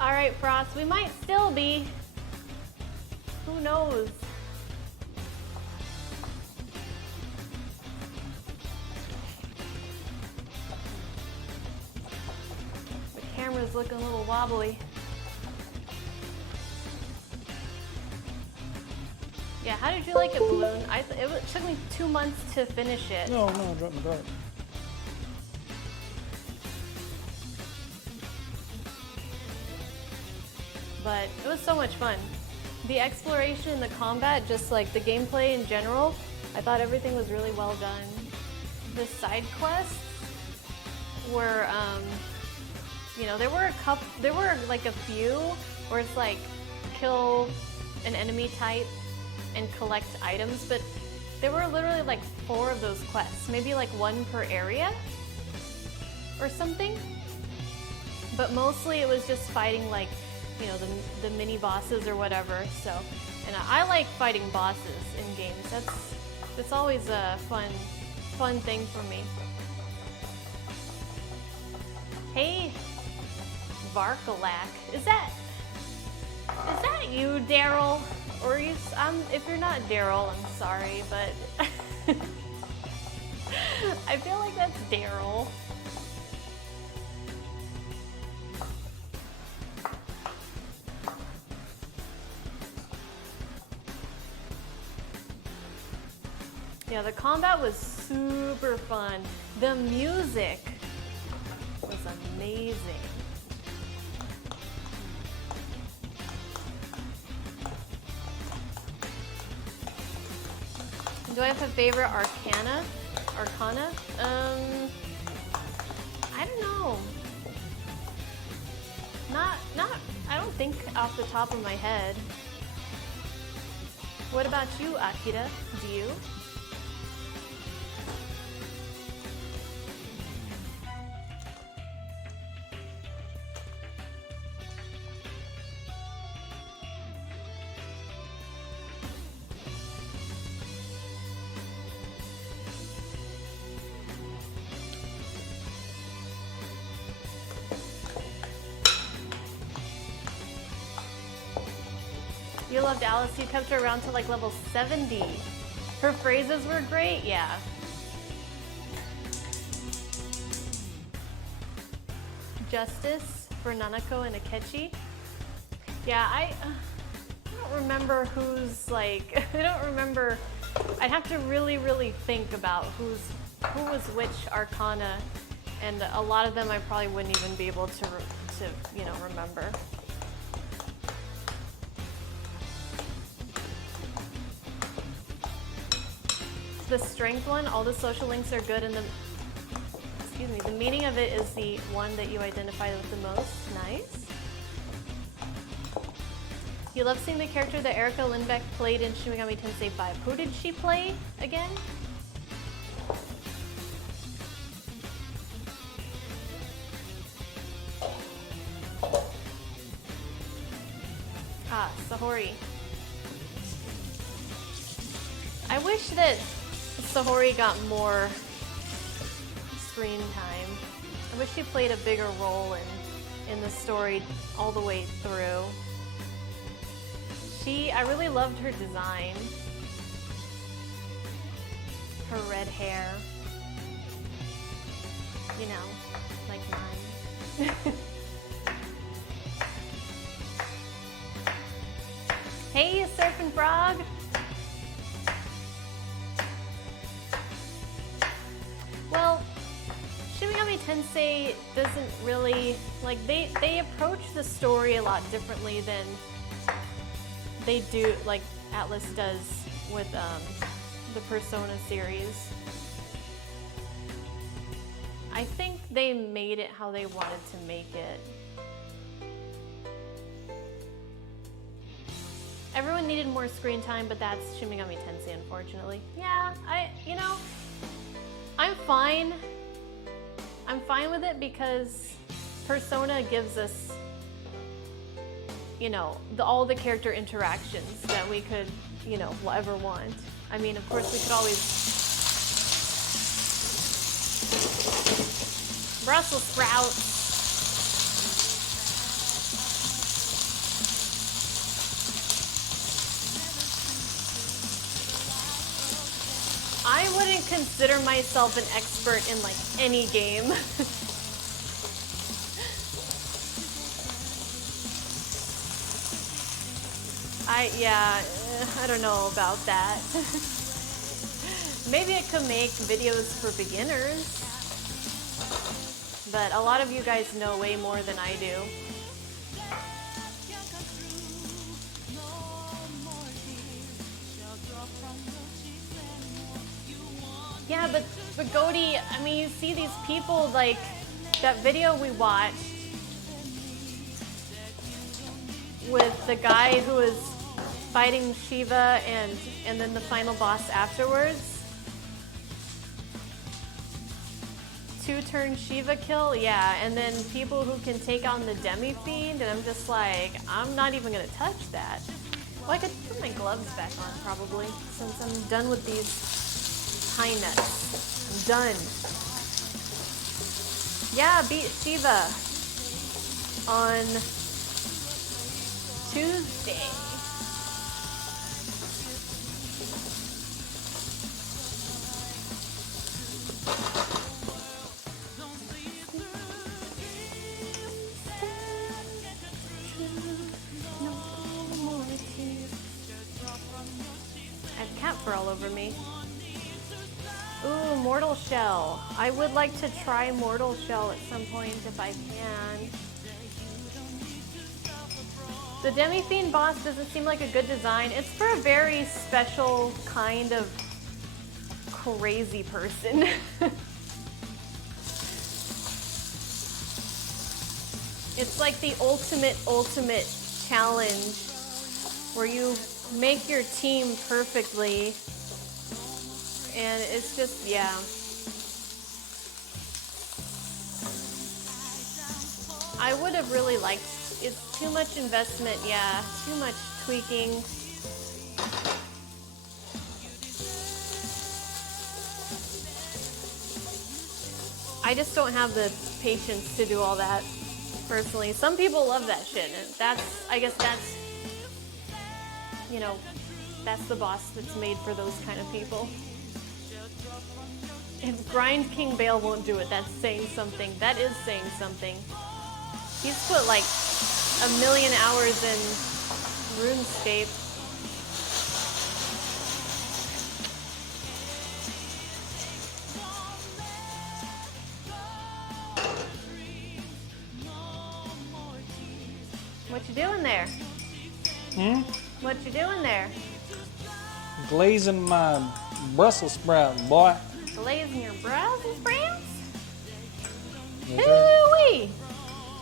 All right, Frost, we might still be. Who knows? The camera's looking a little wobbly. Yeah, how did you like it, Balloon? It took me 2 months to finish it. No, I dropped my garlic. But it was so much fun. The exploration and the combat, just like the gameplay in general, I thought everything was really well done. The side quests were, there were like a few where it's like kill an enemy type and collect items, but there were literally like 4 of those quests, maybe like 1 per area or something. But mostly it was just fighting like, the mini bosses or whatever. So, and I like fighting bosses in games. That's always a fun thing for me. Hey, Varkalak, is that you, Daryl? Or if you're not Daryl, I'm sorry, but I feel like that's Daryl. Yeah, the combat was super fun. The music was amazing. Do I have a favorite arcana? I don't know. I don't think off the top of my head. What about you, Akira? Do you? loved Alice. You kept her around to like level 70. Her phrases were great, yeah. Justice for Nanako and Akechi. Yeah, I don't remember who's like, I don't remember. I'd have to really, really think about who was which Arcana, and a lot of them I probably wouldn't even be able to remember. The strength one, all the social links are good, and the meaning of it is the one that you identify with the most. Nice. You love seeing the character that Erika Lindbeck played in Shin Megami Tensei 5. Who did she play again? Ah, Sahori. I wish that Sahori got more screen time. I wish she played a bigger role in the story all the way through. I really loved her design. Her red hair. You know, like mine. Hey, Surfing Frog! Well, Shin Megami Tensei doesn't really, like, they approach the story a lot differently than they do, like Atlas does with the Persona series. I think they made it how they wanted to make it. Everyone needed more screen time, but that's Shin Megami Tensei, unfortunately. Yeah, I'm fine. I'm fine with it because Persona gives us, you know, all the character interactions that we could, you know, ever want. I mean, of course, we could always... Brussels sprouts. I wouldn't consider myself an expert in, like, any game. I don't know about that. Maybe I could make videos for beginners, but a lot of you guys know way more than I do. Yeah, but Godi, I mean, you see these people, like, that video we watched with the guy who was fighting Shiva and then the final boss afterwards. 2-turn Shiva kill, yeah, and then people who can take on the Demi-Fiend, and I'm just like, I'm not even gonna touch that. Well, I could put my gloves back on probably, since I'm done with these high nuts. I'm done. Yeah, beat Shiva on Tuesday. I have cat fur all over me. Ooh, Mortal Shell. I would like to try Mortal Shell at some point if I can. The Demi-Fiend boss doesn't seem like a good design. It's for a very special kind of crazy person. It's like the ultimate challenge where you make your team perfectly, and it's just, yeah. I would have really liked, it's too much investment, yeah, too much tweaking. I just don't have the patience to do all that, personally. Some people love that shit, and I guess that's you know, that's the boss that's made for those kind of people. If Grind King Bale won't do it, that's saying something. That is saying something. He's put like 1,000,000 hours in RuneScape. What you doing there? What you doing there? Glazing my Brussels sprout, boy. Glazing your Brussels sprouts? Yes, sir. Hoo-wee!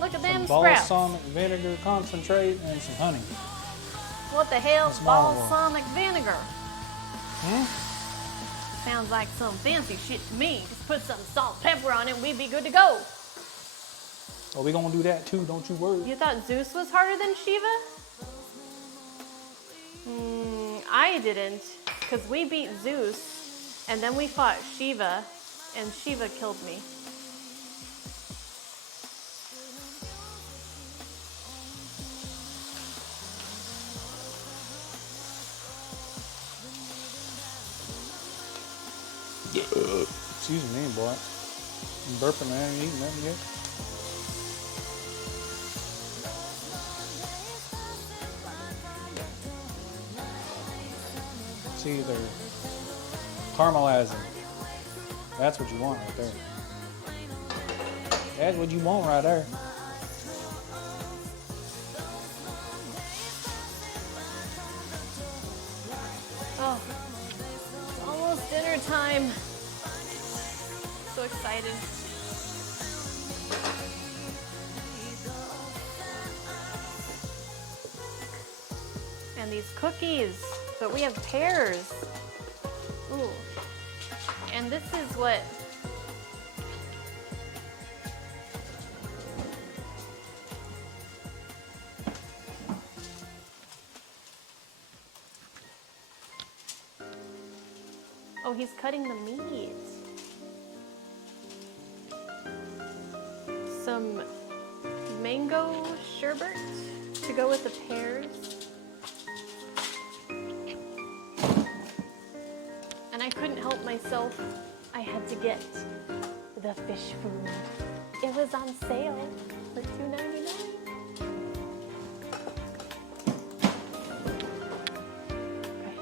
Look at them Some sprouts. balsamic vinegar concentrate and some honey. What the hell's Small one. balsamic vinegar? Sounds like some fancy shit to me. Just put some salt, pepper on it, and we'd be good to go. Oh, we gonna do that too, don't you worry. You thought Zeus was harder than Shiva? I didn't, because we beat Zeus, and then we fought Shiva, and Shiva killed me. Excuse me, boy. I'm burping, man. You eating nothing yet? See, they're caramelizing. That's what you want right there. That's what you want right there. Oh, it's almost dinner time. So excited. And these cookies, but we have pears. Ooh. And this is what oh, he's cutting the meat. Some mango sherbet to go with the pears. And I couldn't help myself. I had to get the fish food. It was on sale for $2.99. Okay.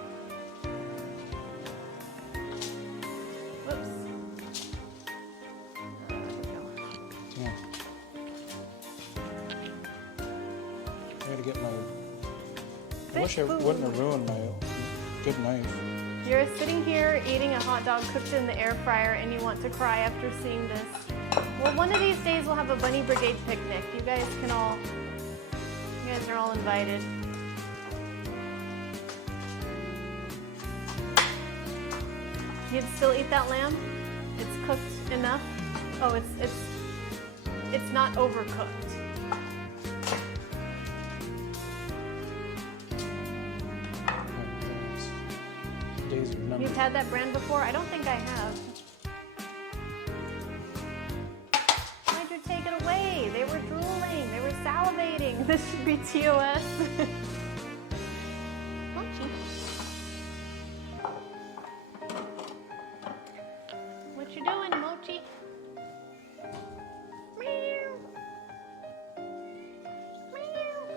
Whoops. There we go. Yeah. I gotta get my. I wish I Fish wouldn't have food. ruined my good knife. You're sitting here eating a hot dog cooked in the air fryer and you want to cry after seeing this. Well, one of these days we'll have a Bunny Brigade picnic. You guys are all invited. You'd still eat that lamb? It's cooked enough? Oh, it's not overcooked. Days are numbered. You've had that brand before? I don't think I have. Why'd you take it away? They were drooling. They were salivating. This should be TOS. Mochi. What you doing, Mochi? Meow. Meow.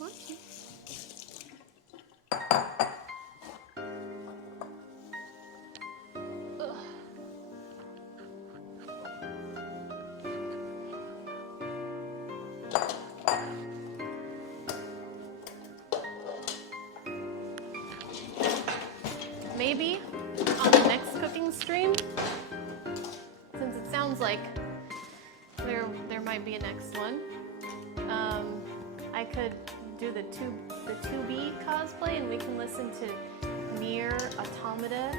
Mochi. Ugh. Maybe on the next cooking stream, since it sounds like there might be a next one, I could do the 2B cosplay and we can listen to Nier Automata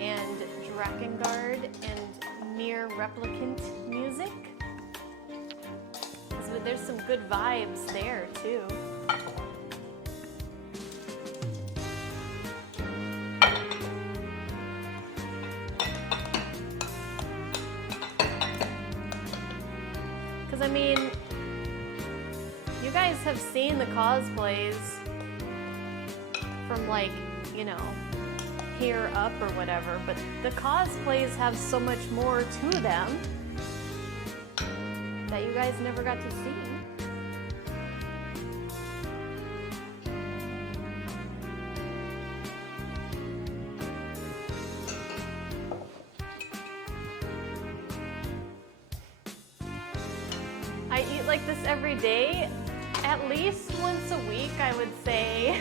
and Drakengard and Nier Replicant music. 'Cause there's some good vibes there too. Because I mean, you guys have seen the cosplays from like, you know, here up or whatever, but the cosplays have so much more to them that you guys never got to see. I eat like this every day, at least once a week, I would say.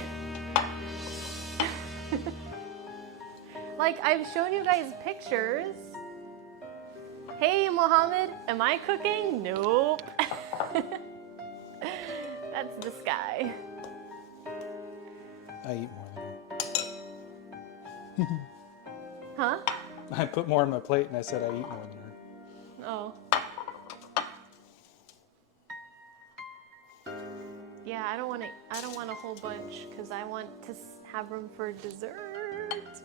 Like, I've shown you guys pictures. Hey, Mohammed, am I cooking? Nope. That's this guy. I eat more than her. Huh? I put more on my plate and I said I eat more than her. Oh. Yeah, I don't want a whole bunch because I want to have room for dessert.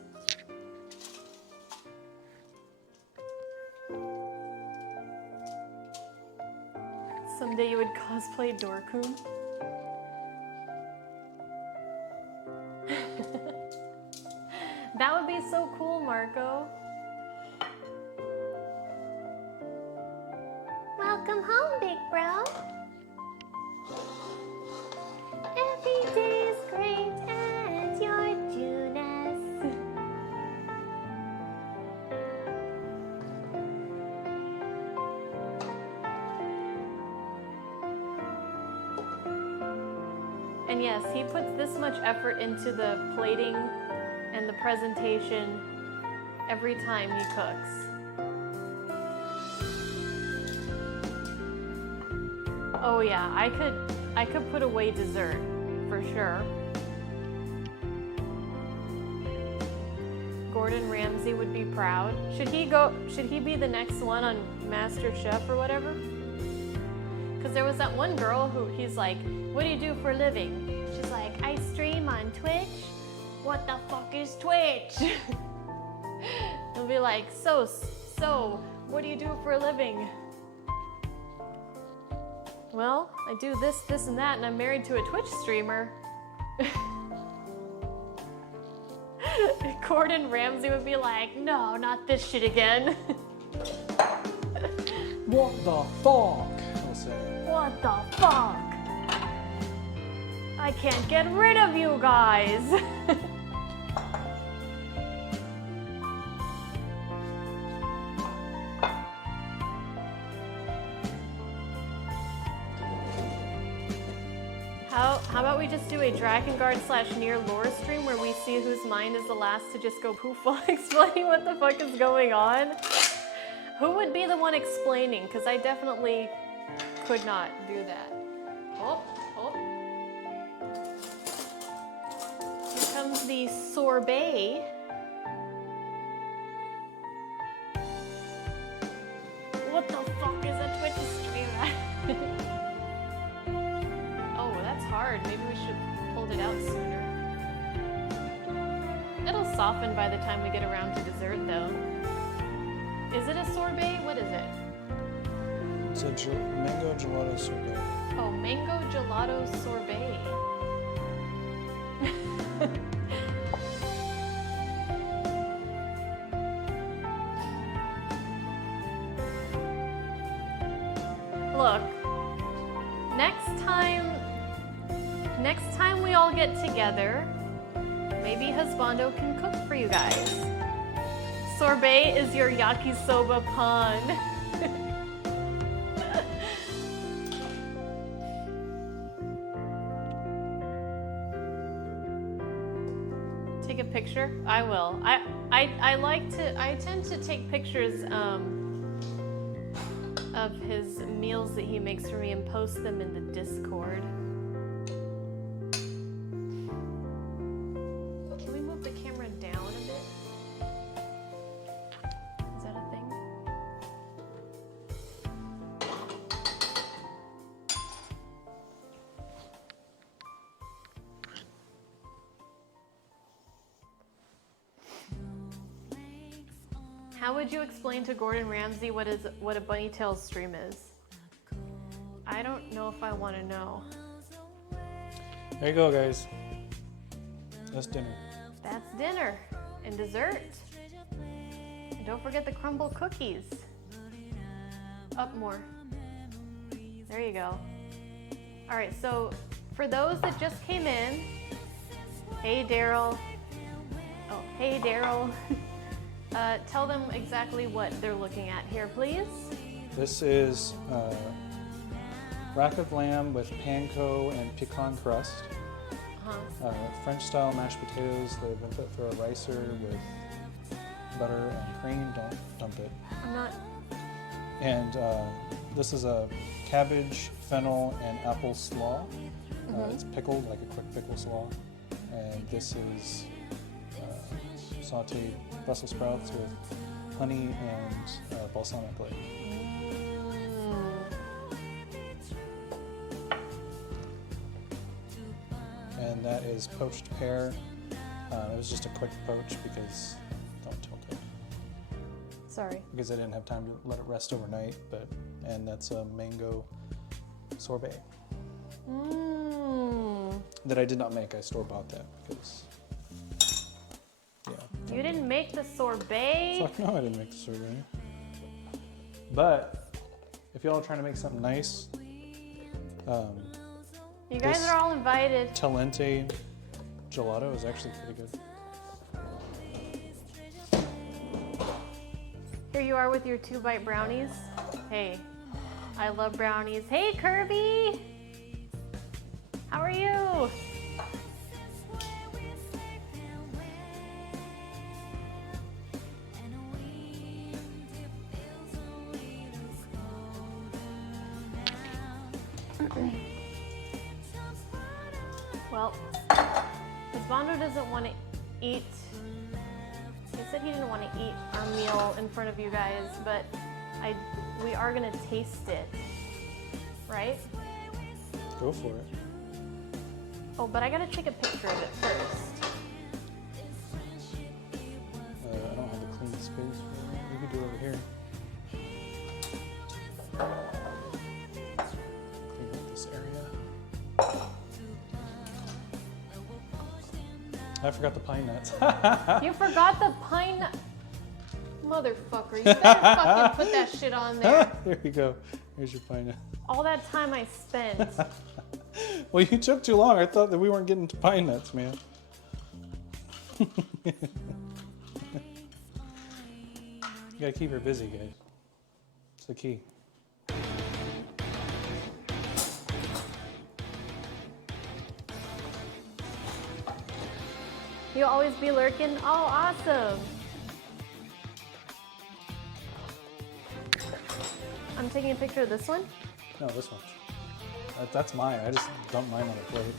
Someday you would cosplay Dorkun. That would be so cool, Marco. Welcome home, big bro. Every day is great and you're Jonas. And yes, he puts this much effort into the plating and the presentation every time he cooks. Oh yeah, I could put away dessert for sure. Gordon Ramsay would be proud. Should he be the next one on Master Chef or whatever? Because there was that one girl who he's like, what do you do for a living? She's like, I stream on Twitch. What the fuck is Twitch? He'll be like, so, what do you do for a living? Well, I do this, and that, and I'm married to a Twitch streamer. Gordon Ramsay would be like, no, not this shit again. What the fuck? I'll say. What the fuck? I can't get rid of you guys. How about we just do a Drakengard / Nier lore stream where we see whose mind is the last to just go poof while explaining what the fuck is going on? Who would be the one explaining? Because I definitely could not do that. Oh. Here comes the sorbet. What the fuck is a Twitch streamer? Oh, that's hard. Maybe we should have pulled it out sooner. It'll soften by the time we get around to dessert, though. Is it a sorbet? What is it? It's a mango gelato sorbet. Oh, mango gelato sorbet. Look, next time we all get together, maybe Husbando can cook for you guys. Sorbet is your yakisoba pun. Take a picture? I will. I tend to take pictures of his meals that he makes for me and post them in the Discord. Can we move the camera down a bit? Is that a thing? How would you explain to Gordon Ramsay what a bunny tail stream is? I don't know if I want to know. There you go, guys. That's dinner. That's dinner and dessert. And don't forget the crumble cookies. Up more. There you go. All right, so for those that just came in, hey Daryl. Oh, hey Daryl. Tell them exactly what they're looking at here, please. This is rack of lamb with panko and pecan crust. French style mashed potatoes that have been put through a ricer with butter and cream. Don't dump it. I'm not. And this is a cabbage, fennel, and apple slaw. It's pickled, like a quick pickle slaw. And this is sauteed Brussels sprouts with honey and balsamic lake. And that is poached pear. It was just a quick poach because, don't tilt it, Sorry. because I didn't have time to let it rest overnight. And that's a mango sorbet that I did not make. I store bought that because, yeah. You didn't make the sorbet? Fuck no, I didn't make the sorbet. But if y'all are trying to make something nice, You guys this- are all invited. Talente gelato is actually pretty good. Here you are with your 2-bite brownies. Hey, I love brownies. Hey, Kirby! How are you? Well, Husbando doesn't want to eat. He said he didn't want to eat our meal in front of you guys, but we are gonna taste it, right? Go for it. Oh, but I gotta take a picture of it first. I don't have a clean space for it. We could do it over here. Clean up this area. I forgot the pine nuts. You forgot the pine nut. Motherfucker, you better fucking put that shit on there. There you go. Here's your pine nut. All that time I spent. Well, you took too long. I thought that we weren't getting to pine nuts, man. You gotta keep her busy, guys. It's the key. You'll always be lurking. Oh, awesome. I'm taking a picture of this one. No, this one. That's mine. I just dumped mine on the plate.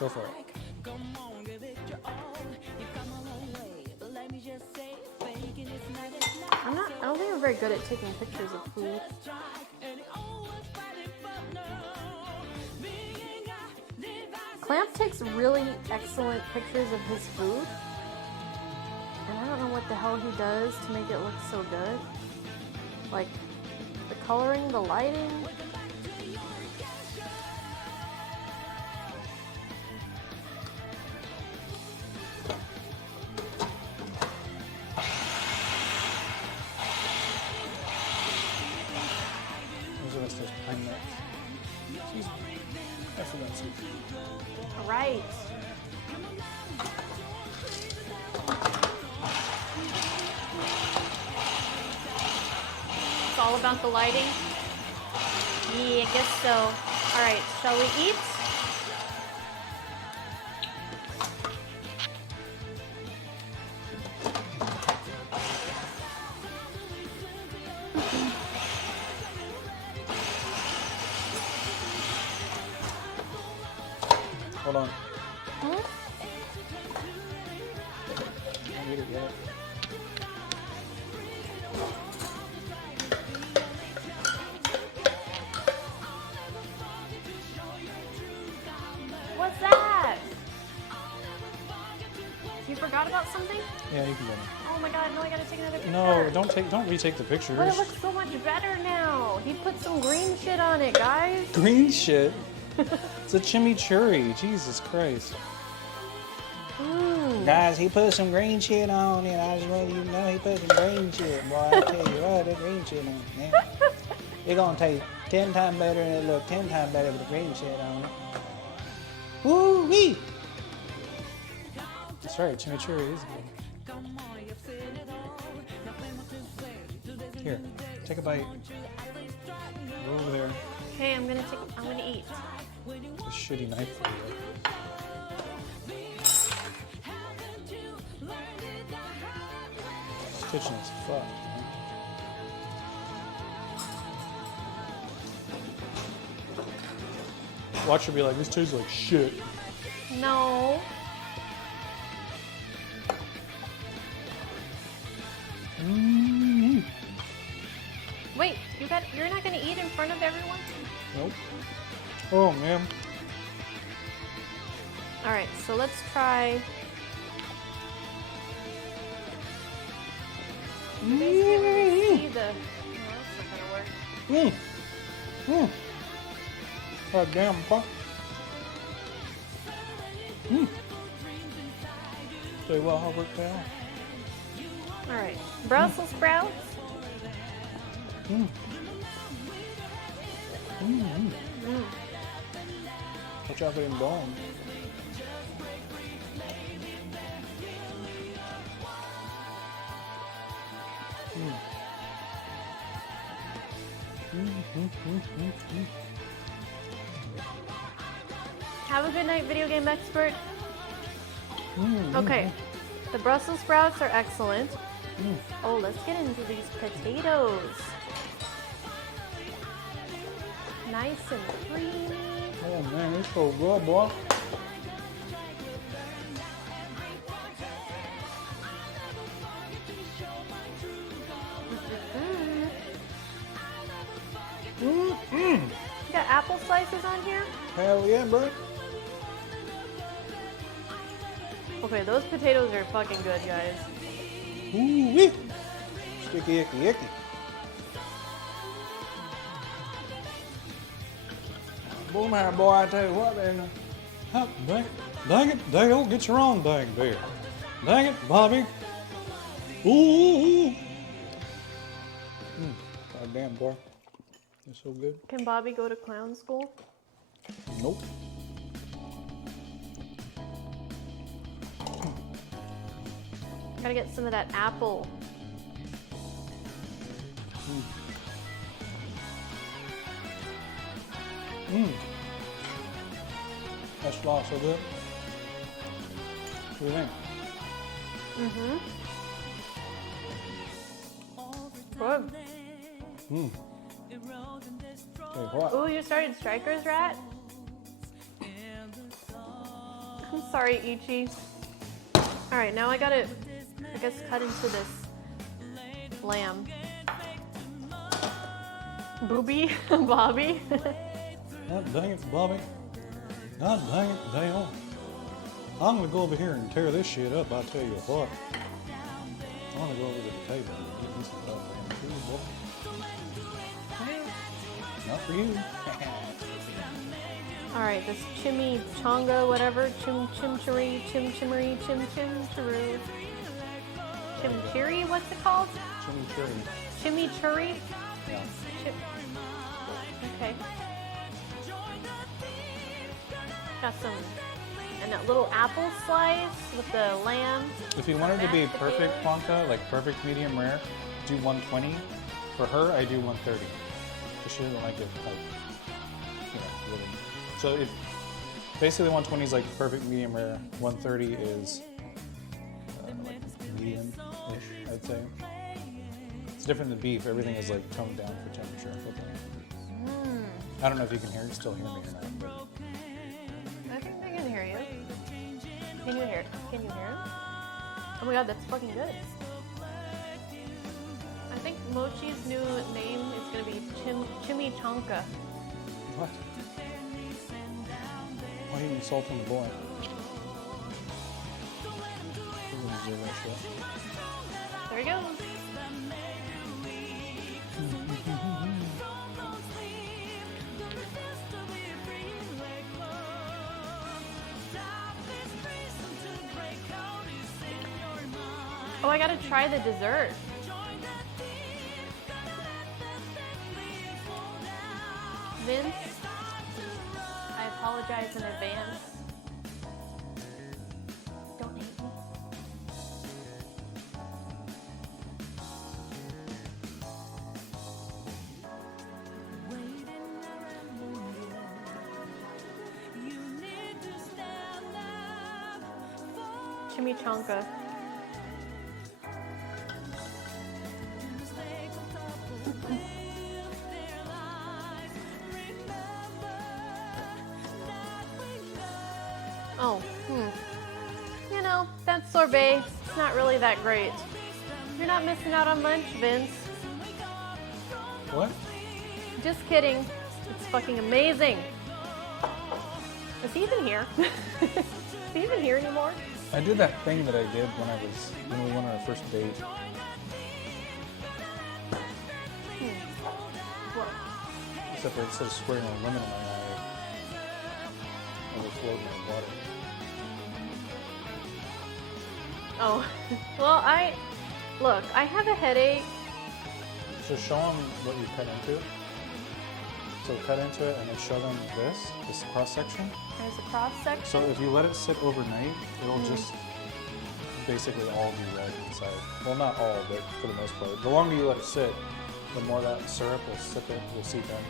Go for it. I don't think I'm very good at taking pictures of food. Clamp takes really excellent pictures of his food. And I don't know what the hell he does to make it look so good. Like, the coloring, the lighting. Those are those pine nuts. Excuse me. I forgot some. All right. It's all about the lighting? Yeah, I guess so. All right, shall we eat? Hold on. Hmm? I need it yet. What's that? forgot about something? Yeah, you can get them. Oh my god, no, I gotta take another picture. No, don't retake the pictures. But it looks so much better now. He put some green shit on it, guys. Green shit. It's a chimichurri. Jesus Christ. Guys, he put some green shit on it. I just want you to know he put some green shit. Boy, I tell you what, that green shit on it, man. It's gonna taste 10 times better and it look 10 times better with the green shit on it. Woo-wee! That's right, chimichurri is good. Here, take a bite. Go over there. Okay, I'm gonna eat. A shitty knife for you. This kitchen is fucked, man. Watch her be like, this tastes like shit. No. Wait, you're not gonna eat in front of everyone? Nope. Oh, man. All right, so let's try. You guys can't really see the. No, that's not gonna work. God damn, fuck. Tell you what, how it worked out. All right, Brussels sprouts. Watch out for them bones. Have a good night, video game expert. Okay, the Brussels sprouts are excellent. Oh, let's get into these potatoes. Nice and creamy. Oh man, it's so good, boy. You got apple slices on here? Hell yeah, bro. Okay, those potatoes are fucking good, guys. Ooh-wee. Sticky, icky, icky. Boom here, boy, I tell you what, man. Dang it, Dale, get your own dang beer. Dang it, Bobby. Ooh. Goddamn, boy. It's so good. Can Bobby go to clown school? Nope. Gotta get some of that apple. That slaw so good. What do you think? Good. Tell you what. Ooh, you started Striker's Rat? I'm sorry, Ichi. Alright, now I gotta, I guess, cut into this lamb. Booby? Bobby? God dang it, Bobby. God dang it, Dale. I'm gonna go over here and tear this shit up, I tell you what. I'm gonna go over to the table and get me some goddamn food, boy. Not for you. Alright, this chimichanga, whatever. Chimchurri. Chimichurri, what's it called? Chimichurri. Chimichurri? Yeah. Okay. Got some, and that little apple slice with the lamb. If you wanted to be Mashed perfect, potatoes. Plonka, like perfect medium rare, do 120. For her, I do 130. Because she doesn't like it, like, you know, really. So if basically 120 is like perfect medium rare, 130 is like medium-ish, I'd say. It's different than beef. Everything is like toned down for temperature. I don't know if you can still hear me or not. But I think I can hear you. Can you hear it? Can you hear it? Oh my god, that's fucking good. I think Mochi's new name is gonna be Chimichanga. what? Why are you insulting the boy? you're gonna show. There he goes. Oh, I gotta try the dessert. Vince, I apologize in advance. Don't hate me. Chimichanga. Oh, You know, that sorbet, it's not really that great. You're not missing out on lunch, Vince. What? Just kidding. It's fucking amazing. Is he even here? Is he even here anymore? I did that thing that I did when we went on our first date. What? Except for instead of squirting a lemon in my eye, I was floating in water. Oh, well, look, I have a headache. So show them what you cut into. So cut into it and then show them this cross section. There's a cross section. So if you let it sit overnight, it'll just basically all be red inside. Well, not all, but for the most part. The longer you let it sit, the more that syrup will seep in.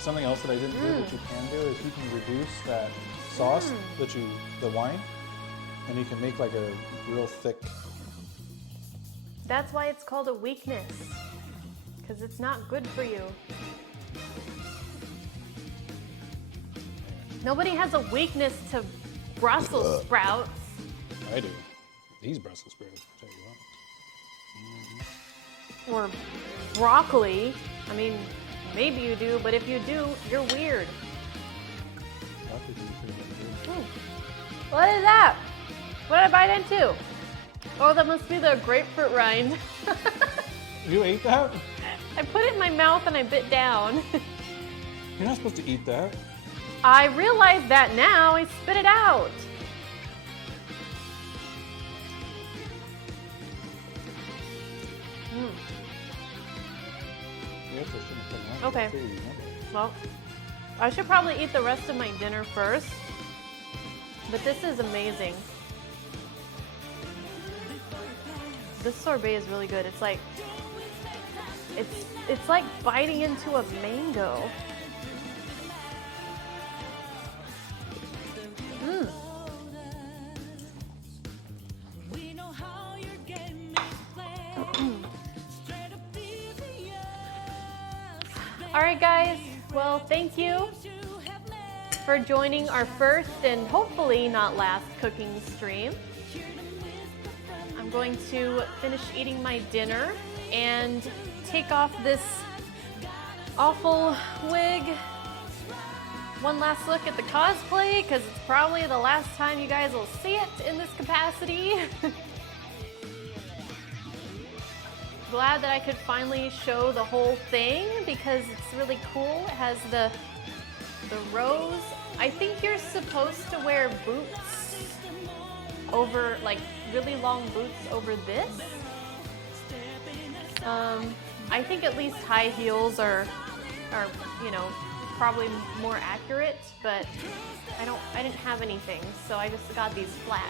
Something else that I didn't do that you can do is you can reduce that sauce the wine, and you can make like a real thick. That's why it's called a weakness, because it's not good for you. Nobody has a weakness to Brussels sprouts. I do. These Brussels sprouts, I'll tell you what. Or broccoli. I mean, maybe you do, but if you do, you're weird. What is that? What did I bite into? Oh, that must be the grapefruit rind. You ate that? I put it in my mouth and I bit down. You're not supposed to eat that. I realize that now. I spit it out. Okay. Well, I should probably eat the rest of my dinner first. But this is amazing. This sorbet is really good. It's like it's like biting into a mango. All right, guys. Well, thank you for joining our first and hopefully not last cooking stream. I'm going to finish eating my dinner and take off this awful wig. One last look at the cosplay, because it's probably the last time you guys will see it in this capacity. Glad that I could finally show the whole thing because it's really cool. It has the rose. I think you're supposed to wear boots over, like really long boots over this. I think at least high heels are you know, probably more accurate, but I didn't have anything, so I just got these flats.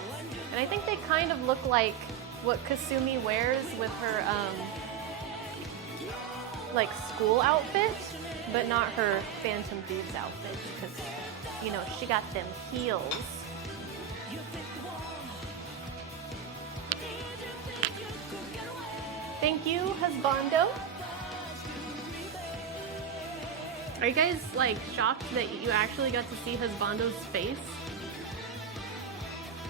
And I think they kind of look like what Kasumi wears with her like school outfit, but not her Phantom Thieves outfit, because you know she got them heels. Thank you, Husbando. Are you guys like shocked that you actually got to see Husbando's face?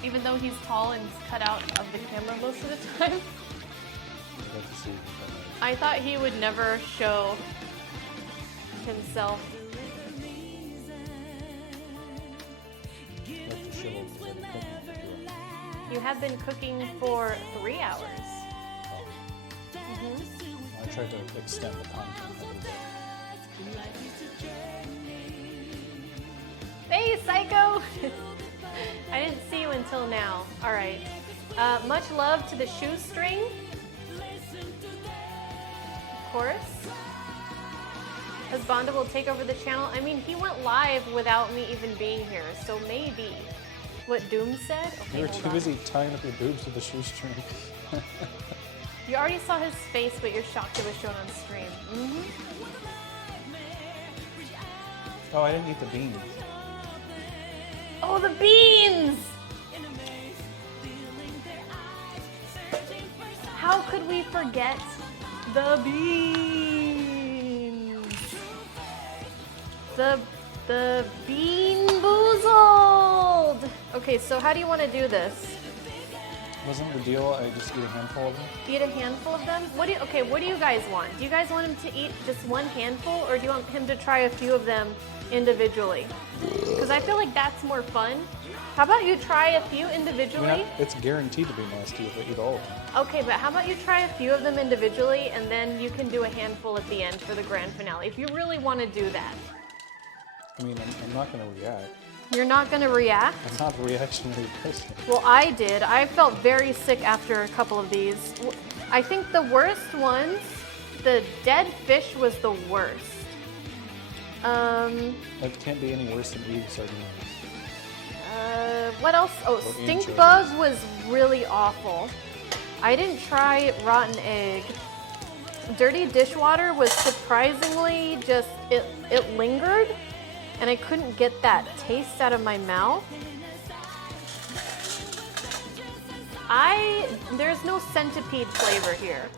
Even though he's tall and cut out of the camera most of the time? I thought he would never show himself. Like the shriveled You have been cooking for 3 hours. I tried to extend the content a little bit. Hey, Psycho! I didn't see you until now. All right. Much love to the shoestring. Of course. Husbando will take over the channel. I mean, he went live without me even being here, so maybe. What Doom said? Okay, You were hold too on. busy tying up your boobs with a shoestring. You already saw his face, but you're shocked it was shown on stream. Oh, I didn't eat the beans. Oh, the beans! How could we forget the beans? The bean boozled! Okay, so how do you want to do this? Wasn't the deal I just eat a handful of them? Eat a handful of them? What do you guys want? Do you guys want him to eat just one handful, or do you want him to try a few of them individually? Because I feel like that's more fun. How about you try a few individually? It's guaranteed to be nasty if I eat all of them. Okay, but how about you try a few of them individually, and then you can do a handful at the end for the grand finale, if you really want to do that. I mean, I'm not going to react. You're not going to react? I'm not a reactionary person. Well, I did. I felt very sick after a couple of these. I think the worst ones, the dead fish was the worst. That can't be any worse than eating sardines. What else? Oh, Or stink anchovies. bug was really awful. I didn't try rotten egg. Dirty dishwater was surprisingly just, it lingered, and I couldn't get that taste out of my mouth. There's no centipede flavor here.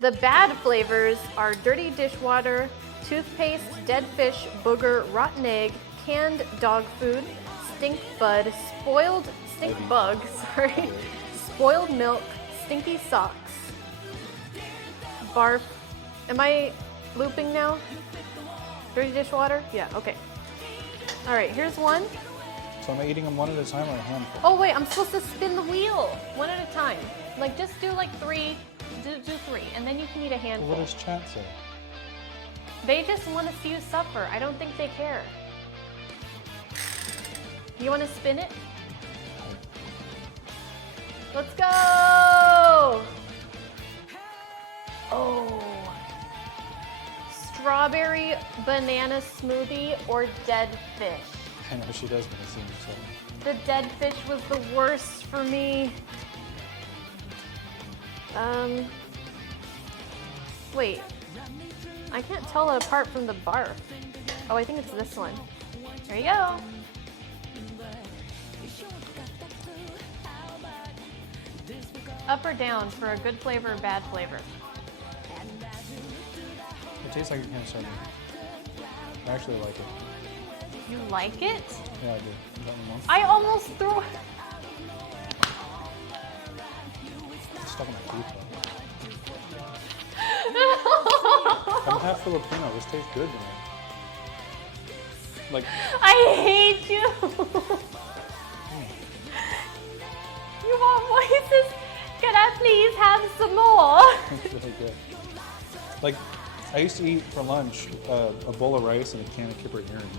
The bad flavors are dirty dishwater, toothpaste, dead fish, booger, rotten egg, canned dog food, stink bug, spoiled milk, stinky socks, barf. Am I looping now? Dirty dishwater? Yeah, okay. All right, here's one. So am I eating them one at a time or a handful? Oh wait, I'm supposed to spin the wheel one at a time. Like just do like three, do 3, and then you can eat a handful. What does chat say? They just want to see you suffer. I don't think they care. You want to spin it? Let's go! Oh. Strawberry banana smoothie or dead fish? I know she does want to see me, so. The dead fish was the worst for me. Wait. I can't tell it apart from the barf. Oh, I think it's this one. There you go. Up or down for a good flavor or bad flavor? It tastes like a can of sardine. I actually like it. You like it? Yeah, I do. Is that one more? I almost threw. It's stuck in my teeth, though. I'm half Filipino. This tastes good to me. Like, I hate you. You want voices? Can I please have some more? it's really good. Like, I used to eat for lunch a bowl of rice and a can of kipper herring.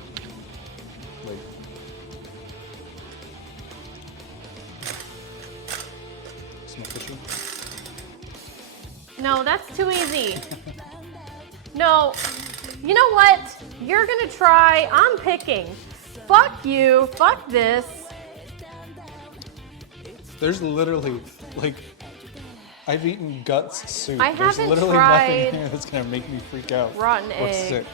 Like, smell fishy. No, that's too easy. No, you know what? You're gonna try. I'm picking. Fuck you. Fuck this. There's literally, like, I've eaten guts soup. I There's haven't literally tried nothing here that's gonna make me freak out. rotten or egg. sick.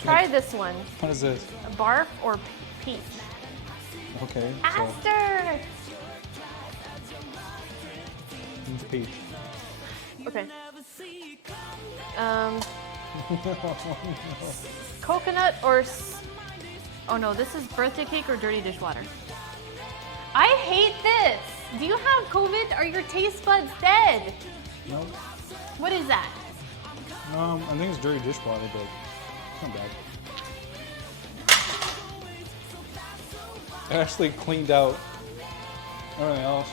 Try this one. What is this? Barf or peach? Okay, so Aster. it's peach. Okay. Coconut or oh no, this is birthday cake or dirty dishwater. I hate this. Do you have COVID? Are your taste buds dead? No, What is that? I think it's dirty dishwater, but it's not bad. I actually cleaned out everything else.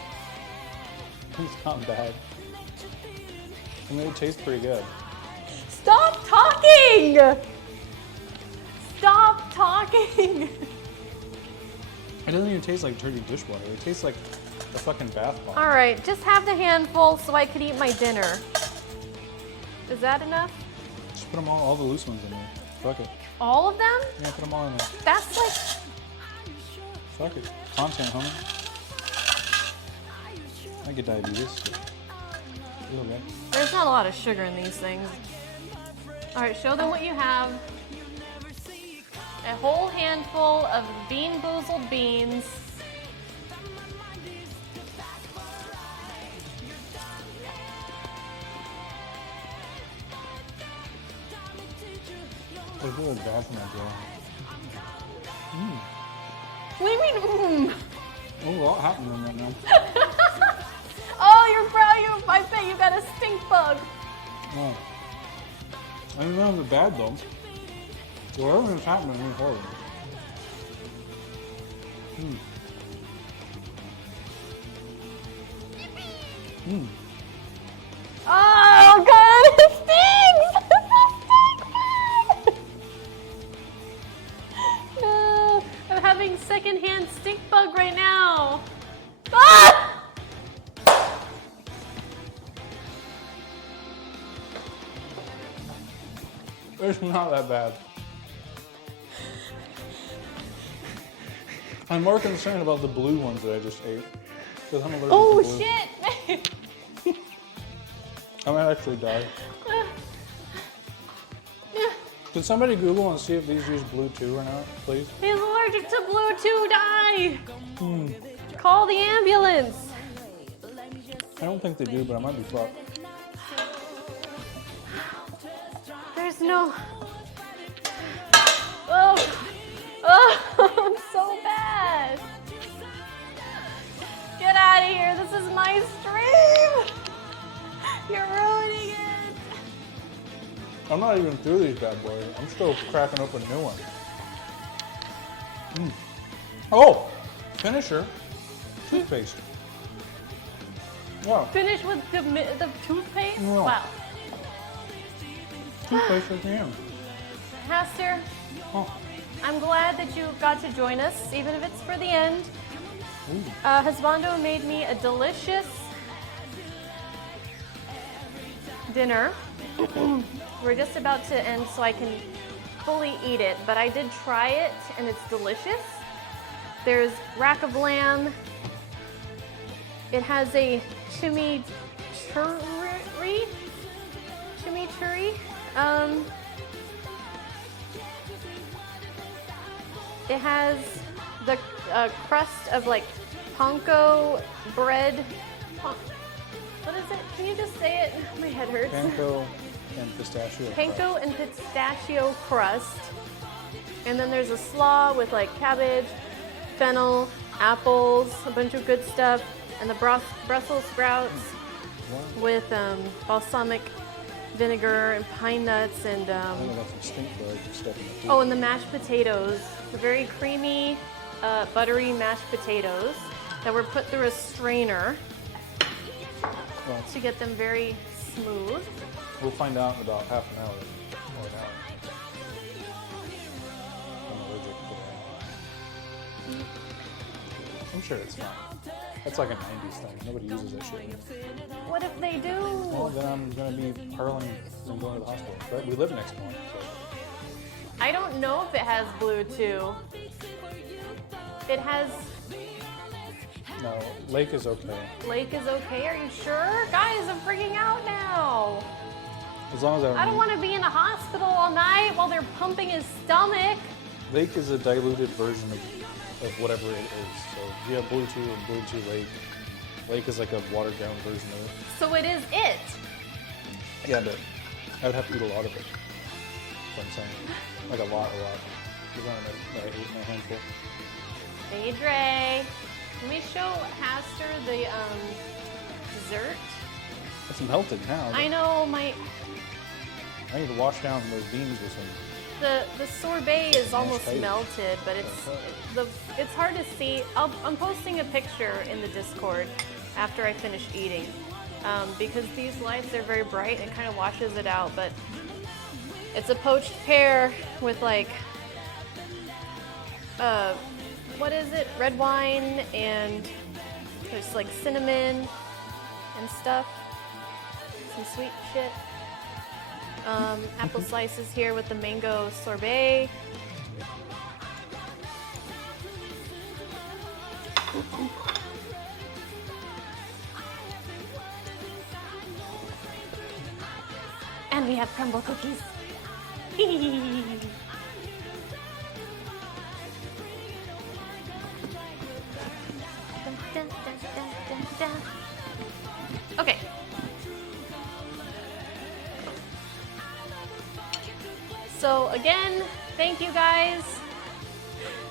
It's not bad. I mean, it tastes pretty good. Stop talking! Stop talking! It doesn't even taste like dirty dishwater. It tastes like a fucking bath bomb. All right, just have the handful so I could eat my dinner. Is that enough? Just put them all the loose ones in there. Fuck it. All of them? Yeah, put them all in there. That's like, Fuck it. Content, homie. I get diabetes. But it's okay. there's not a lot of sugar in these things. All right, show them what you have. A whole handful of bean boozled beans. There's a little bad for my jaw. What do you mean, mm? Oh, a lot happening right now. Oh, you're proud. I bet you got a stink bug. Oh. I didn't know it was bad though. So everything's happening in horrible. Oh, God, it stings! It stings! No, I'm having secondhand stink bug right now. Ah! It's not that bad. I'm more concerned about the blue ones that I just ate. 'Cause I'm allergic Oh, to blue. shit! I might actually die. Could somebody Google and see if these use blue too or not, please? He's allergic to blue too, die! Call the ambulance. I don't think they do, but I might be fucked. There's no. Oh, I'm so bad. Get out of here. This is my stream. You're ruining it. I'm not even through these bad boys. I'm still cracking open new ones. Oh, finisher, toothpaste. Yeah, Finish with the toothpaste? No. Wow. toothpaste at the end. Pastor, Oh, I'm glad that you got to join us, even if it's for the end. Husbando made me a delicious dinner. We're just about to end so I can fully eat it, but I did try it and it's delicious. There's rack of lamb. It has a chimichurri. It has the crust of like panko bread. What is it? Can you just say it? My head hurts. panko and pistachio. Panko and pistachio crust. And then there's a slaw with like cabbage, fennel, apples, a bunch of good stuff, and the Brussels sprouts with balsamic vinegar and pine nuts and I got some stink bug stuff in the teeth. oh, and the mashed potatoes. The very creamy, buttery mashed potatoes that were put through a strainer Well, to get them very smooth. we'll find out in about half an hour or an hour. I'm allergic to that. I'm sure it's fine. That's like a 90s thing. Nobody uses that shit. What if they do? Well, then I'm gonna be hurling and going to the hospital. Right? We live next door, so. I don't know if it has blue too. It has No, Lake is okay. Lake is okay. Are you sure? Guys, I'm freaking out now. As long as I don't want to be in a hospital all night while they're pumping his stomach. Lake is a diluted version of whatever it is. So you have Blue 2 and Blue 2 Lake. Lake is like a watered down version of it. So it is it. Yeah, but I would have to eat a lot of it. That's what I'm saying. Like a lot. You're going to eat my handful. Hey, Dre. Let me show Haster the dessert. It's melted now. I know I need to wash down those beans with some. the sorbet is almost potatoes. melted, but it's hard to see. I'm posting a picture in the Discord. after I finish eating. Because these lights are very bright, it kind of washes it out, but it's a poached pear with like, what is it? Red wine, and there's like cinnamon and stuff. Some sweet shit. Apple slices here with the mango sorbet. And we have crumble cookies. Okay. So again, thank you guys.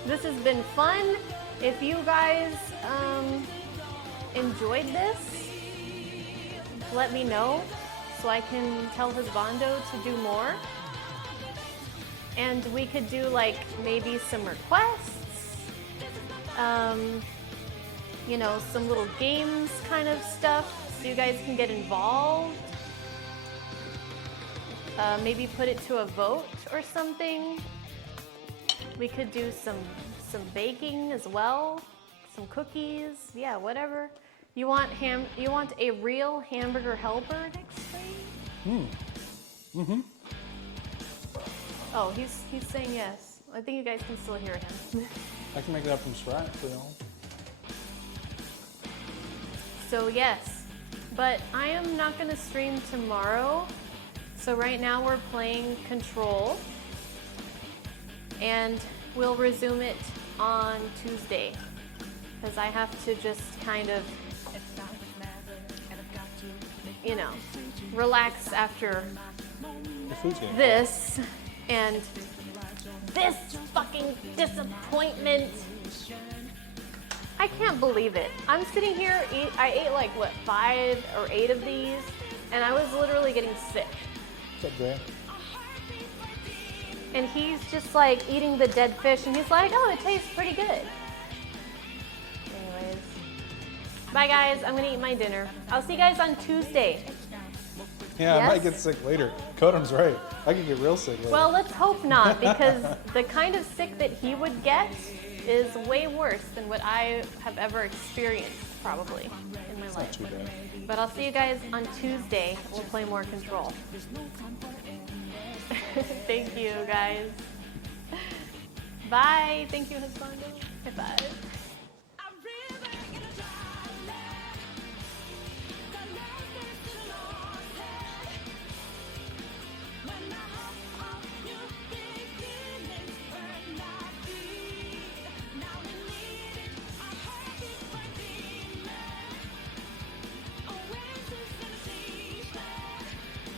This has been fun. If you guys enjoyed this, let me know so I can tell Husbando to do more. And we could do like maybe some requests, you know, some little games kind of stuff so you guys can get involved. Maybe put it to a vote or something. We could do some baking as well, some cookies, yeah, whatever. You want a real hamburger helper next time? Oh, he's saying yes. I think you guys can still hear him. I can make that from scratch, you know. So yes, but I am not gonna stream tomorrow. So right now we're playing Control, and we'll resume it on Tuesday, because I have to just kind of, you know, relax after The food's getting this and this fucking disappointment. I can't believe it. I'm sitting here, I ate like, what, 5 or 8 of these, and I was literally getting sick. What's up, Dre? And he's just like eating the dead fish, and he's like, oh, it tastes pretty good. Anyways. Bye, guys. I'm gonna eat my dinner. I'll see you guys on Tuesday. Yeah, I might Yes? get sick later. Kodam's right. I could get real sick later. Well, let's hope not, because the kind of sick that he would get is way worse than what I have ever experienced, probably, in my Not life. too bad. But I'll see you guys on Tuesday. We'll play more Control. Thank you, guys. Bye. Thank you, Husbando. High five.